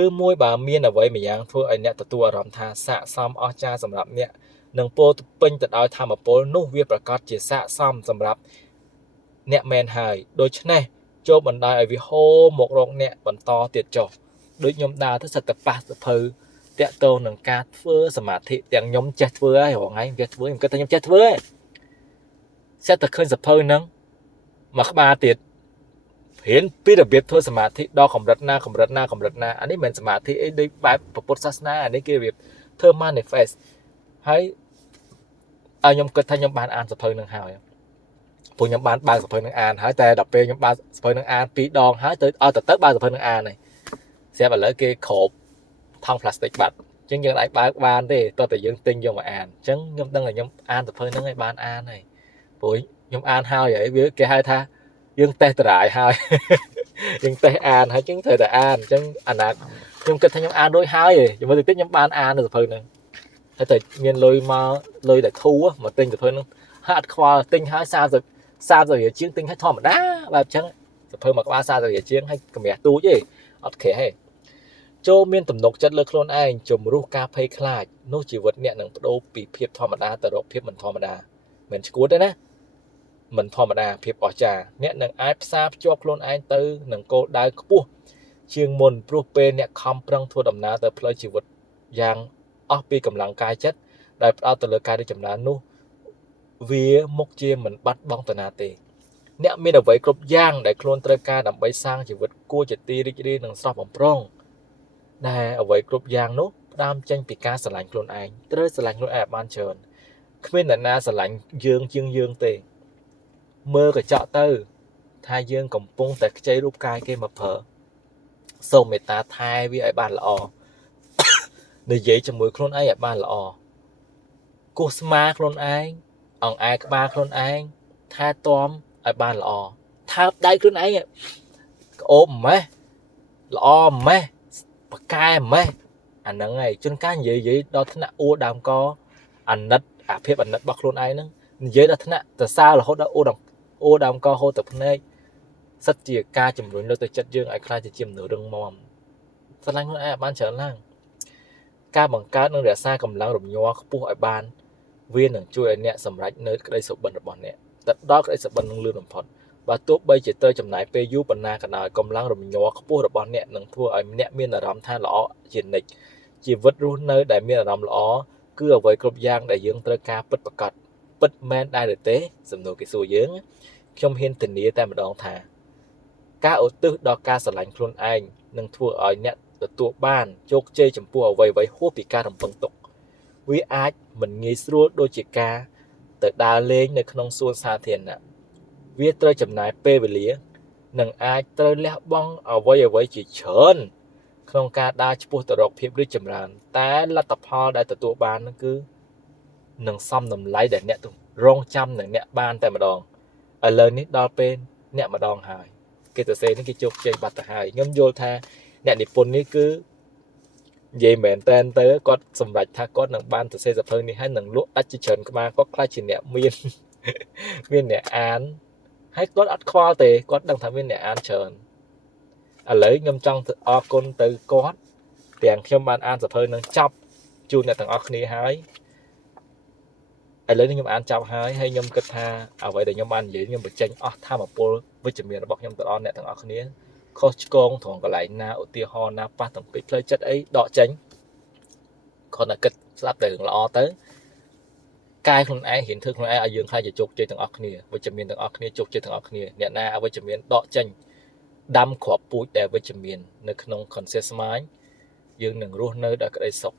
ឬមួយបើមានអ្វីមួយយ៉ាងធ្វើឲ្យអ្នកទទួលអារម្មណ៍ថាស័ក្តិសមអស្ចារ្យសម្រាប់អ្នកនិងពោលពេញទៅដោយធម៌ពលនោះវាប្រកាសជាស័ក្តិសមសម្រាប់អ្នកមែនហើយដូច្នេះចូលបណ្ដោយឲ្យវាហូរមករកអ្នកបន្តទៀតចុះដូចខ្ញុំដើរទៅសិតតែប៉ះសភៅតាក់ទងនឹងការធ្វើសមាធិទាំងខ្ញុំចេះធ្វើហើយរហងៃខ្ញុំចេះធ្វើខ្ញុំគិតថាខ្ញុំចេះធ្វើហើយសិតតែឃើញសភៅហ្នឹងមួយក្បាលទៀតរៀនពីរបៀបធ្វើសមាធិដល់កម្រិតណាអានេះមិនសមាធិអីដូចបែបពុទ្ធសាសនាអានេះគេរបៀបធ្វើ manifest ហើយខ្ញុំគិតថាខ្ញុំបានអានសភៅហ្នឹងហើយ ពួកខ្ញុំបានបើកសភៅនឹងអានហើយតែដល់ពេលខ្ញុំបើកសភៅនឹងអាន2 ដងហើយទៅឲ្យទៅបើកសភៅនឹងអានហើយស្រាប់ឥឡូវគេគ្របថង់ផ្លាស្ទិកបាត់អញ្ចឹងយើងអាចបើកបានទេតោះតែយើងទិញយកមកអានអញ្ចឹងខ្ញុំដឹងថាខ្ញុំអានសភៅហ្នឹងឲ្យបានអានហើយព្រោះខ្ញុំអានហើយវាគេហៅថាយើងតេស្តតារាយហើយយើងតេស្តអានហើយអញ្ចឹងត្រូវតែអានអញ្ចឹងអាណាខ្ញុំគិតថាខ្ញុំអានរួចហើយខ្ញុំមើលតិចខ្ញុំបានអាននៅសភៅហ្នឹងហើយតែមានលុយមកលុយតែធូរមកទិញសភៅហ្នឹងហើយអត់ខ្វល់ទិញហើយ30រៀលជាងទិញឲ្យធម្មតាបែបអញ្ចឹងសភៅមួយក្បាល30រៀលជាងឲ្យកម្រះទូចទេអត់ក្រេះទេចូលមានទំនុកចិត្តលើខ្លួនឯងជំរុះការភ័យខ្លាចនោះជីវិតអ្នកនឹងបដូរពីភាពធម្មតាទៅរកភាពមិនធម្មតាមិនឈួតទេណាមិនធម្មតាភាពអស្ចារ្យអ្នកនឹងអាចផ្សារភ្ជាប់ខ្លួនឯងទៅនឹងគោលដៅខ្ពស់ជាងមុនព្រោះពេលអ្នកខំប្រឹងធ្វើដំណើរទៅផ្លូវជីវិតយ៉ាងអស់ពីកម្លាំងកាយចិត្តដែលផ្ដោតទៅលើការរីកចម្រើននោះវាមុខជាមិនបាត់បង់ទៅណាទេអ្នកមានអ្វីគ្រប់យ៉ាងដែលខ្លួនត្រូវការដើម្បីសាងជីវិតគួរជាទីរីករាយនិងស្រស់បំព្រងដែលអ្វីគ្រប់យ៉ាងនោះផ្ដើមចេញពីការស្រឡាញ់ខ្លួនឯងត្រូវស្រឡាញ់ខ្លួនឯងឲ្យបានច្រើនគ្មានអ្នកណាស្រឡាញ់យើងជាងយើងទេមើលកញ្ចក់ទៅថាយើងកំពុងតែខ្ចីរូបកាយគេមកប្រើសូមមេត្តាថែវាឲ្យបានល្អនិយាយជាមួយខ្លួនឯងឲ្យបានល្អគោះស្មាខ្លួនឯងអង្អែក្បាលខ្លួនឯងថែទាំឲ្យបានល្អថើបដៃខ្លួនឯងក្អូបម៉េះល្អម៉េះប៉កែម៉េះអាហ្នឹងហើយជួនកាលនិយាយដល់ថ្នាក់អួរដើមកអាណិតអាភាពអាណិតរបស់ខ្លួនឯងហ្នឹងនិយាយដល់ថ្នាក់សរសើររហូតដល់អួរដើមកហូរទៅភ្នែកសិតជាការជំរុញលើកទឹកចិត្តយើងឲ្យខ្លាចជាមនុស្សរឹងមាំស្រឡាញ់ខ្លួនឯងឲ្យបានច្រើនឡើងការបង្កើតនិងរក្សាកម្លាំងរំញ័រខ្ពស់ឲ្យបានវានឹងជួយឲ្យអ្នកសម្រេចនៅក្តីសុបិនរបស់អ្នកទៅដល់ក្តីសុបិននឹងលឿនបំផុតបើទោះបីជាត្រូវចំណាយពេលយូរប៉ុណ្ណាក៏ដោយកម្លាំងរំញ័រខ្ពស់របស់អ្នកនឹងធ្វើឲ្យអ្នកមានអារម្មណ៍ថាល្អជានិច្ចជីវិតរស់នៅដែលមានអារម្មណ៍ល្អគឺអ្វីគ្រប់យ៉ាងដែលយើងត្រូវការពិតប្រាកដពិតមែនដែរឬទេសំណួរគេសួរយើងខ្ញុំហ៊ានធានាតែម្ដងថាការឧទ្ទិសដល់ការស្រឡាញ់ខ្លួនឯងនឹងធ្វើឲ្យអ្នកទទួលបានជោគជ័យចំពោះអ្វីៗហួសពីការរំពឹងទុកវាអាចមិនងាយស្រួលដូចជាការទៅដើរលេងនៅក្នុងសួនសាធារណៈវាត្រូវចំណាយពេលវេលានិងអាចត្រូវលះបង់អ្វីៗជាច្រើនក្នុងការដើរឆ្ពោះទៅរកភាពរីកចម្រើនតែលទ្ធផលដែលទទួលបាននោះគឺនឹងសមតម្លៃដែលអ្នករងចាំនឹងអ្នកបានតែម្ដងឥឡូវនេះដល់ពេលអ្នកម្ដងហើយគេទៅសេនេះគេជោគជ័យបាត់ទៅហើយខ្ញុំយល់ថាអ្នកនិពន្ធនេះគឺនិយាយមែនតែនទៅគាត់សម្រេចថាគាត់នឹងបានទៅសេសភៅនេះហើយនឹងលក់ដាច់ជាច្រើនក្បាលគាត់ខ្លាចជាអ្នកមានអ្នកអានហើយគាត់អត់ខ្វល់ទេគាត់ដឹងថាមានអ្នកអានច្រើនឥឡូវខ្ញុំចង់អរគុណទៅគាត់ទាំងខ្ញុំបានអានសភៅនឹងចប់ជូនអ្នកទាំងអស់គ្នាហើយឥឡូវនេះខ្ញុំអានចប់ហើយខ្ញុំគិតថាអ្វីដែលខ្ញុំបាននិយាយខ្ញុំបញ្ចេញអស់ធម៌ពលវិជ្ជមានរបស់ខ្ញុំទៅដល់អ្នកទាំងអស់គ្នាខុសឆ្គងត្រង់កន្លែងណាឧទាហរណ៍ណាប៉ះទង្គិចផ្លូវចិត្តអីដកចេញគាត់តែគិតស្ដាប់តែរឿងល្អទៅកាយខ្លួនឯងហ៊ានធ្វើខ្លួនឯងឲ្យយើងខ្លាចជាជោគជ័យទាំងអស់គ្នាវិជ្ជមានទាំងអស់គ្នាជោគជ័យទាំងអស់គ្នាអ្នកណាអវិជ្ជមានដកចេញដាំគ្រាប់ពូជដែលវិជ្ជមាននៅក្នុង conscious mind យើងនឹងរស់នៅដោយក្តីសុខ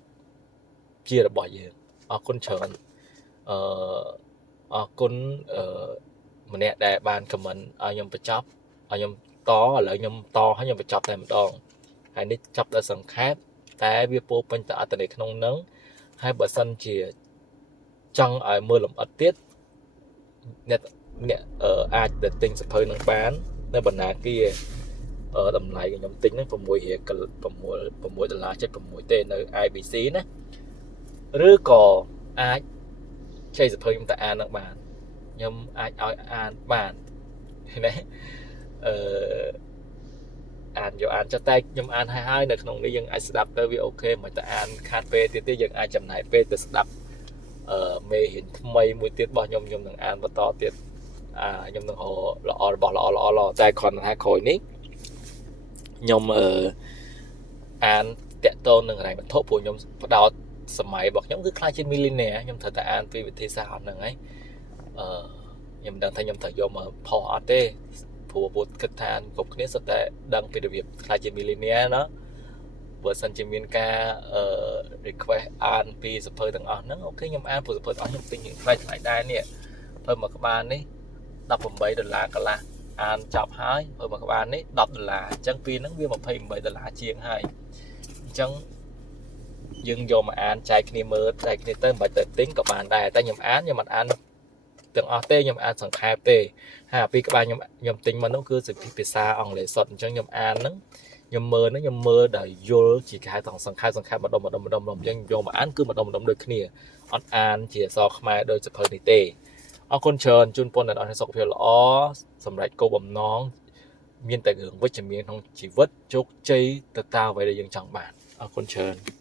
ជារបស់យើងអរគុណច្រើនអរគុណម្នាក់ដែលបាន comment ឲ្យខ្ញុំបញ្ចប់ឲ្យខ្ញុំតឥឡូវខ្ញុំតឲ្យខ្ញុំបញ្ចប់តែម្ដងហើយនេះចប់ដោយសង្ខេបតែវាពោពេញទៅអត្ថន័យក្នុងនឹងហើយបើសិនជាចង់ឲ្យមើលលម្អិតទៀតអ្នកអាចទៅទិញសភៅនឹងបាននៅបណ្ណាគារតម្លៃខ្ញុំទិញហ្នឹង$6.76ទេនៅ IBC ណាឬក៏អាចចែកសភៅខ្ញុំទៅអាននឹងបានខ្ញុំអាចឲ្យអានបានណាអានយកអានចុះតែខ្ញុំអានហើយនៅក្នុងនេះយើងអាចស្ដាប់ទៅវាអូខេមិនតែអានខាត់ពេលទៀតទេយើងអាចចំណាយពេលទៅស្ដាប់មេរៀនថ្មីមួយទៀតរបស់ខ្ញុំនឹងអានបន្តទៀតខ្ញុំនឹងល្អរបស់ល្អតែគ្រាន់តែថាក្រោយនេះខ្ញុំអានតាក់ទងនឹងរ៉ៃវត្ថុព្រោះខ្ញុំផ្ដោតសម័យរបស់ខ្ញុំគឺខ្លាចជា millionaire ខ្ញុំត្រូវតែអានពីវិធីសាស្ត្រហ្នឹងហើយខ្ញុំមិនដឹងថាខ្ញុំត្រូវយកមកផុសអត់ទេព្រោះគិតថាគ្រប់គ្នាសុទ្ធតែដឹងពីរបៀបខ្លាចជា millionaire ណាបើសិនជាមានការ request អានពីសភៅទាំងអស់ហ្នឹងអូខេខ្ញុំអានព្រោះសភៅទាំងអស់ខ្ញុំទិញថ្លៃដែរនេះធ្វើមកក្បាលនេះ $18 កន្លះអានចប់ហើយមើលមកក្បាលនេះ$10អញ្ចឹងពីហ្នឹងវា$28ជាងហើយអញ្ចឹងយើងយកមកអានចែកគ្នាមើលចែកគ្នាទៅមិនបាច់ទៅទិញក៏បានដែរតែខ្ញុំអានខ្ញុំអត់អានទាំងអស់ទេខ្ញុំអានសង្ខេបទេហើយពីក្បាលខ្ញុំទិញមកនោះគឺសិភាសាអង់គ្លេសសុទ្ធអញ្ចឹងខ្ញុំអានហ្នឹងខ្ញុំមើលដល់យល់ជាគេហៅថាសង្ខេបម្ដុំអញ្ចឹងយកមកអានគឺម្ដុំដូចគ្នាអត់អានជាអក្សរខ្មែរដូចសភៅនេះទេអរគុណច្រើនជូនពរអ្នកនរសុខភាពល្អសម្រាប់គោលបំណងមានតែរឿងវិជ្ជមានក្នុងជីវិតជោគជ័យទៅតាមអ្វីដែលយើងចង់បានអរគុណច្រើន